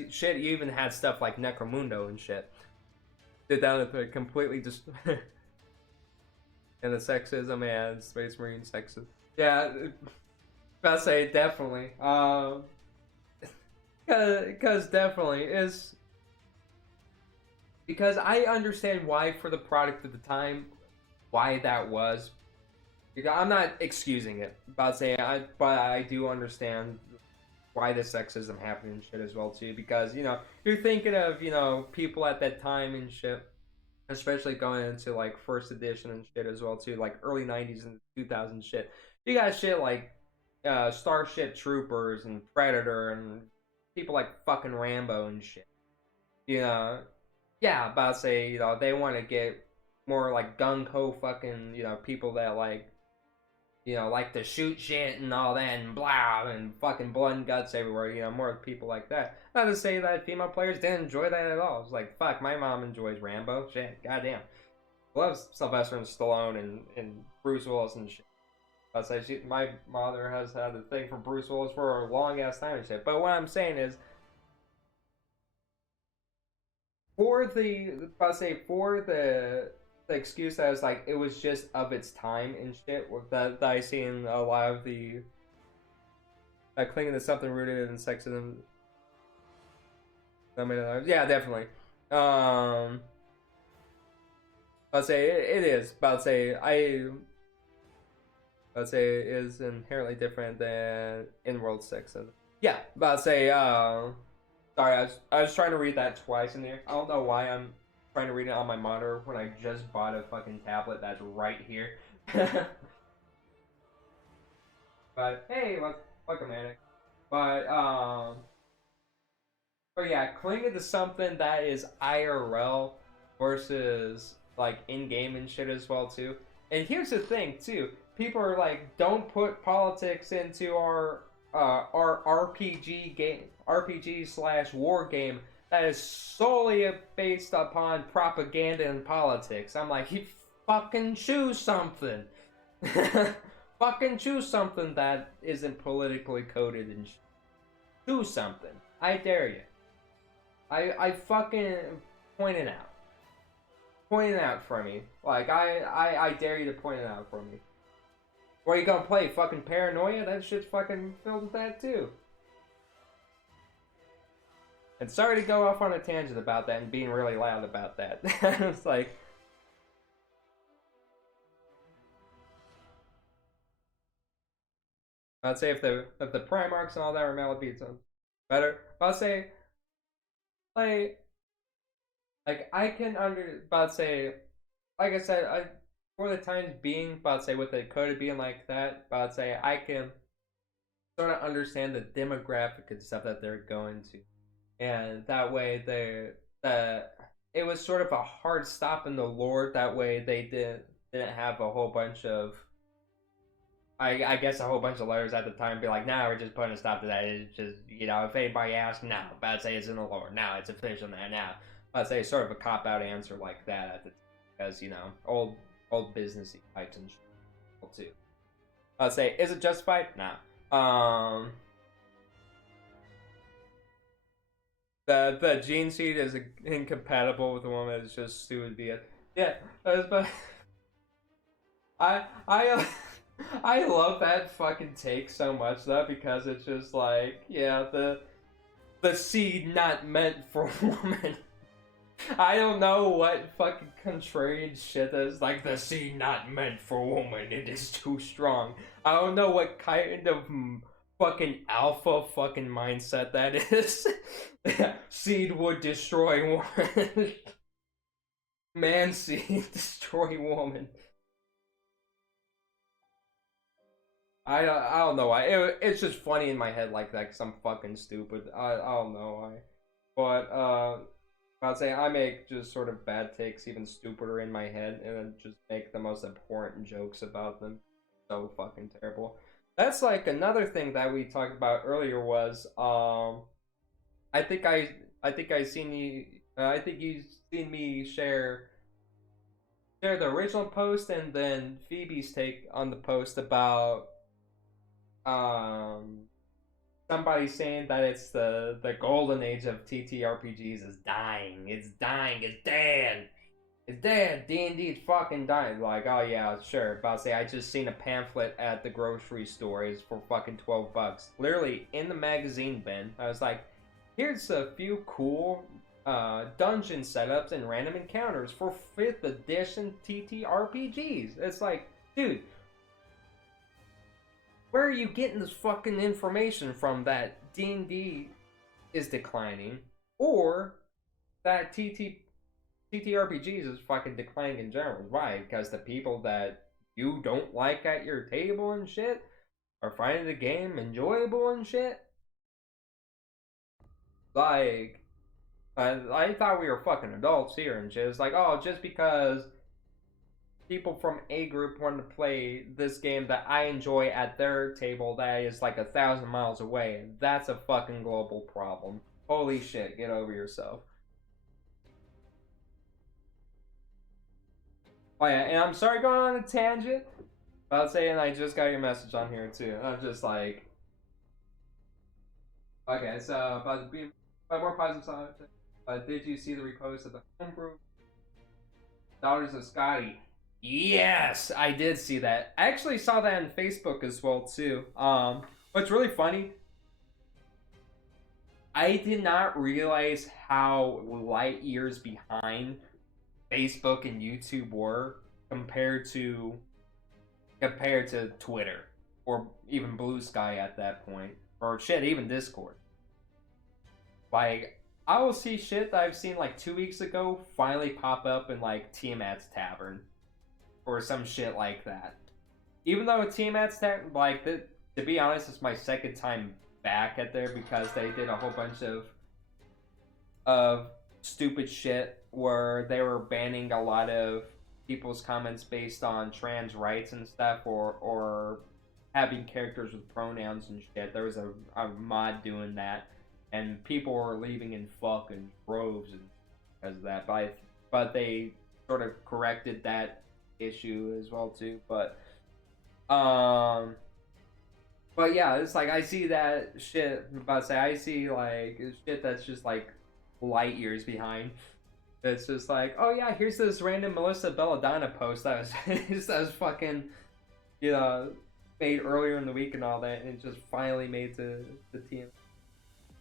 shit, you even had stuff like Necromundo and shit. Did down at the completely just and the sexism and Space Marine sexism. Yeah, I'll say definitely. Because definitely is because I understand why for the product at the time, why that was. Because I'm not excusing it, but I do understand why the sexism happened and shit as well too. Because you're thinking of people at that time and shit, especially going into like first edition and shit as well too, like early '90s and 2000s shit. You got shit like Starship Troopers and Predator and people like fucking Rambo and shit. Yeah, about to say they want to get more like gung ho fucking people that like to shoot shit and all that and blah and fucking blood and guts everywhere. More people like that. Not to say that female players didn't enjoy that at all. It's like fuck, my mom enjoys Rambo. Shit, goddamn, loves Sylvester Stallone and Bruce Willis and shit. I say my mother has had a thing for Bruce Willis for a long ass time and shit. But what I'm saying is, for the excuse that was like it was just of its time and shit that I see in a lot of the clinging to something rooted in sexism. Yeah, definitely. I'll say it is. But I'd say it is inherently different than in-world sexism. Yeah, but I'd say sorry, I was trying to read that twice in there. I don't know why I'm trying to read it on my monitor when I just bought a fucking tablet that's right here. But hey, welcome, Manic. But yeah, clinging to something that is IRL versus like in-game and shit as well too. And here's the thing too. People are like, don't put politics into our RPG/war game that is solely based upon propaganda and politics. I'm like, you fucking choose something. Fucking choose something that isn't politically coded and choose something. I dare you. I fucking point it out. Point it out for me. Like I dare you to point it out for me. What are you gonna play? Fucking Paranoia? That shit's fucking filled with that too. And sorry to go off on a tangent about that and being really loud about that. It's like, I'd say if the Primarchs and all that were Malapetes, better. I'd say like I can about say like I said, for the time being, about to say with it could being like that, about to say I can sort of understand the demographic and stuff that they're going to, and that way the it was sort of a hard stop in the lore. That way they didn't have a whole bunch of I guess a whole bunch of lawyers at the time be like, nah, we're just putting a stop to that. It's just, if anybody asks, no, but I'd say it's in the lore. Now it's official now. I'd say it's sort of a cop out answer like that at the time, because old businessy types and shit too. I'd say, is it justified? Nah. The gene seed is incompatible with the woman. It's just stupid. Yeah, but I I love that fucking take so much though, because it's just like, yeah, the seed not meant for woman. I don't know what fucking contrarian shit is like, the seed not meant for woman, it is too strong. I don't know what kind of fucking alpha fucking mindset that is. Seed would destroy woman. Man seed destroy woman. I don't know why. It's just funny in my head like that because I'm fucking stupid. I don't know why. But I'd say I make just sort of bad takes even stupider in my head, and then just make the most important jokes about them. So fucking terrible. That's like another thing that we talked about earlier was I think I seen you I think you seen me share the original post and then Phoebe's take on the post about um somebody saying that it's the golden age of TTRPGs is dying. It's dying. It's dead. It's dead. D&D is fucking dying. Like, oh yeah, sure. About to say, I just seen a pamphlet at the grocery store. It's for fucking $12. Literally in the magazine bin. I was like, here's a few cool dungeon setups and random encounters for 5th edition TTRPGs. It's like, dude, where are you getting this fucking information from that D&D is declining, or that TTRPGs is fucking declining in general? Why? Because the people that you don't like at your table and shit are finding the game enjoyable and shit? Like, I thought we were fucking adults here and shit. It's like, oh, just because people from A group want to play this game that I enjoy at their table that is like 1,000 miles away, that's a fucking global problem. Holy shit, get over yourself. Oh yeah, and I'm sorry going on a tangent. But I'll say, and I just got your message on here too. I'm just like, okay, so about being more positive side. Did you see the repost of the homebrew Daughters of Scotty? Yes, I did see that. I actually saw that on Facebook as well too. What's really funny, I did not realize how light years behind Facebook and YouTube were compared to Twitter or even Blue Sky at that point, or shit, even Discord. Like, I will see shit that I've seen like 2 weeks ago finally pop up in like Tiamat's Tavern or some shit like that. Even though Tiamat's Tavern, like, to be honest, it's my second time back at there because they did a whole bunch of stupid shit where they were banning a lot of people's comments based on trans rights and stuff, or having characters with pronouns and shit. There was a mod doing that, and people were leaving in fucking droves because of that. But they sort of corrected that issue as well too. Um, but yeah, it's like I see that shit. I'm about to say, I see like shit that's just like light years behind. It's just like, oh yeah, here's this random Melissa Belladonna post that was that was fucking, made earlier in the week and all that, and it just finally made the team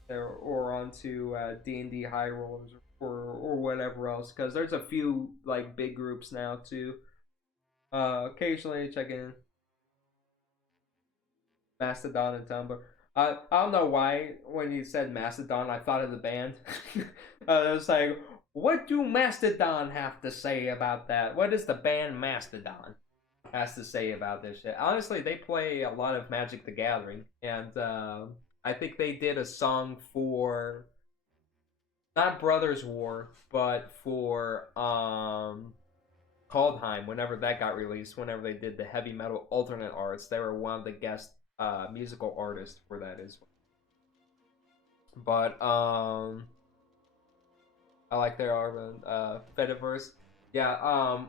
or onto D&D High Rollers or whatever else, because there's a few like big groups now too. Occasionally check in Mastodon and Tumblr. I don't know why when you said Mastodon, I thought of the band. It was like, What do Mastodon have to say about that? What does the band Mastodon has to say about this shit? Honestly, they play a lot of Magic the Gathering, and I think they did a song for not Brothers War, but for Kaldheim. Whenever that got released, whenever they did the heavy metal alternate arts, they were one of the guest musical artists for that as well. But I like their album, Fediverse. Yeah,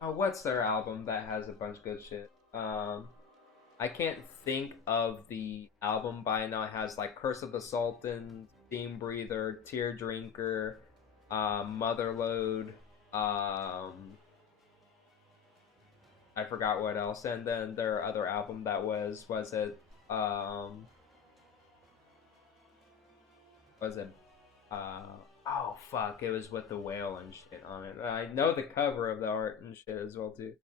what's their album that has a bunch of good shit? I can't think of the album by now. It has like Curse of the Sultan, Steam Breather, Tear Drinker, Motherload, I forgot what else, and then their other album that was it was it oh fuck, it was with the whale and shit on it. I know the cover of the art and shit as well too.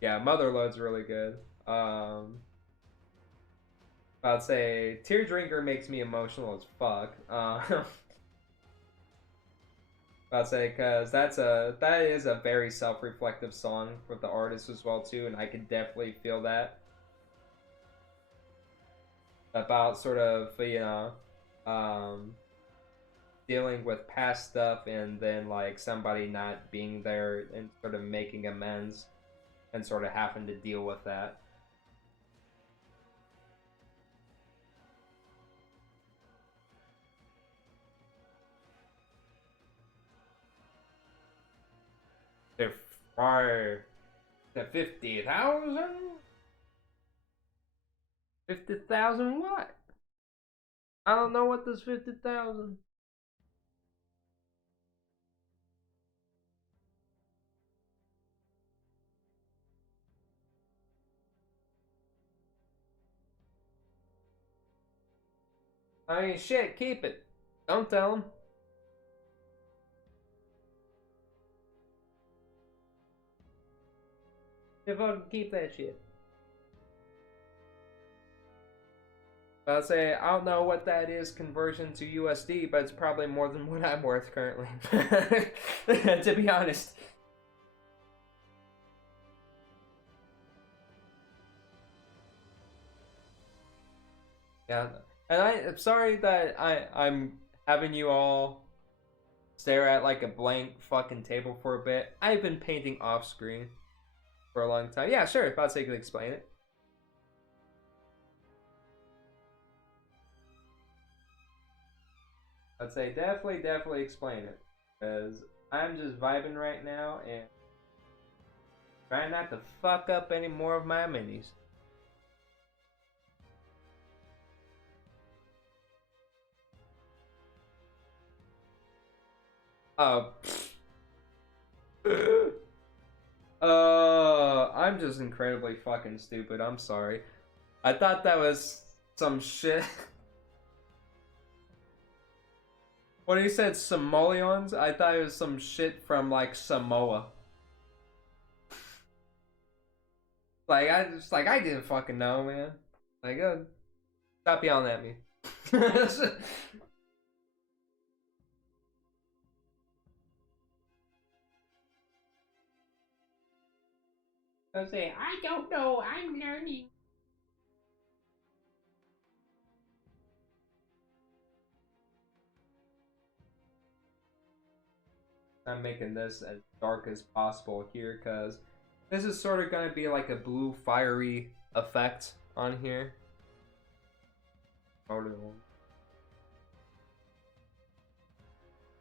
Yeah, Motherload's really good. I'd say Tear Drinker makes me emotional as fuck. I'd say because that is a very self-reflective song with the artist as well too, and I can definitely feel that about sort of dealing with past stuff and then like somebody not being there and sort of making amends and sort of having to deal with that. The fire, the 50,000? 50,000 what? I don't know what this 50,000. I mean, shit, keep it. Don't tell him. If I can keep that shit. I'll say, I don't know what that is conversion to USD, but it's probably more than what I'm worth currently. To be honest. Yeah, and I'm sorry that I'm having you all stare at like a blank fucking table for a bit. I've been painting off screen for a long time. Yeah, sure, if I'd say you could explain it. I'd say definitely explain it. Because I'm just vibing right now and trying not to fuck up any more of my minis. Uh, I'm just incredibly fucking stupid. I'm sorry. I thought that was some shit. When he said Samoleons, I thought it was some shit from like Samoa. Like I didn't fucking know, man. Like, stop yelling at me. I say, I don't know. I'm learning. I'm making this as dark as possible here because this is sort of going to be like a blue fiery effect on here.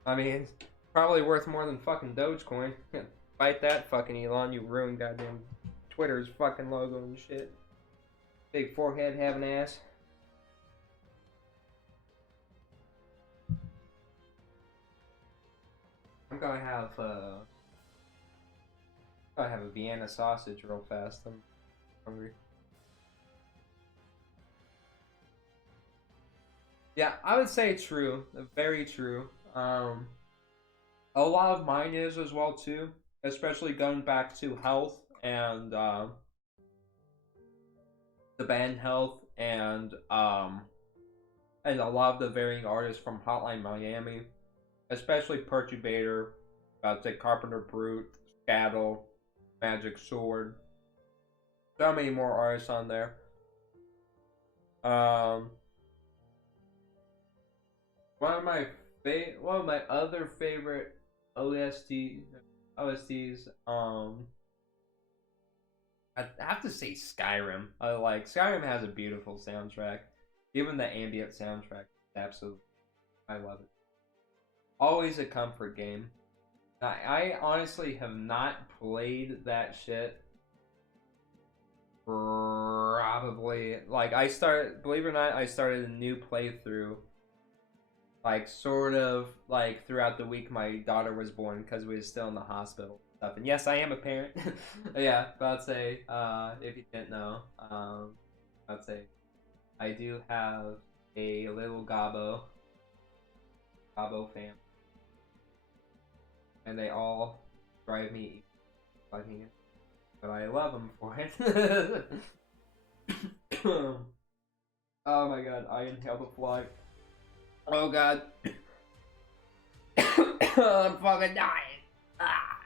I mean, it's probably worth more than fucking Dogecoin. Fight that fucking Elon, you ruined goddamn Twitter's fucking logo and shit. Big forehead having ass. I'm gonna have a Vienna sausage real fast. I'm hungry. Yeah, I would say true. Very true. A lot of mine is as well too, especially going back to health and the band health and a lot of the varying artists from Hotline Miami especially Perturbator, about to say Carpenter Brute, Scattle, Magic Sword. So many more artists on there. One of my other favorite OSTs. I have to say Skyrim. Skyrim has a beautiful soundtrack. Even the ambient soundtrack, absolutely, I love it. Always a comfort game. I honestly have not played that shit. Probably believe it or not, I started a new playthrough. Sort of throughout the week my daughter was born because we were still in the hospital and stuff. And yes, I am a parent. Yeah, but I'd say, if you didn't know, I'd say I do have a little Gabo family. And they all drive me fucking it. But I love them for it. Oh my god, I inhaled a fly. Oh god. I'm fucking dying. Ah.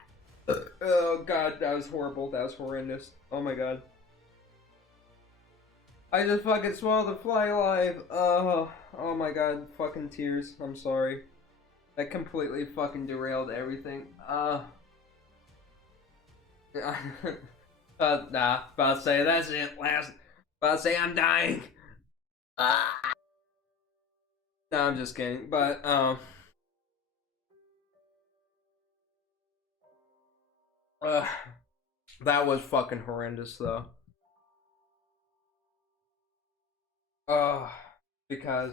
Oh god, that was horrible. That was horrendous. Oh my god. I just fucking swallowed the fly alive. Oh my god, fucking tears. I'm sorry. That completely fucking derailed everything. Nah, about to say that's it. About to say I'm dying. No, I'm just kidding. But that was fucking horrendous though. Because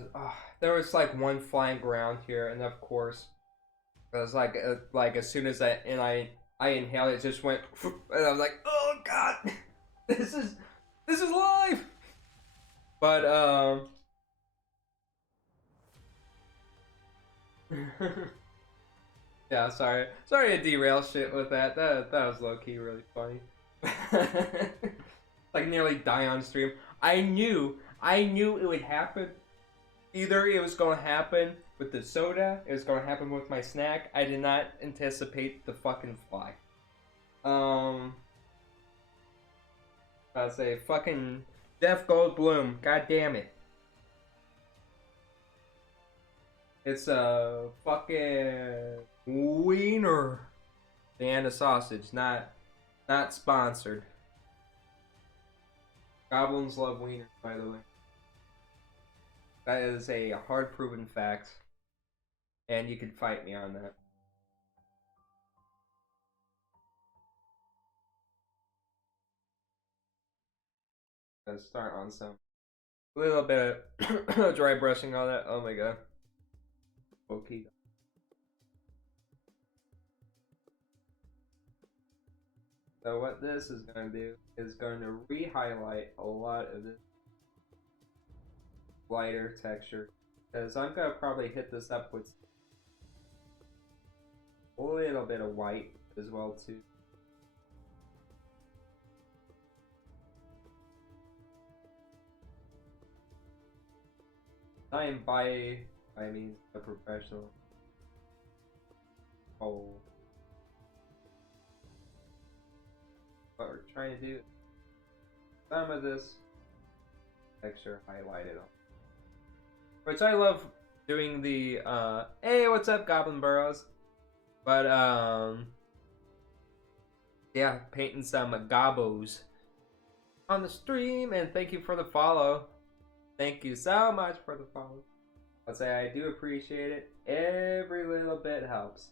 there was one flying around here, and of course, it was as soon as I inhaled it, just went, and I was like, oh god, this is live. But yeah, sorry to derail shit with that. That was low key really funny. Nearly die on stream. I knew it would happen. Either it was going to happen with the soda, it was going to happen with my snack. I did not anticipate the fucking fly. I'd say fucking Jeff Goldblum. God damn it. It's a fucking wiener. And a sausage, not sponsored. Goblins love wieners, by the way. That is a hard proven fact. And you can fight me on that. Let's start on some little bit of dry brushing on that. Oh my god. Okay. So what this is going to do is going to re-highlight a lot of this lighter texture, because I'm going to probably hit this up with a little bit of white as well too. I am by means a professional. Oh. What we're trying to do, some of this texture highlighted on. Which I love doing the, hey, what's up, Goblin Burrows? But, yeah, painting some gobos on the stream, and thank you for the follow. Thank you so much for the follow. I'll say I do appreciate it. Every little bit helps.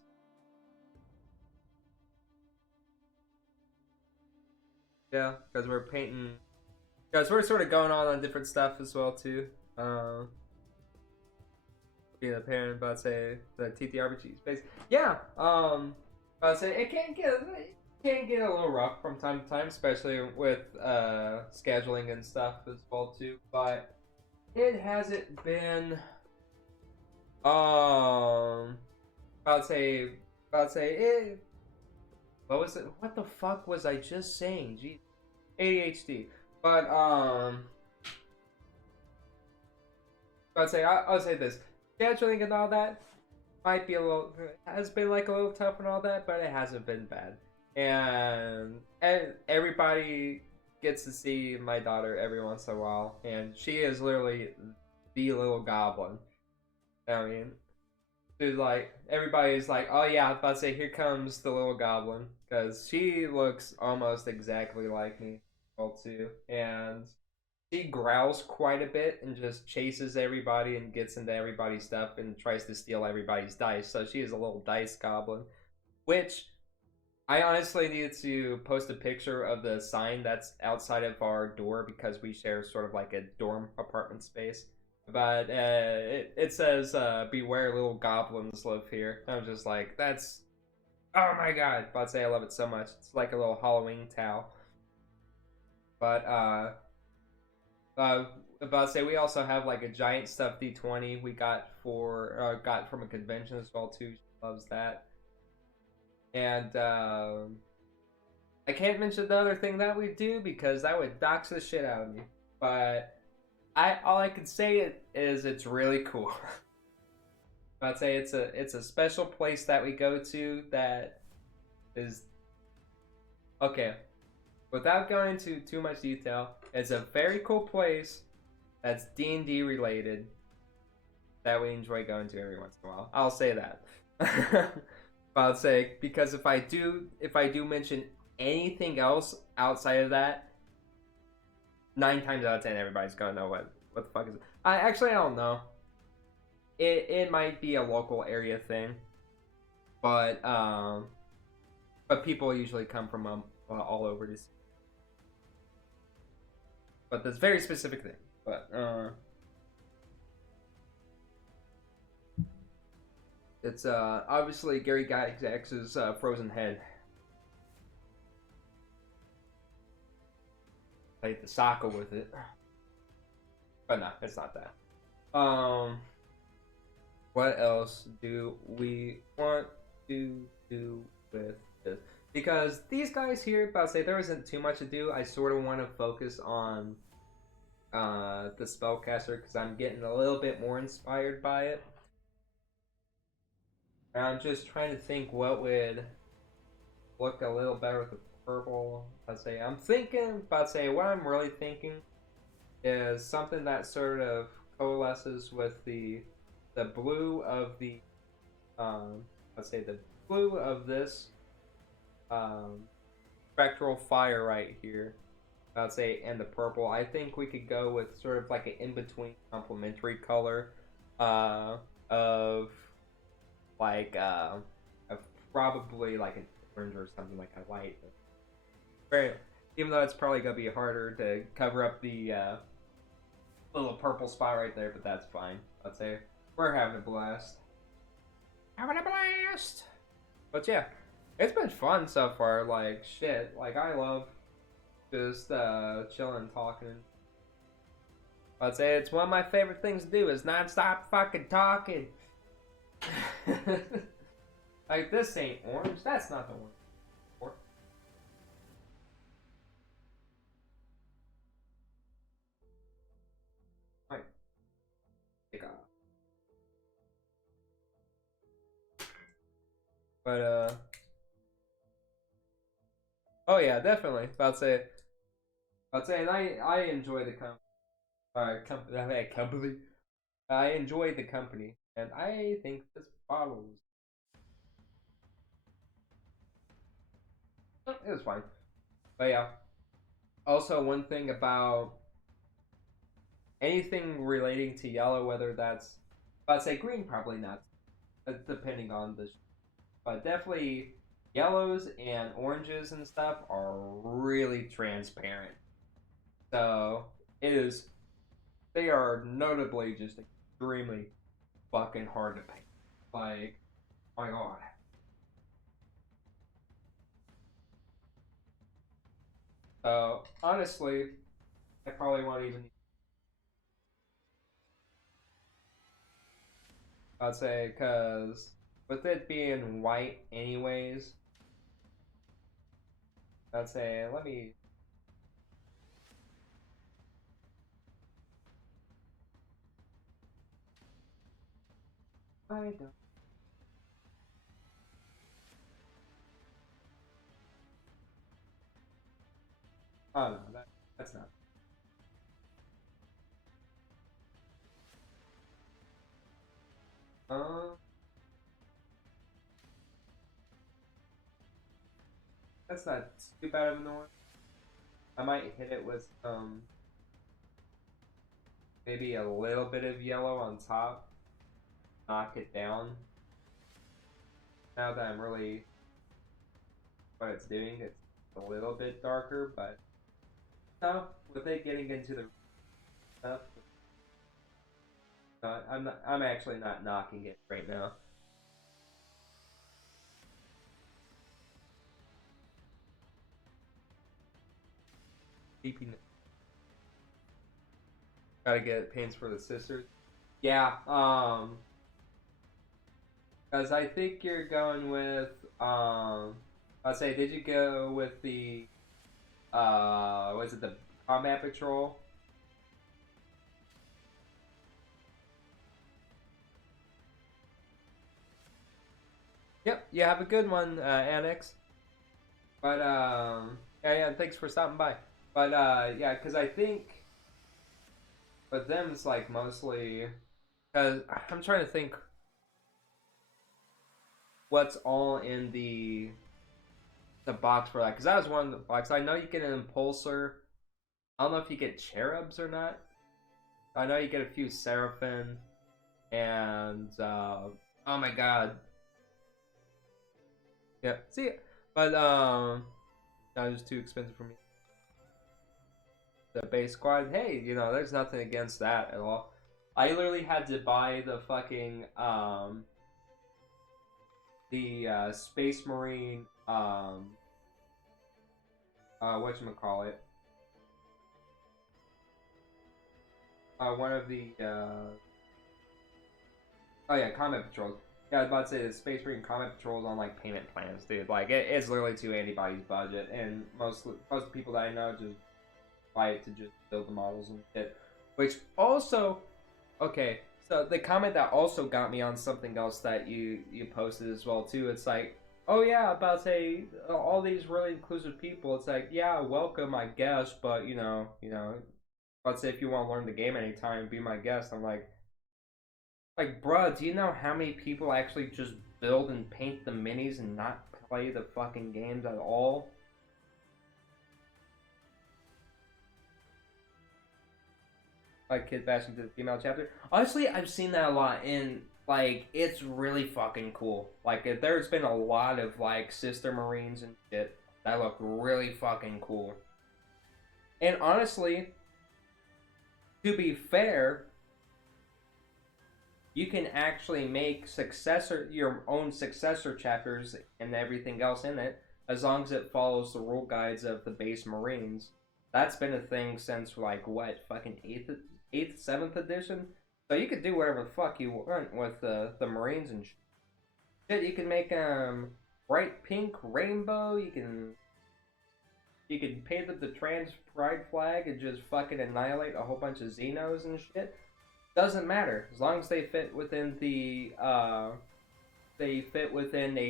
Yeah, because we're painting, because we're sort of going on different stuff as well too. Being a parent, but I'd say the TTRPG space. Yeah, I'd say it can get a little rough from time to time, especially with scheduling and stuff as well too. But it hasn't been. I'd say it. What was it? What the fuck was I just saying? Gee, ADHD. But I'd say this scheduling and all that. might be a little, has been like a little tough and all that, but it hasn't been bad. And everybody gets to see my daughter every once in a while, and she is literally the little goblin. I mean, dude, like everybody's like, "Oh yeah," I was about to say, "Here comes the little goblin," because she looks almost exactly like me, well too, and she growls quite a bit and just chases everybody and gets into everybody's stuff and tries to steal everybody's dice. So she is a little dice goblin, which I honestly needed to post a picture of the sign that's outside of our door because we share sort of like a dorm apartment space. But it says, "Beware, little goblins live here." I was just like, "That's oh my god!" But I'd say I love it so much. It's like a little Halloween towel. But about to say we also have like a giant stuffed D20 we got got from a convention as well too. She loves that. And I can't mention the other thing that we do because that would dox the shit out of me. But I all I can say is it's really cool. I'd say it's a special place that we go to that is okay. Without going into too much detail, it's a very cool place that's D&D related that we enjoy going to every once in a while. I'll say that. But I'll say because if I do mention anything else outside of that, 9 times out of 10 everybody's gonna know what the fuck is it. I don't know. It might be a local area thing, but people usually come from all over this. But this very specific thing. But it's obviously Gary Gygax's Frozen Head. Played the soccer with it, but no, it's not that. What else do we want to do with this? Because these guys here, about to say there isn't too much to do. I sort of want to focus on the spellcaster because I'm getting a little bit more inspired by it. And I'm just trying to think what would look a little better with the purple. I'd say I'm thinking about say what I'm really thinking is something that sort of coalesces with the blue of the let's say the blue of this spectral fire right here. I'd say and the purple. I think we could go with sort of like an in-between complementary color of like of probably like an orange or something like a light. Very, even though it's probably gonna be harder to cover up the little purple spot right there, but that's fine. I'd say we're having a blast. Having a blast. But yeah, it's been fun so far. Like shit, like I love just chilling, talking. I'd say it's one of my favorite things to do is non-stop fucking talking. Like this ain't orange. That's not the one. Right. Take off. But oh yeah, definitely. About to say, and I enjoy the company. I enjoy the company, and I think this bottle it was fine. But yeah, also one thing about anything relating to yellow, whether that's I'd say green, probably not, depending on the, but definitely yellows and oranges and stuff are really transparent. So it is they are notably just extremely fucking hard to paint. Like, oh my god. So honestly, I probably won't even. I'd say because with it being white, anyways, I'd say let me. I don't. Oh no, that's not. Uh, that's not too bad of an orange. I might hit it with maybe a little bit of yellow on top, knock it down. Now that I'm really what it's doing, it's a little bit darker, but no, with it getting into the stuff, I'm not. I'm actually not knocking it right now. Keeping it. Gotta get paints for the sisters. Yeah. Because I think you're going with I'd say, did you go with the was it the combat patrol? Yep, you have a good one, Annex. But yeah, thanks for stopping by. But yeah, because I think, but them it's like mostly, because I'm trying to think what's all in the box for that. Because that was one of the box. I know you get an impulsor. I don't know if you get cherubs or not. I know you get a few seraphim, and oh my god, yeah. See, but that was too expensive for me. The base squad, hey, you know, there's nothing against that at all. I literally had to buy the fucking the Space Marine whatchamacallit, one of the oh yeah, combat patrols. Yeah, I was about to say the Space Marine combat patrols on like payment plans, dude. Like it's literally to anybody's budget, and most people that I know just buy it to just build the models and shit. Which also, okay, so the comment that also got me on something else that you posted as well too. It's like, oh yeah, about to say all these really inclusive people. It's like, yeah, welcome, I guess, but you know, let's say if you want to learn the game anytime, be my guest. I'm like, bruh, do you know how many people actually just build and paint the minis and not play the fucking games at all? Like kid bashing to the female chapter. Honestly, I've seen that a lot, and like it's really fucking cool. Like there's been a lot of like sister marines and shit that look really fucking cool. And honestly, to be fair, you can actually make your own successor chapters and everything else in it, as long as it follows the rule guides of the base marines. That's been a thing since like what fucking eighth, 7th edition. So you could do whatever the fuck you want with the Marines and shit. You can make bright pink, rainbow. You can paint up the trans pride flag and just fucking annihilate a whole bunch of Xenos and shit. Doesn't matter as long as they fit within the a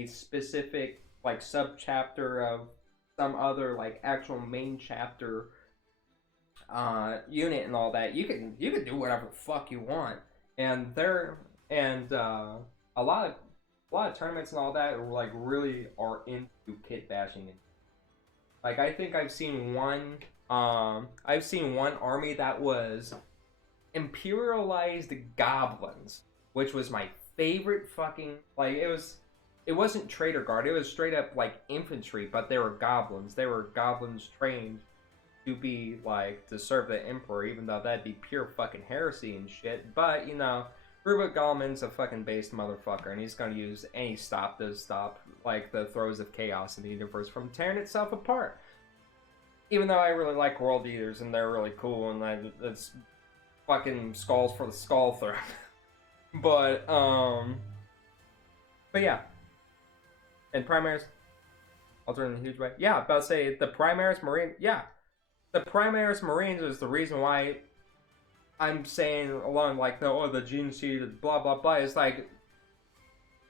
specific like sub chapter of some other like actual main chapter unit and all that. You can do whatever the fuck you want, and a lot of tournaments and all that are like really are into kit bashing. Like I think I've seen one army that was imperialized goblins, which was my favorite fucking, like it wasn't traitor guard, it was straight up like infantry, but they were goblins. They were goblins trained to be like to serve the emperor, even though that'd be pure fucking heresy and shit. But you know, Rubik Gallman's a fucking based motherfucker, and he's gonna use any stop to stop like the throes of chaos in the universe from tearing itself apart. Even though I really like World Eaters and they're really cool, and it's fucking skulls for the skull throne. but yeah, and Primaris altering in a huge way. Yeah, about to say the Primaris Marine. Yeah, the Primaris Marines is the reason why I'm saying along like the gene seed blah blah blah is like,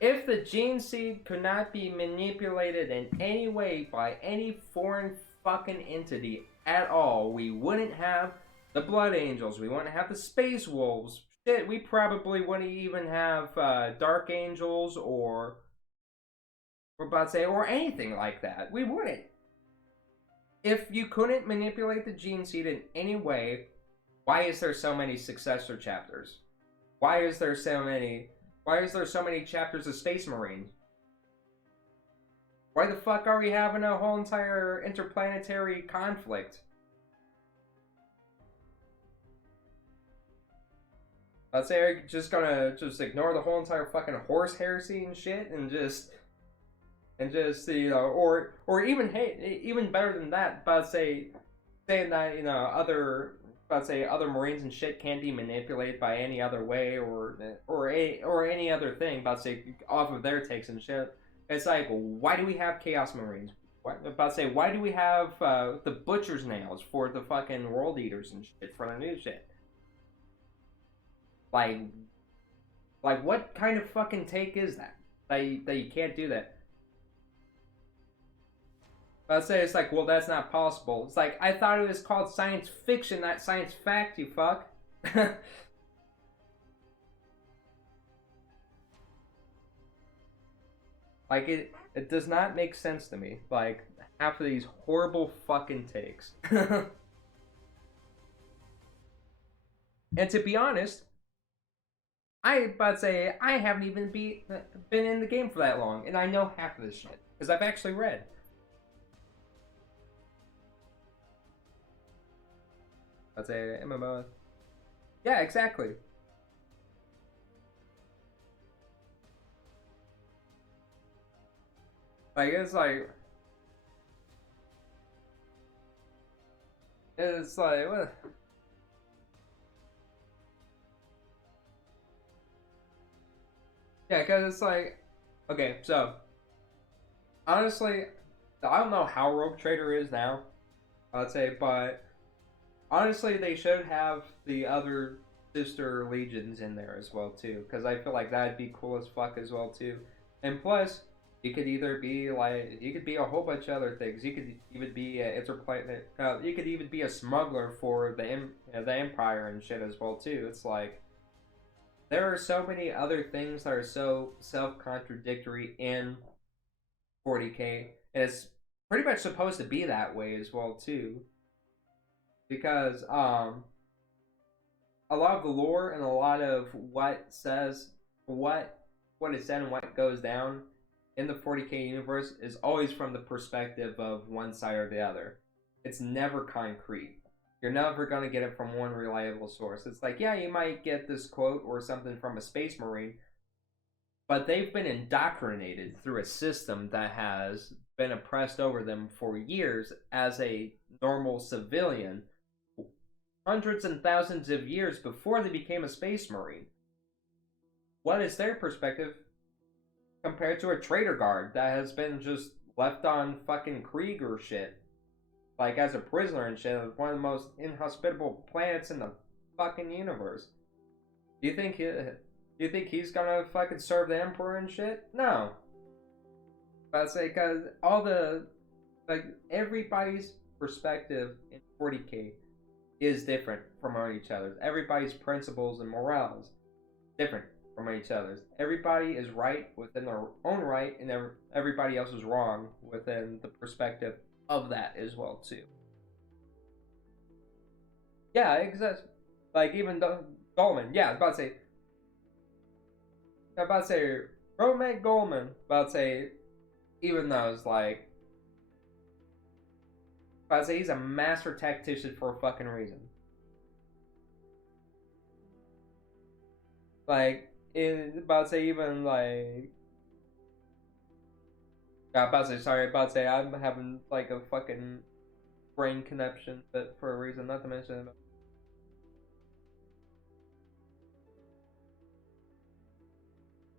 if the gene seed could not be manipulated in any way by any foreign fucking entity at all, we wouldn't have the Blood Angels, we wouldn't have the Space Wolves. Shit, we probably wouldn't even have Dark Angels or we're about to say, or anything like that. We wouldn't. If you couldn't manipulate the gene seed in any way, why is there so many successor chapters? Why is there so many chapters of Space Marines? Why the fuck are we having a whole entire interplanetary conflict? I'd say are just gonna just ignore the whole entire fucking horse heresy and shit and just you know, or even hey, even better than that, but saying that, you know, other Marines and shit can't be manipulated by any other way or any other thing, about say off of their takes and shit. It's like, why do we have Chaos Marines? Why do we have the Butcher's Nails for the fucking World Eaters and shit for the new shit? Like what kind of fucking take is that? That you can't do that. I'd say it's like, well, that's not possible. It's like, I thought it was called science fiction, not science fact, you fuck. Like, it does not make sense to me. Like, half of these horrible fucking takes. And to be honest, I haven't even been in the game for that long, and I know half of this shit. Because I've actually read. I'd say MMO. Yeah, exactly. Like, it's like what? Yeah, because it's like, okay, so honestly, I don't know how Rogue Trader is now. I'd say, but honestly, they should have the other sister legions in there as well too, because I feel like that'd be cool as fuck as well too. And plus, you could either be like, you could be a whole bunch of other things. You could even be you could even be a smuggler for the Empire and shit as well too. It's like there are so many other things that are so self-contradictory in 40K, and it's pretty much supposed to be that way as well too. Because a lot of the lore and a lot of what is said and what goes down in the 40K universe is always from the perspective of one side or the other. It's never concrete. You're never going to get it from one reliable source. It's like, yeah, you might get this quote or something from a Space Marine, but they've been indoctrinated through a system that has been oppressed over them for years as a normal civilian, hundreds and thousands of years before they became a Space Marine. What is their perspective compared to a traitor guard that has been just left on fucking Krieg or shit? Like, as a prisoner and shit, of one of the most inhospitable planets in the fucking universe. Do you think he's gonna fucking serve the Emperor and shit? No. I'd say, because everybody's perspective in 40K is different from each other's. Everybody's principles and morals different from each other's. Everybody is right within their own right, and everybody else is wrong within the perspective of that as well too. Yeah, exactly. Like even Goldman. Yeah, I was about to say Romain Goldman. About to say, even though it's like, about to say he's a master tactician for a fucking reason. Like, about to say even like, about to say, sorry, about to say I'm having like a fucking brain connection, but for a reason, not to mention.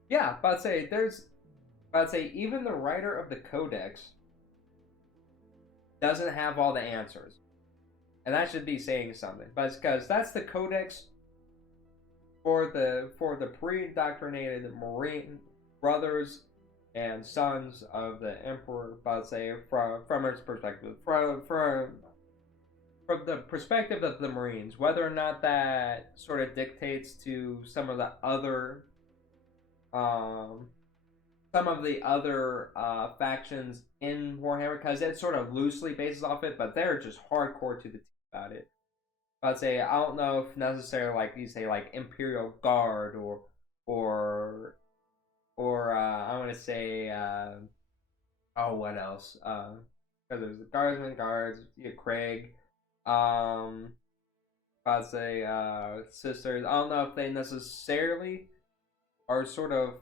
Yeah, about to say even the writer of the Codex doesn't have all the answers, and that should be saying something. But it's because that's the Codex for the pre-indoctrinated Marine brothers and sons of the emperor. But say from its perspective, from the perspective of the Marines, whether or not that sort of dictates to um, some of the other factions in Warhammer, because it sort of loosely bases off it, but they're just hardcore to the teeth about it. I'd say I don't know if necessarily like you say like Imperial Guard or I want to say oh what else? Because there's the Guardsmen, Guards, Craig, um, I'd say Sisters. I don't know if they necessarily are sort of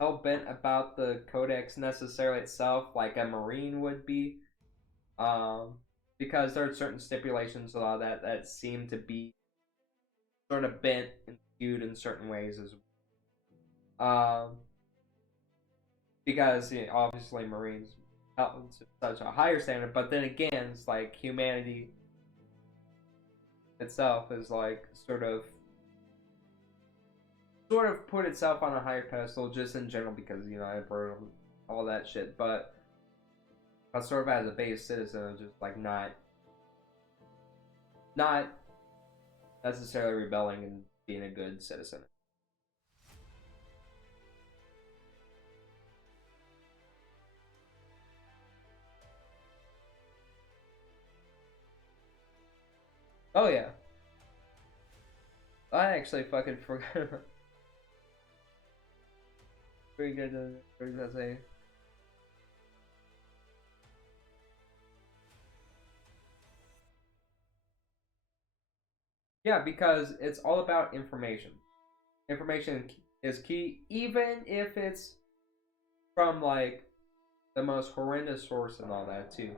hell bent about the Codex necessarily itself, like a Marine would be, um, because there are certain stipulations a lot of that seem to be sort of bent and skewed in certain ways as well. Because obviously Marines held to such a higher standard, but then again, it's like humanity itself is like sort of put itself on a higher pedestal just in general because I burned all that shit, but sort of as a base citizen, just like not necessarily rebelling and being a good citizen. Oh yeah, I actually fucking forgot. Pretty good. What did I say? Yeah, because it's all about information. Information is key, even if it's from like the most horrendous source and all that too.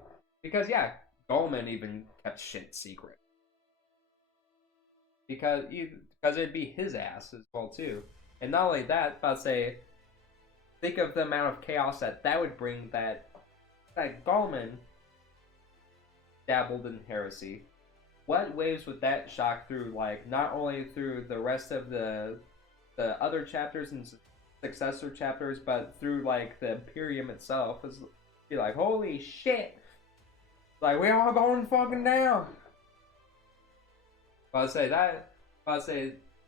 Because yeah, Goldman even kept shit secret because it'd be his ass as well too. And not only that, but say think of the amount of chaos that would bring that Gallman dabbled in heresy. What waves would that shock through? Like not only through the rest of the other chapters and successor chapters, but through like the Imperium itself. Is be like, holy shit! Like we all going fucking down. But I'd say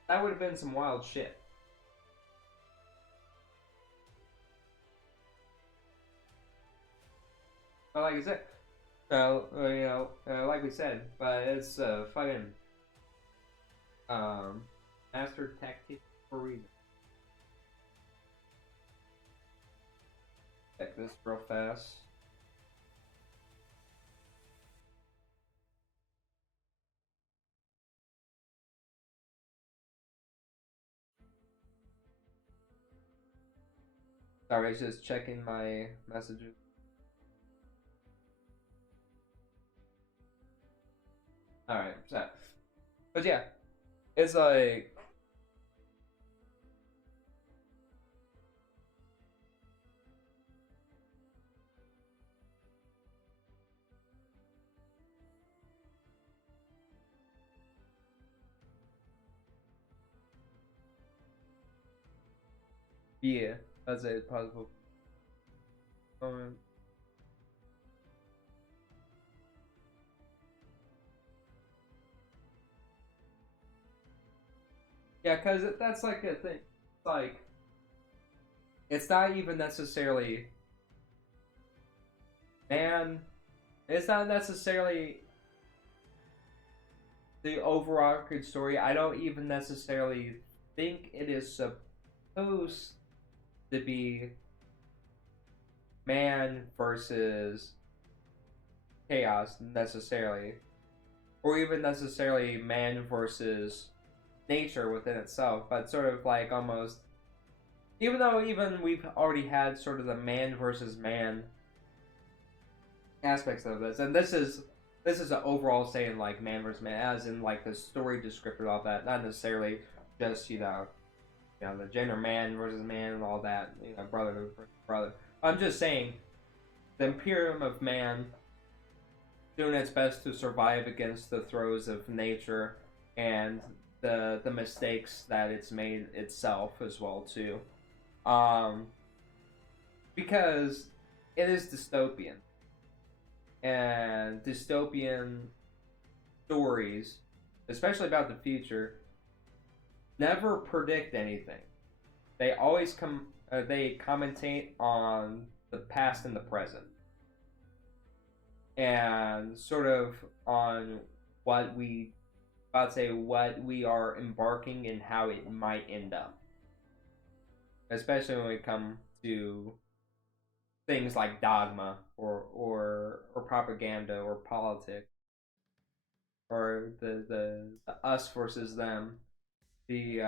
that would have been some wild shit. But like I said, like we said, but it's fucking um, master tactic for a reason. Check this real fast. Sorry, I was just checking my messages. Alright, so. But yeah, it's like. Yeah, that's a possible. Um, yeah, because that's like a thing. It's like. It's not even necessarily. Man, it's not necessarily the overarching story. I don't even necessarily think it is supposed to be man versus chaos necessarily, or even necessarily man versus nature within itself, but sort of like almost. Even though even we've already had sort of the man versus man aspects of this, and this is an overall saying like man versus man, as in like the story descriptor, all that, not necessarily just the gender man versus man and all that, brother versus brother. I'm just saying the Imperium of man doing its best to survive against the throes of nature and the mistakes that it's made itself as well too. Um, because it is dystopian, and dystopian stories, especially about the future, never predict anything. They always they commentate on the past and the present, and sort of on what we, I'd say, what we are embarking and how it might end up. Especially when we come to things like dogma or propaganda or politics or the us versus them. The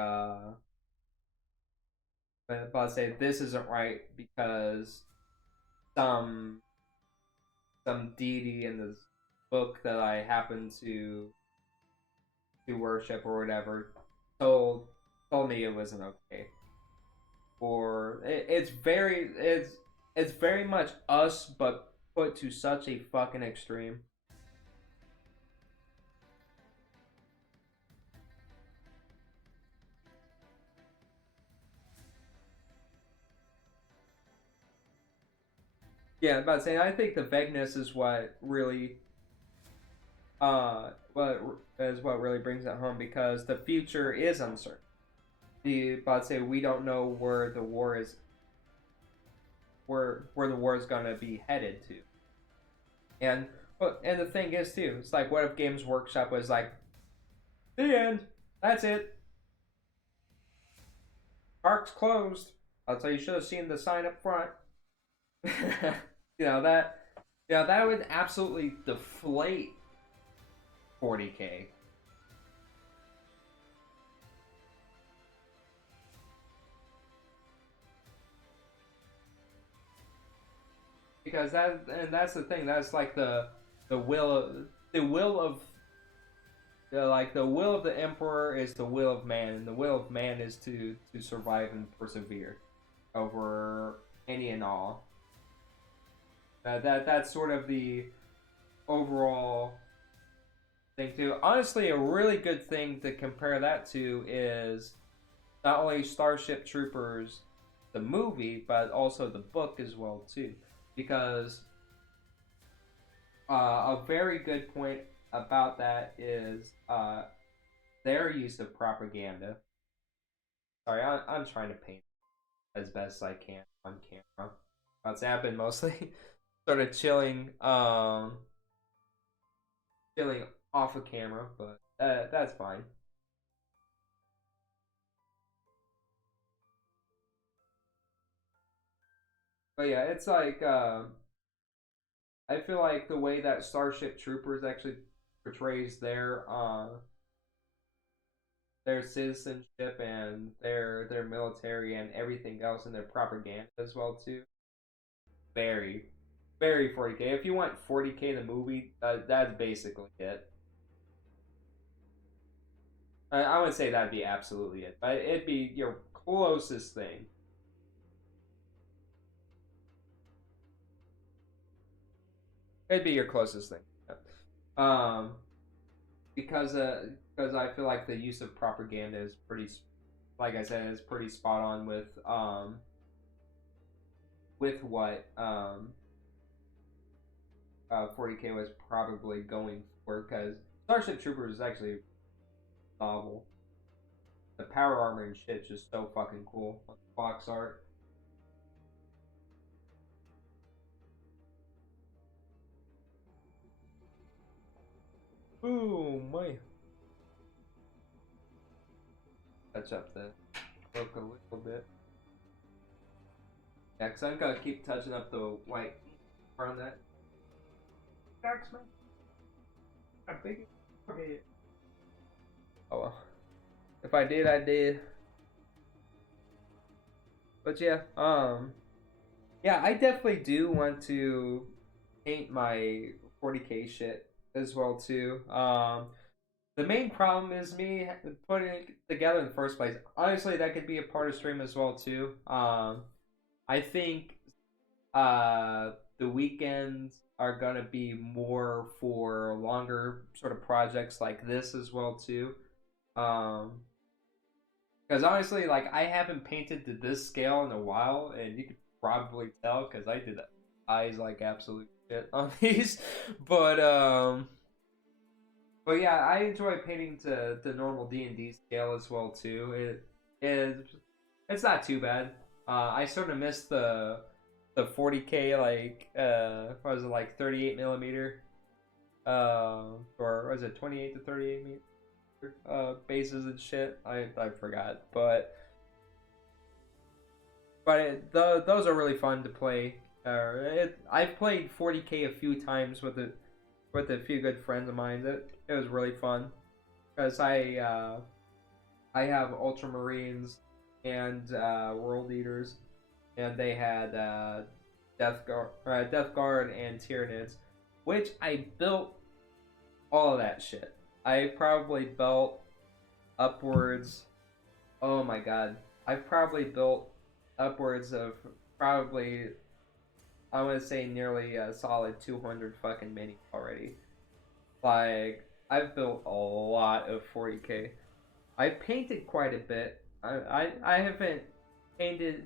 But I'd say this isn't right because some deity in this book that I happen to worship or whatever told me it wasn't okay. Or it's very much us, but put to such a fucking extreme. Yeah, I'm about to say I think the vagueness is what really what is what really brings it home because the future is uncertain. The But say we don't know where the war is gonna be headed to. And and the thing is too, it's like what if Games Workshop was like, the end, that's it, park's closed. I'll tell you, should have seen the sign up front. you know that, that would absolutely deflate 40K. Because that's the thing. That's like the will of the will of the emperor is the will of man, and the will of man is to survive and persevere over any and all. That's sort of the overall thing too. Honestly, a really good thing to compare that to is not only Starship Troopers, the movie, but also the book as well too, because a very good point about that is their use of propaganda. Sorry, I'm trying to paint as best as I can on camera. That's happened mostly. Sort of chilling off of camera, but that's fine. But yeah, it's like I feel like the way that Starship Troopers actually portrays their citizenship and their military and everything else and their propaganda as well too. Very, very 40K. If you want 40K the movie, that's basically it. I would say that'd be absolutely it, but it'd be your closest thing. It'd be your closest thing. Um, because I feel like the use of propaganda is pretty, like I said, is pretty spot on with what 40K was probably going for. Because Starship Troopers is actually novel. The power armor and shit's just so fucking cool. Box art. Ooh, my. Touch up the look a little bit. Yeah, because I'm gonna keep touching up the white on that. X-Men. I think okay. Oh well. If I did, I did. But yeah, yeah, I definitely do want to paint my 40K shit as well too. The main problem is me putting it together in the first place. Honestly, that could be a part of stream as well too. I think the weekends are gonna be more for longer sort of projects like this as well too. Because honestly, like I haven't painted to this scale in a while, and you could probably tell because I did eyes like absolute shit on these. But but yeah, I enjoy painting to the normal D&D scale as well too. It's not too bad. I sort of missed the 40K like what was it, like 38 millimeter or was it 28 to 38 meter bases and shit. I forgot, but those are really fun to play. I've played 40K a few times with a few good friends of mine. It was really fun because I have Ultramarines and World Eaters, and they had Death Guard and Tyranids, which I built all of that shit. I probably built upwards. Oh my god, I probably built upwards of probably I want to say nearly a solid 200 fucking mini already. Like I've built a lot of 40K. I painted quite a bit. I haven't painted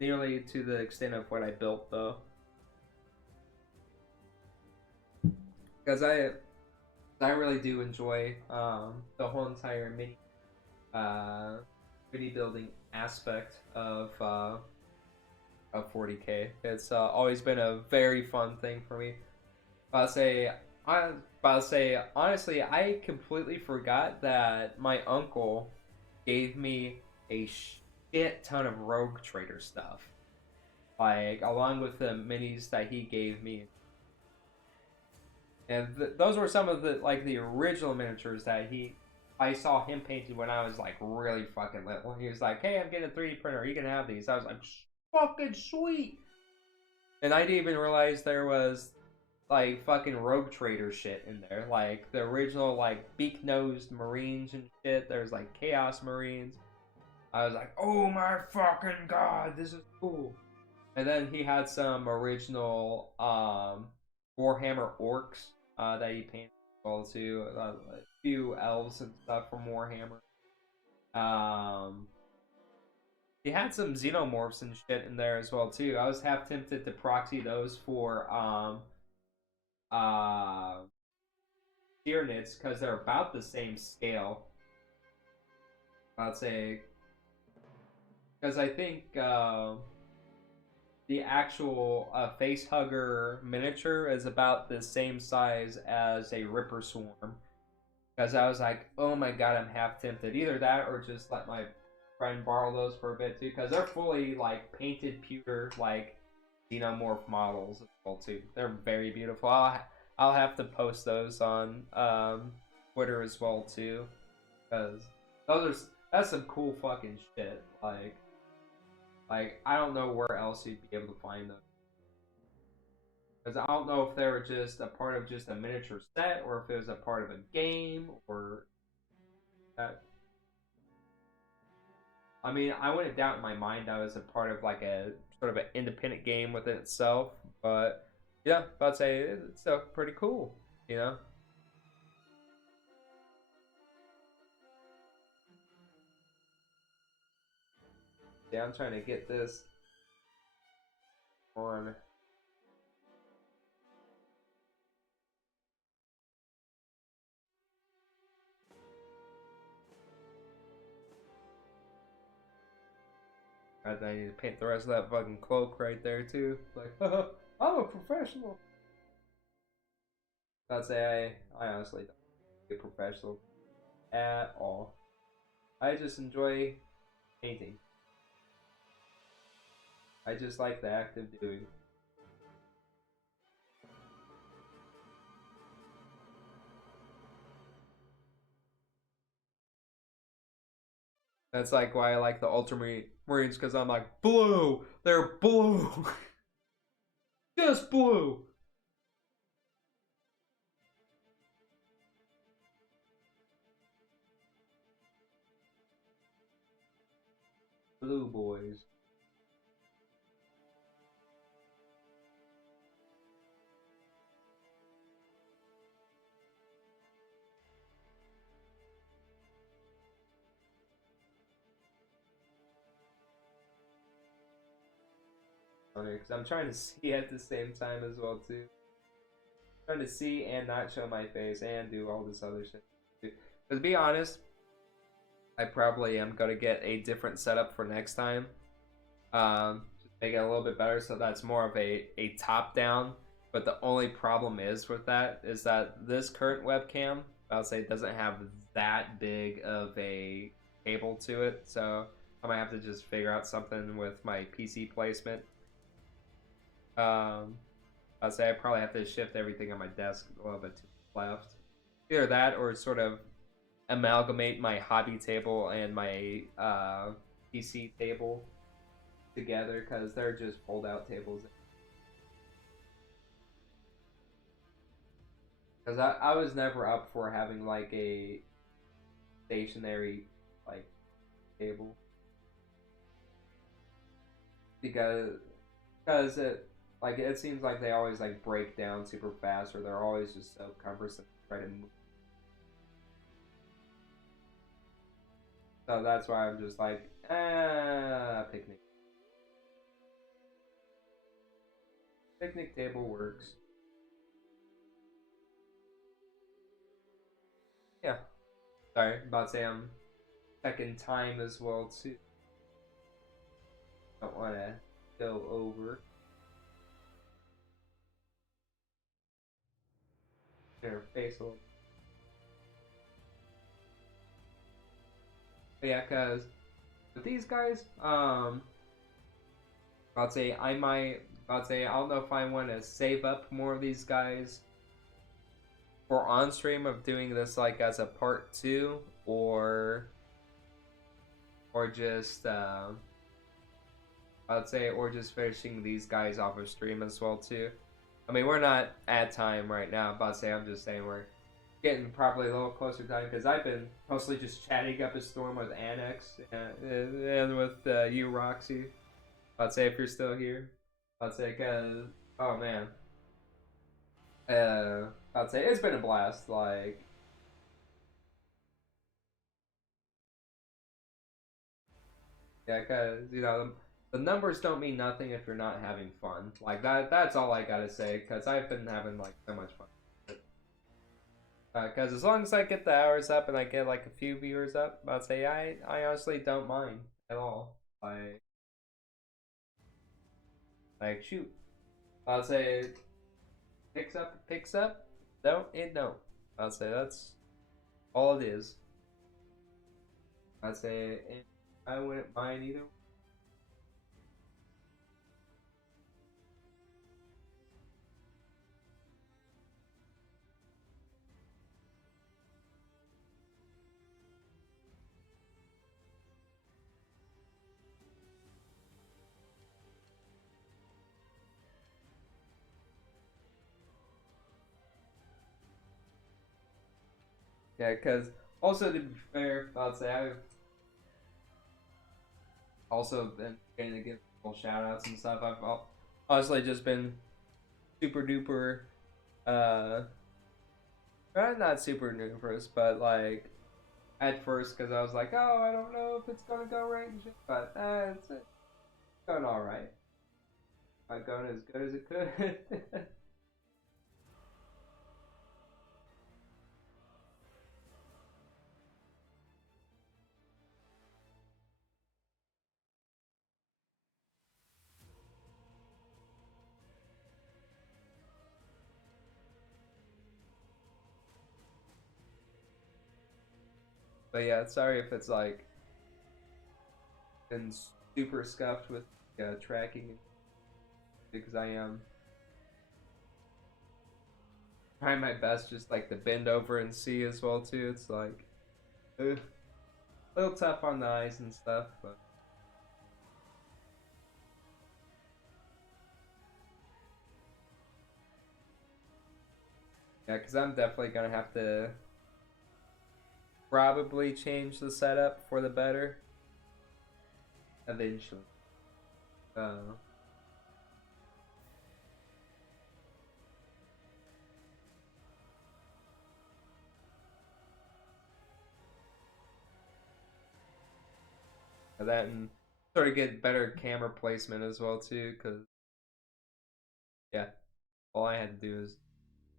nearly to the extent of what I built though, because I really do enjoy the whole entire mini building aspect of 40K. It's always been a very fun thing for me. I'll say I I'll say honestly, I completely forgot that my uncle gave me a shit ton of Rogue Trader stuff, like along with the minis that he gave me, and those were some of the original miniatures that I saw him painting when I was like really fucking little. He was like, "Hey, I'm getting a 3D printer. You can have these." I was like, "Fucking sweet!" And I didn't even realize there was like fucking Rogue Trader shit in there, like the original like beak nosed Marines and shit. There's like Chaos Marines. I was like, "Oh my fucking god, this is cool." And then he had some original Warhammer orcs that he painted as well too. A few elves and stuff from Warhammer. Um, he had some xenomorphs and shit in there as well too. I was half tempted to proxy those for uh Tyranids because they're about the same scale. I'd say because I think the actual face hugger miniature is about the same size as a Ripper Swarm. Because I was like, oh my god, I'm half tempted. Either that or just let my friend borrow those for a bit too. Because they're fully like painted pewter, like xenomorph models as well too. They're very beautiful. I'll have to post those on Twitter as well too. Because that's some cool fucking shit. Like I don't know where else you'd be able to find them. Because I don't know if they were just a part of just a miniature set, or if it was a part of a game, or that. I mean, I wouldn't doubt in my mind I was a part of like a sort of an independent game within itself, but yeah, I'd say it's still pretty cool, you know. Yeah, I'm trying to get this on. I need to paint the rest of that fucking cloak right there too. Like, I'm a professional. I'd say I honestly don't get professional at all. I just enjoy painting. I just like the act of doing. That's like why I like the Ultramarines, because I'm like, blue! They're blue! Just blue! Blue boys. because I'm trying to see at the same time as well too. Trying to see and not show my face and do all this other shit. But to be honest, I probably am gonna get a different setup for next time. Just make it a little bit better so that's more of a top down. But the only problem is with that is that this current webcam, I'll say, doesn't have that big of a cable to it. So I might have to just figure out something with my PC placement. I'll say I probably have to shift everything on my desk a little bit to the left. Either that or sort of amalgamate my hobby table and my PC table together because they're just fold out tables. Because I was never up for having like a stationary like table because it seems like they always like break down super fast or they're always just so cumbersome to try to move. So that's why I'm just like, picnic. Picnic table works. Yeah. Sorry, about to say I'm checking time as well too. Don't want to go over. Their face a little. But yeah, cause with these guys, I'd say I don't know if I want to save up more of these guys for on stream of doing this like as a part 2 or just I'd say or just finishing these guys off of stream as well too. I mean, we're not at time right now, but I'm just saying we're getting probably a little closer to time because I've been mostly just chatting up a storm with Annex and with you, Roxy. I'd say if you're still here, I'd say because oh man, I'd say it's been a blast. Like, yeah, because you know the numbers don't mean nothing if you're not having fun. Like that's all I gotta say. Because I've been having like so much fun. Because as long as I get the hours up and I get like a few viewers up, I'd say I honestly don't mind at all. Like shoot, I'd say picks up. Don't it don't. I'd say that's all it is. I'd say I wouldn't mind either. Yeah, because also to be fair, I'd say I've also been trying to give people shout outs and stuff. I've honestly just been super duper, uh, not super numerous, but like at first because I was like, oh, I don't know if it's gonna go right and shit, but it's going all right. Not going as good as it could. But yeah, sorry if it's like been super scuffed with tracking because I am trying my best just like to bend over and see as well too. It's like a little tough on the eyes and stuff, but yeah, because I'm definitely gonna have to probably change the setup for the better eventually. Uh, that and sort of get better camera placement as well too, because Yeah, all I had to do is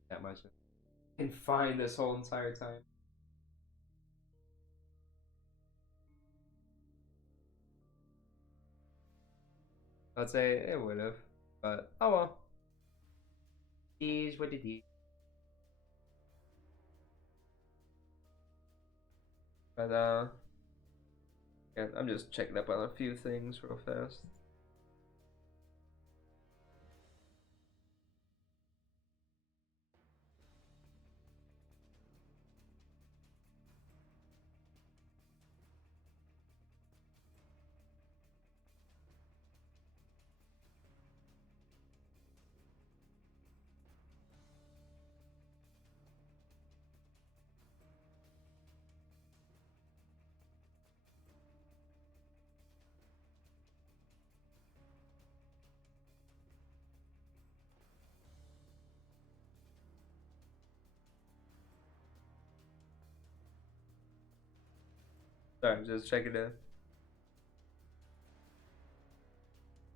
that much. Confined this whole entire time. I'd say it would have, but oh well. Is what it is. But yeah, I'm just checking up on a few things real fast. Sorry, just checking a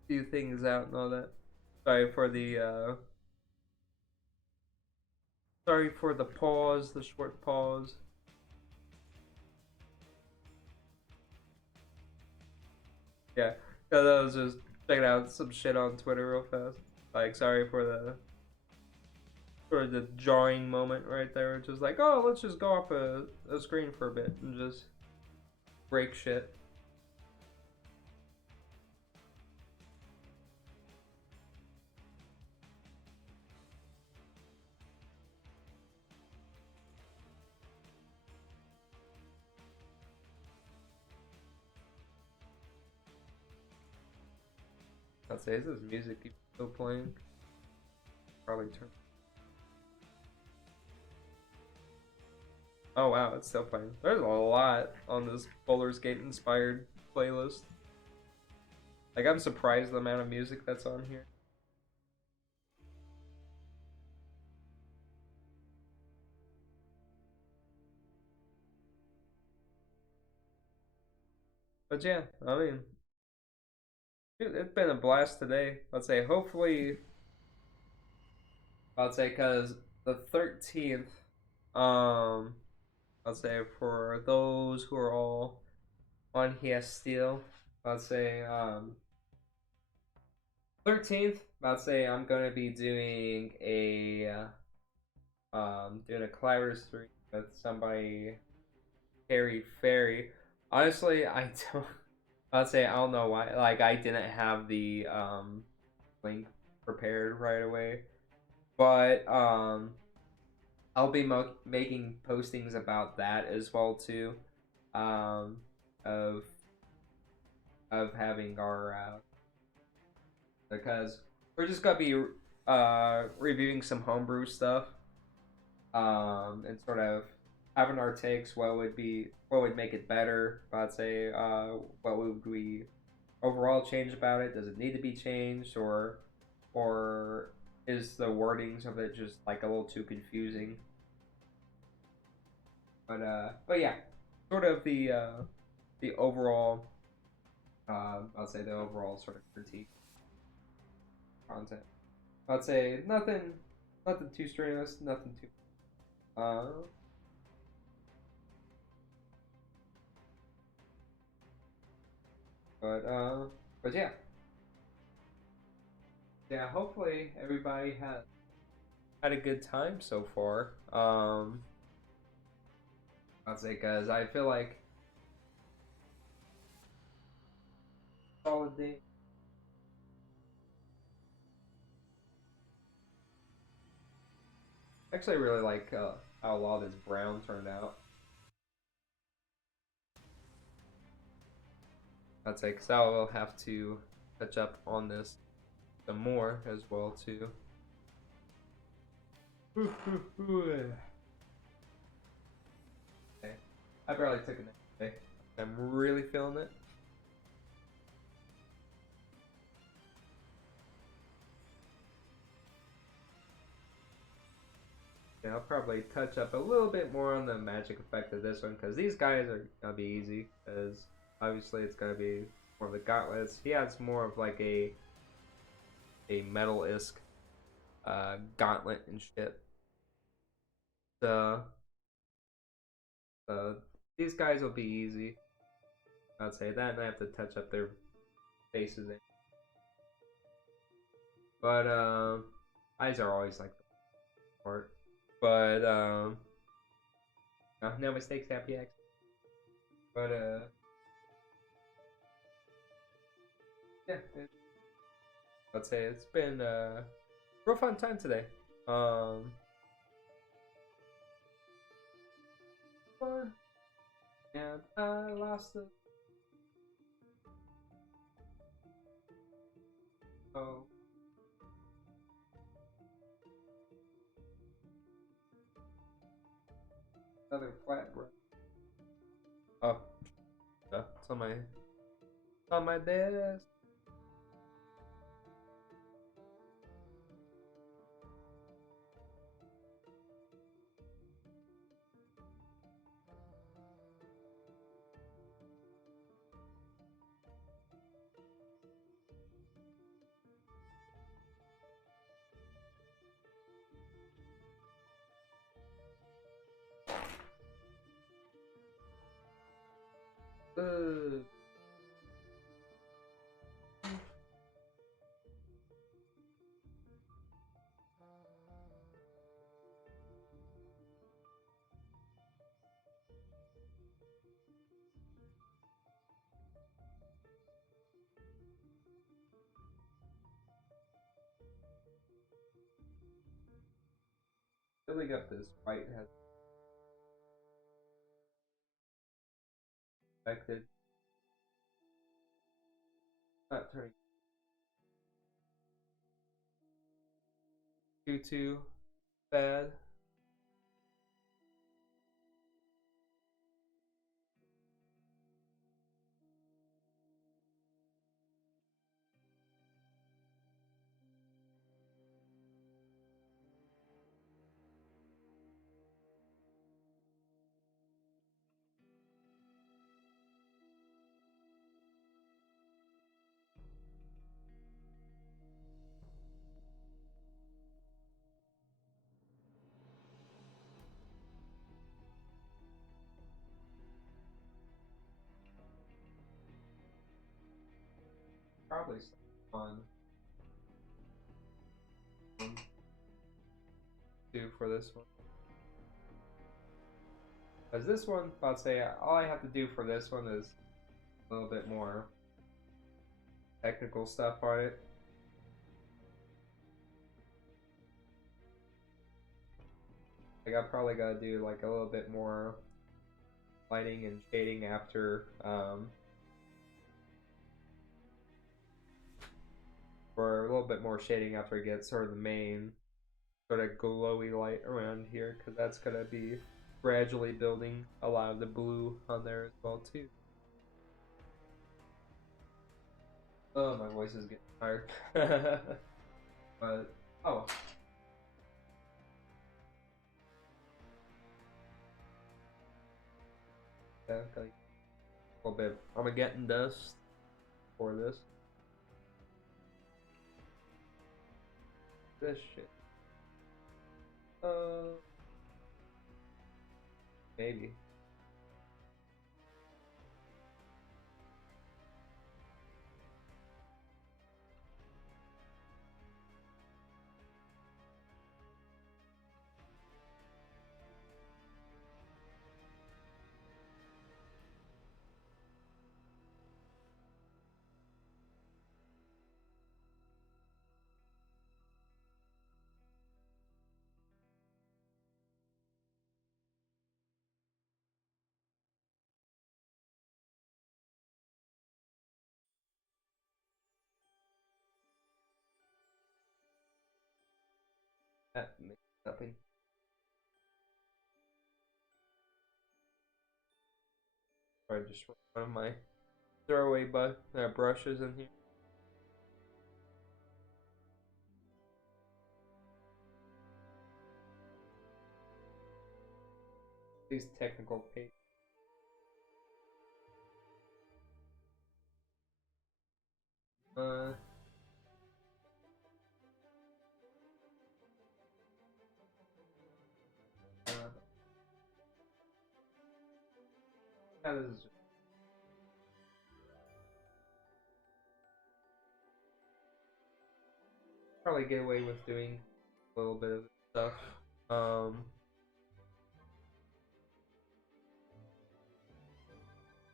few things out and all that. Sorry for the sorry for the pause, the short pause. Yeah, cause I was just checking out some shit on Twitter real fast. Like, sorry for the jarring moment right there. Just like, oh, let's just go off a screen for a bit and just break shit. I'd say, is this music still playing? Probably turn. Oh wow, it's still playing. There's a lot on this Baldur's Gate inspired playlist. Like, I'm surprised the amount of music that's on here. But yeah, I mean, it's been a blast today. I'd say hopefully, I'd say because the 13th, um, I'd say for those who are all on here still, I'd say 13th, I'd say I'm gonna be doing a collaborative stream with somebody, Harry Ferry. Honestly, I don't. I'd say I don't know why. Like, I didn't have the link prepared right away, but I'll be making postings about that as well too. Um, of having our because we're just gonna be reviewing some homebrew stuff, and sort of having our takes. What would make it better? I'd say what would we overall change about it? Does it need to be changed, or is the wordings of it just like a little too confusing? But yeah, sort of the overall I'll say the overall sort of critique content. I'd say nothing too strenuous, nothing too uh but but yeah. Yeah, hopefully everybody had a good time so far. I'd say because I feel like solid day. Actually, I really like how a lot of this brown turned out. I'd say because I will have to catch up on this some more as well too. Okay. I barely took a nap today. I'm really feeling it. Yeah, I'll probably touch up a little bit more on the magic effect of this one because these guys are gonna be easy. Because obviously it's gonna be more of the gauntlets. He adds more of like a metal isk gauntlet and shit. So, uh, these guys will be easy. I'd say that, and I have to touch up their faces. But eyes are always like the part. But no mistakes, happy accident. But yeah, I'd say it's been a real fun time today. Fun, and I lost the oh another flat bread. Oh, it's on my desk. Ugh. Filling up this white has affected, not turning too bad. Probably fun do for this one. Because this one, I'd say all I have to do for this one is a little bit more technical stuff on it. Like I probably gotta do like a little bit more lighting and shading after, or a little bit more shading after I get sort of the main sort of glowy light around here, because that's gonna be gradually building a lot of the blue on there as well too. Oh, my voice is getting tired. But oh, yeah, like a little bit Armageddon dust for this. This shit. Uh, maybe. That makes nothing. I just one of my throwaway brushes in here. These technical paint. Uh, Yeah, this is just probably get away with doing a little bit of stuff. A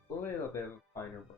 little bit of a finer away.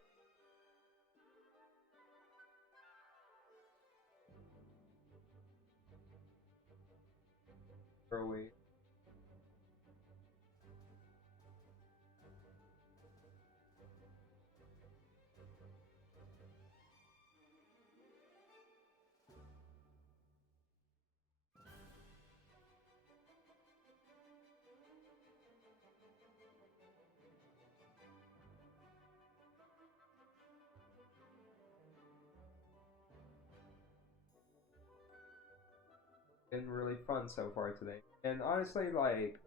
Been really fun so far today, and honestly, like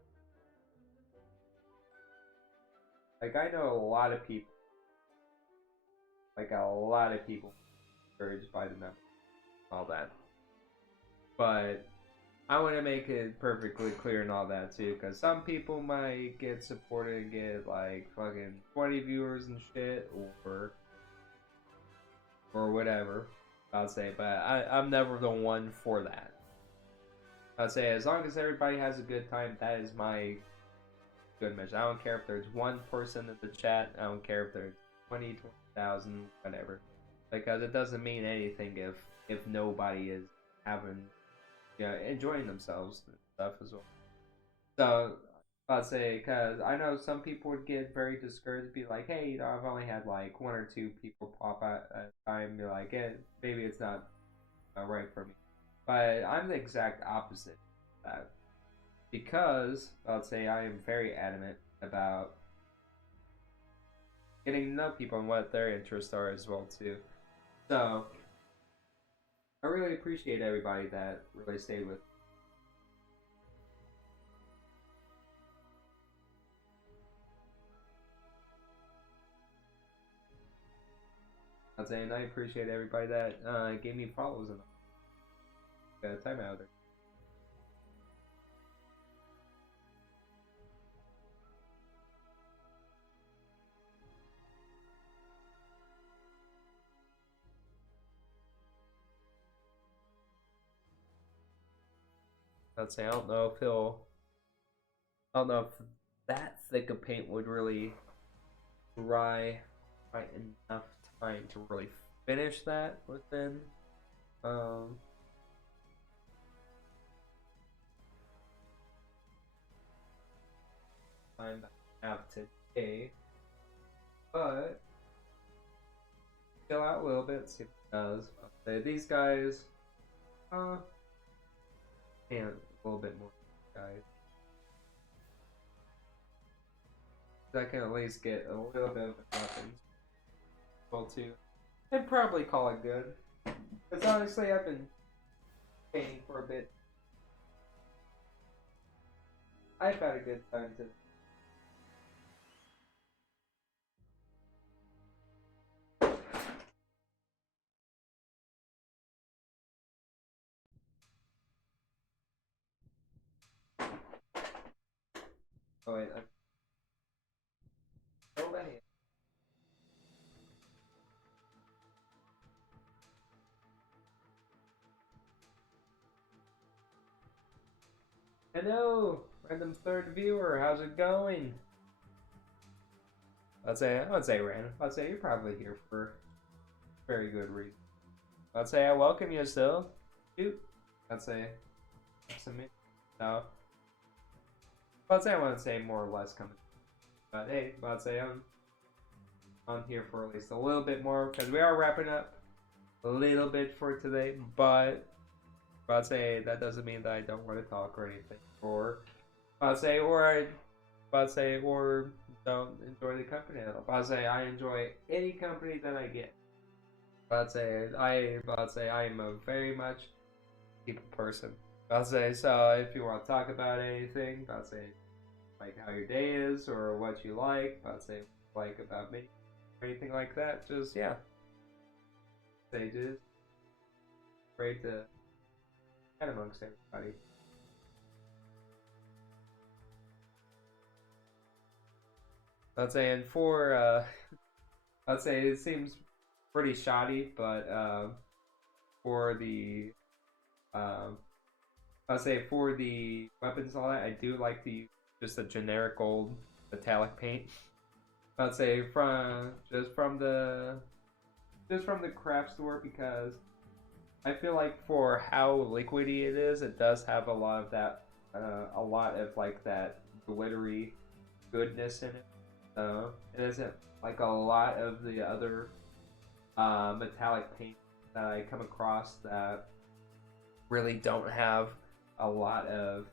I know a lot of people, like a lot of people, encouraged by the number, all that. But I want to make it perfectly clear and all that too, because some people might get supported and get like fucking 20 viewers and shit, or whatever. I'll say, but I'm never the one for that. I'd say as long as everybody has a good time, that is my good measure. I don't care if there's one person in the chat. I don't care if there's 20,000, whatever, because it doesn't mean anything if nobody is having, enjoying themselves and stuff as well. So I'd say, because I know some people would get very discouraged, be like, hey, I've only had like one or two people pop out at a time. Be like, maybe it's not right for me. But I'm the exact opposite of that. Because I'd say I am very adamant about getting to know people and what their interests are as well too. So I really appreciate everybody that really stayed with me. I'd say, and I appreciate everybody that gave me follows and time out there. I'd say I don't know if that thick of paint would really dry right enough time to really finish that within time that I have today. But chill out a little bit, see what it does. I'll say these guys and a little bit more guys. I can at least get a little bit of weapons. Well too. And probably call it good. Because honestly I've been painting for a bit. I've had a good time today. Oh wait, go ahead. Hello, random third viewer. How's it going? I would say random. I'd say you're probably here for very good reason. I'd say I welcome you still. Shoot. I'd say no. I'd say I want to say more or less coming. But hey, I'd say I'm here for at least a little bit more because we are wrapping up a little bit for today, but I'd say that doesn't mean that I don't want to talk or anything, or I'd say or don't enjoy the company at all. I'd say I enjoy any company that I get. I'd say I am a very much people person. I'd say so if you want to talk about anything, I'd say like how your day is or what you like. I'd say like about me or anything like that. Just yeah. Say just great to chat amongst everybody. I'd say, and for I'd say it seems pretty shoddy, but for the um, I'd say for the weapons and all that, I do like to use just a generic old metallic paint. I'd say from just from the craft store because I feel like for how liquidy it is, it does have a lot of that, a lot of like that glittery goodness in it. It isn't like a lot of the other metallic paint that I come across that really don't have a lot of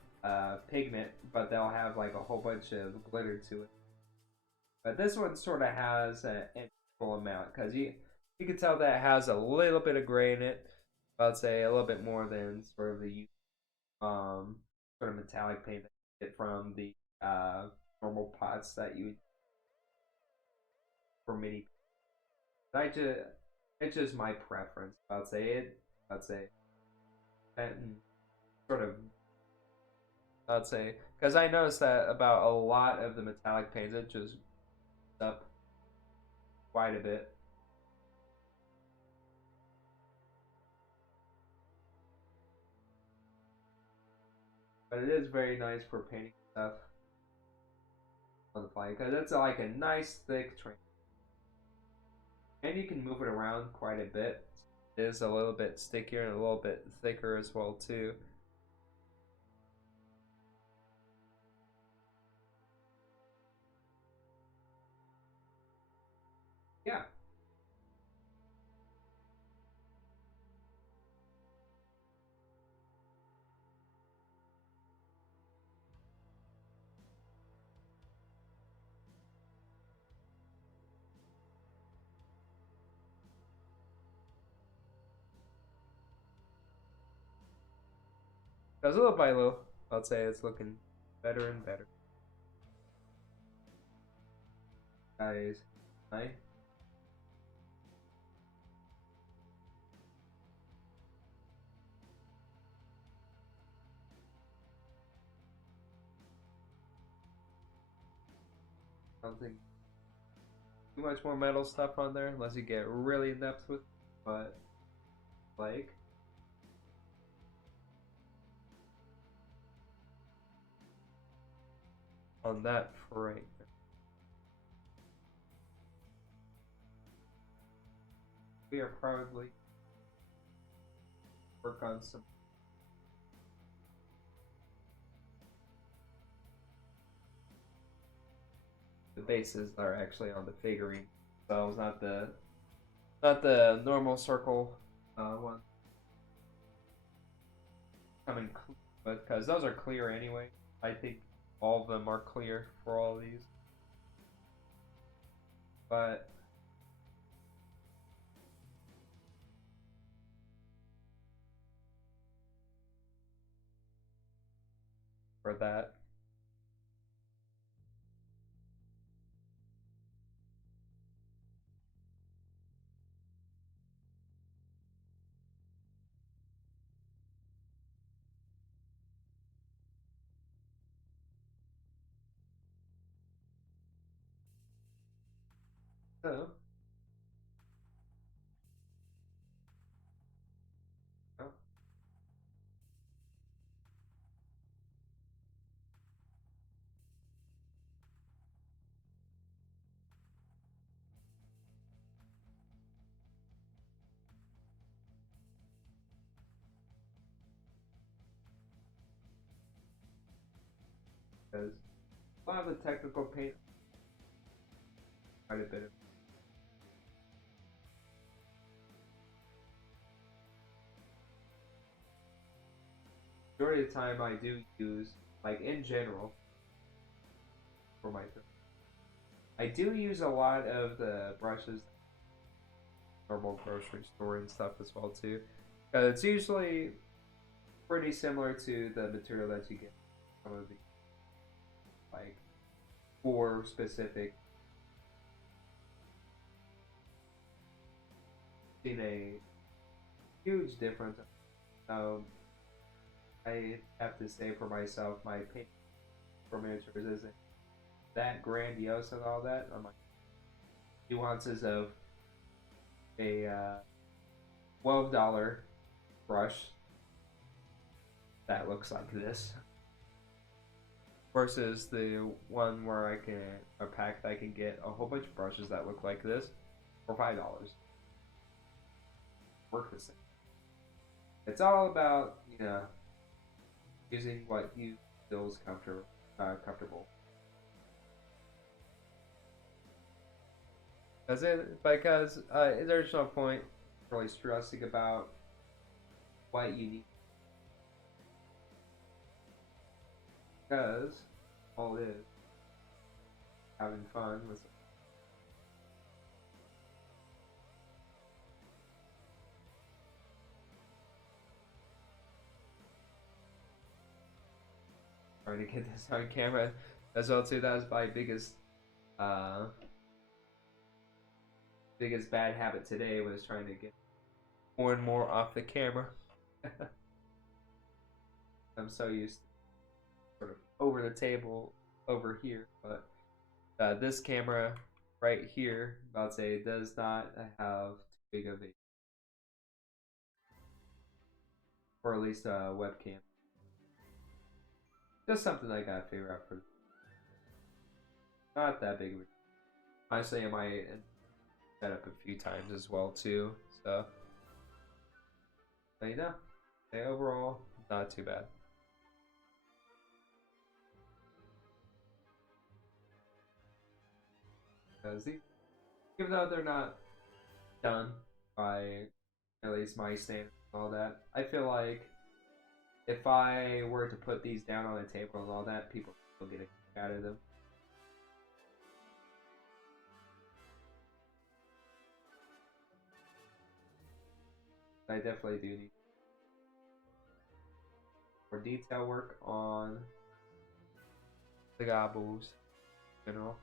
pigment, but they'll have like a whole bunch of glitter to it. But this one sort of has an equal amount because you can tell that it has a little bit of gray in it. I'd say a little bit more than sort of the um sort of metallic paint that you get from the normal pots that you for mini. I just it's just my preference. I'd say it. I'd say and sort of I'd say because I noticed that about a lot of the metallic paints it just up quite a bit. But it is very nice for painting stuff on the fly because it's like a nice thick train, and you can move it around quite a bit. It is a little bit stickier and a little bit thicker as well too. Yeah, because little by little, I'd say it's looking better and better. Guys, I don't think too much more metal stuff on there unless you get really in depth with it. But like on that frame, we are probably work on some. The bases are actually on the figurine themselves, not the normal circle one coming, but because those are clear anyway. I think all of them are clear for all of these, but for that, so because a lot of the technical paint, quite a bit of majority of the time I do use like in general for my I do use a lot of the brushes normal grocery store and stuff as well too. It's usually pretty similar to the material that you get from the like for specific seen a huge difference. Um, I have to say for myself, my paint for miniatures isn't that grandiose and all that. I'm like nuances of a $12 brush that looks like this versus the one where I can a pack that I can get a whole bunch of brushes that look like this for $5. Work the same. It's all about using what you feel is comfortable. Because there's no point really stressing about what you need. Because all it is having fun with trying to get this on camera as well too. That was my biggest bad habit today, was trying to get more and more off the camera. I'm so used to sort of over the table over here, but this camera right here, about to say, does not have too big of a, or at least a webcam. Just something I gotta figure out for. Not that big of a. Honestly, I might set up a few times as well too. So, but overall, not too bad. Because even though they're not done by at least my standards and all that, I feel like if I were to put these down on the table and all that, people will get a kick out of them. I definitely do need more detail work on the gobbles in general.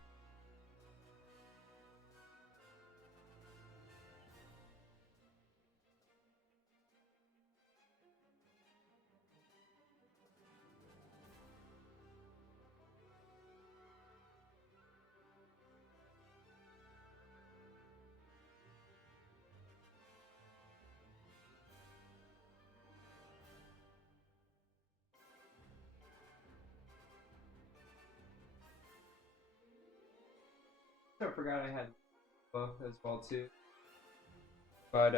I forgot I had both as well too. But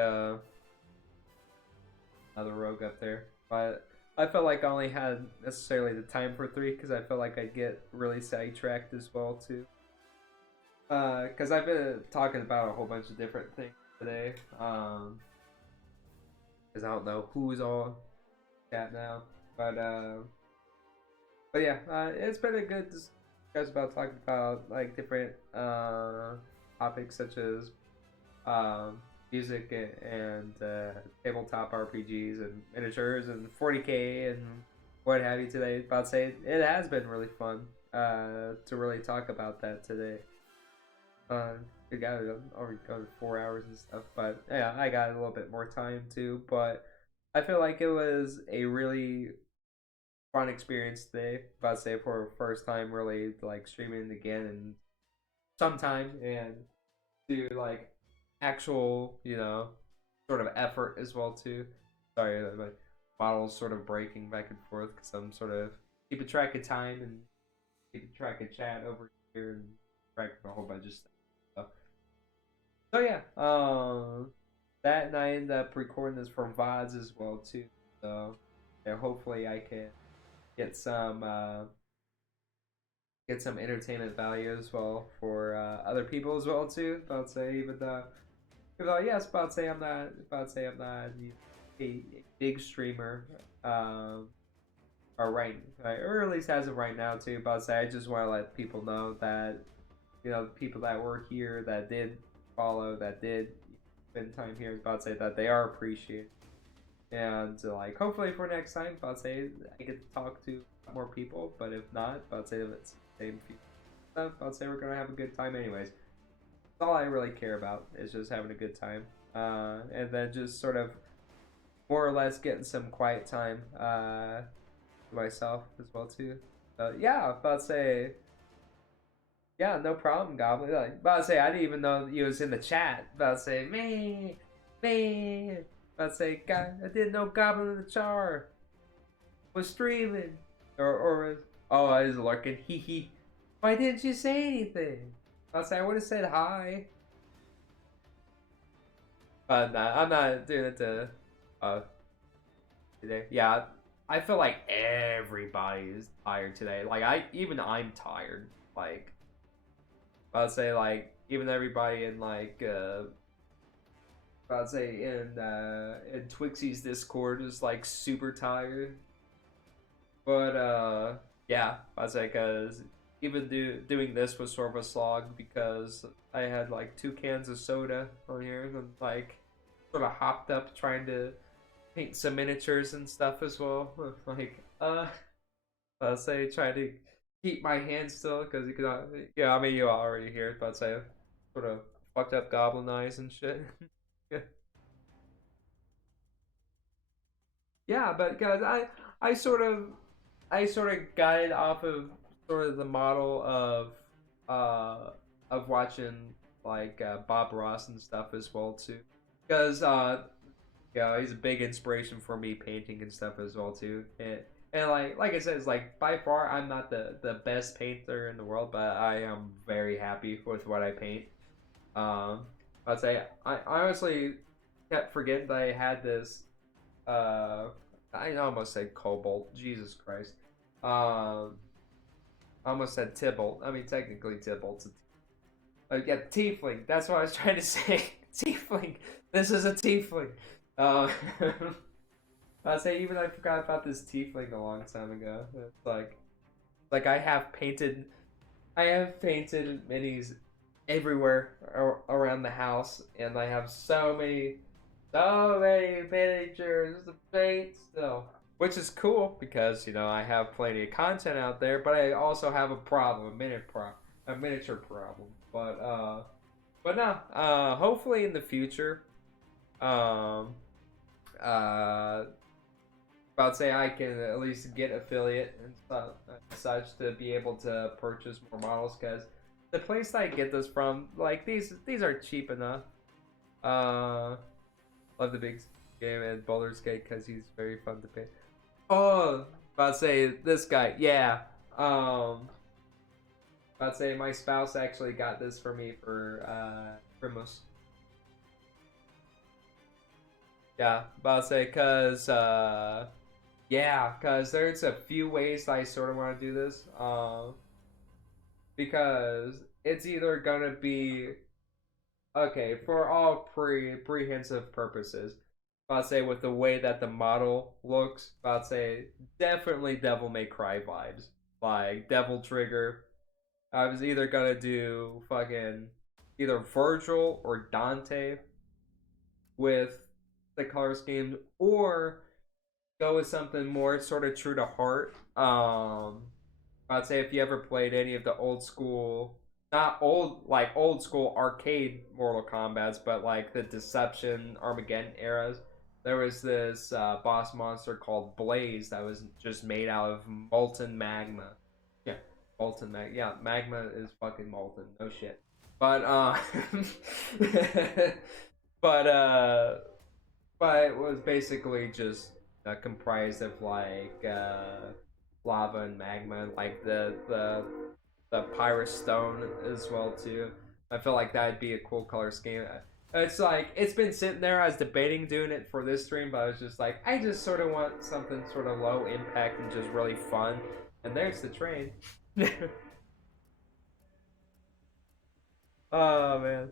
another rogue up there. But I felt like I only had necessarily the time for 3 because I felt like I'd get really sidetracked as well too. Because I've been talking about a whole bunch of different things today. Because I don't know who's all chat now, but yeah, it's been a good discussion about talking about like different topics such as music and tabletop RPGs and miniatures and 40K and what have you today. About to say it has been really fun to really talk about that today. We got it already gone 4 hours and stuff, but yeah, I got a little bit more time too. But I feel like it was a really fun experience today. About to say for the first time, really like streaming again and sometime and do like actual, sort of effort as well too. Sorry, my model's sort of breaking back and forth because I'm sort of keeping track of time and keeping track of chat over here and track of a whole bunch of stuff. So yeah, that and I end up recording this from VODs as well too. So yeah, hopefully I can get some entertainment value as well for other people as well too. About to say even though yes, about to say I'm not a big streamer. Or at least as of right now too. About to say I just want to let people know that the people that were here that did follow, that did spend time here, about to say that they are appreciated. And like hopefully for next time, about to say I get to talk to more people. But if not, about to say it's the same stuff. About to say we're gonna have a good time anyways. That's all I really care about is just having a good time. And then just sort of more or less getting some quiet time to myself as well too. Yeah, about to say Yeah, no problem, Goblin. Like, about to say, I didn't even know you was in the chat. About to say, me. About to say, God, I didn't know Goblin in the Char was streaming. Or oh, I was lurking. Hee hee. Why didn't you say anything? About to say, I would have said hi. Nah, I'm not doing it to, uh, today. Yeah, I feel like everybody is tired today. Like, I'm tired. Like, I'd say like even everybody in like I'd say in Twixie's Discord is like super tired. But yeah, I'd say because even doing this was sort of a slog because I had like 2 cans of soda on here and like sort of hopped up trying to paint some miniatures and stuff as well. Like I'd say try to keep my hands still because you could yeah, I mean you already hear it, but I'd say sort of fucked up goblin eyes and shit. Yeah, but guys, I sort of got it off of sort of the model uh watching like Bob Ross and stuff as well too, because yeah, he's a big inspiration for me painting and stuff as well too. And like I said, it's like by far I'm not the best painter in the world, but I am very happy with what I paint. Um, I'd say I honestly kept forgetting that I had this I almost said Cobalt. Jesus Christ. I almost said Tybalt. I mean, technically Tybalt's yeah, Tiefling. That's what I was trying to say. Tiefling. This is a Tiefling. Uh, I say even I forgot about this Tiefling a long time ago. It's like I have painted minis everywhere around the house, and I have so many miniatures to paint still. Which is cool because, you know, I have plenty of content out there, but I also have a problem, a miniature problem. But no, hopefully in the future, um, uh, about to say I can at least get affiliate and such to be able to purchase more models because the place that I get this from, like these are cheap enough. Uh, Love the big game and Baldur's Gate because he's very fun to play. Oh, about to say this guy, yeah. About to say my spouse actually got this for me for Christmas. Yeah, about to say yeah, cause there's a few ways I sort of want to do this. Because it's either gonna be okay for all prehensive purposes. I'd say with the way that the model looks, I'd say definitely Devil May Cry vibes, like Devil Trigger. I was either gonna do fucking either Virgil or Dante with the color scheme, or go with something more sort of true to heart. I'd say if you ever played any of the old school, not old like old school arcade Mortal Kombat's, but like the Deception, Armageddon eras, there was this boss monster called Blaze that was just made out of molten magma. Yeah, molten magma. Yeah, magma is fucking molten. No shit. But but but it was basically just comprised of like lava and magma, like the Pyrus Stone as well too. I feel like that'd be a cool color scheme. It's like it's been sitting there. I was debating doing it for this stream, but I was just like, I just sort of want something sort of low impact and just really fun. And there's the train. Oh man,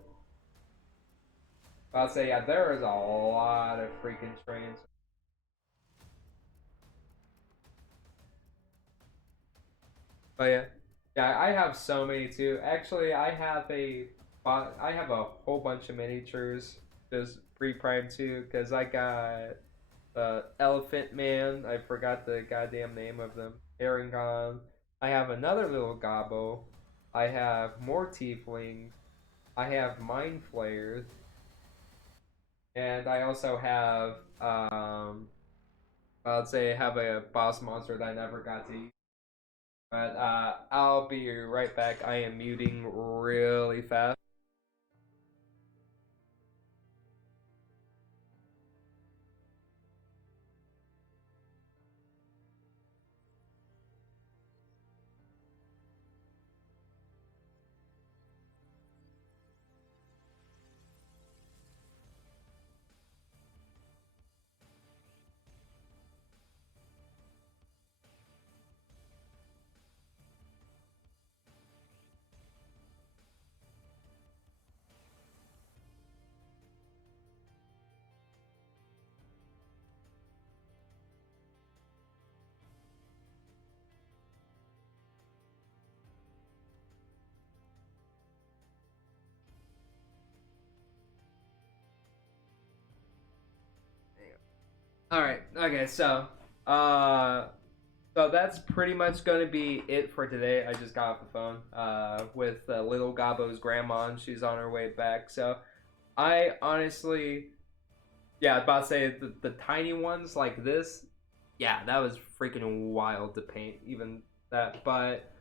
I'll say yeah. There is a lot of freaking trains. But yeah, yeah, I have so many too. Actually, I have a whole bunch of miniatures just pre-prime too because I got Elephant Man. I forgot the goddamn name of them. Aragon. I have another little Gobbo. I have more Tieflings. I have Mind Flayers, and I also have I'd say I have a boss monster that I never got to use. But I'll be right back. I am muting really fast. All right. Okay. Uh, so that's pretty much gonna be it for today. I just got off the phone with little Gabbo's grandma, and she's on her way back. So I honestly, yeah, I was about to say the tiny ones like this, yeah, that was freaking wild to paint. Even that, but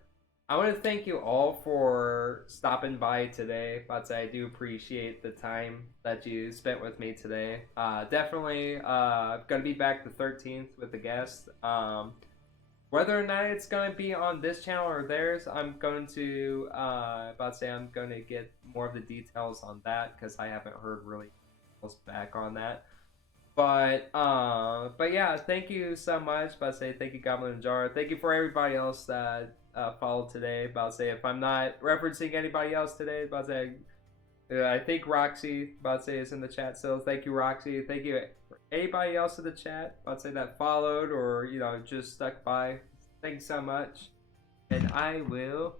I want to thank you all for stopping by today. But I do appreciate the time that you spent with me today. Definitely, gonna be back the 13th with the guest. Whether or not it's gonna be on this channel or theirs, I'm going to I'm going to get more of the details on that because I haven't heard really back on that. But yeah, thank you so much. About to say thank you, Goblin and Jar. Thank you for everybody else that followed today. About to say if I'm not referencing anybody else today, about to say I think Roxy about to say is in the chat. So thank you, Roxy. Thank you for anybody else in the chat. About to say that followed or just stuck by. Thanks so much, and I will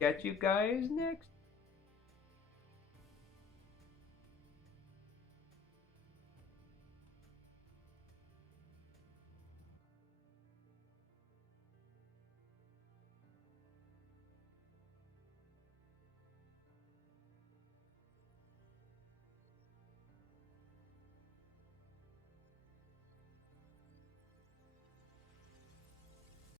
catch you guys next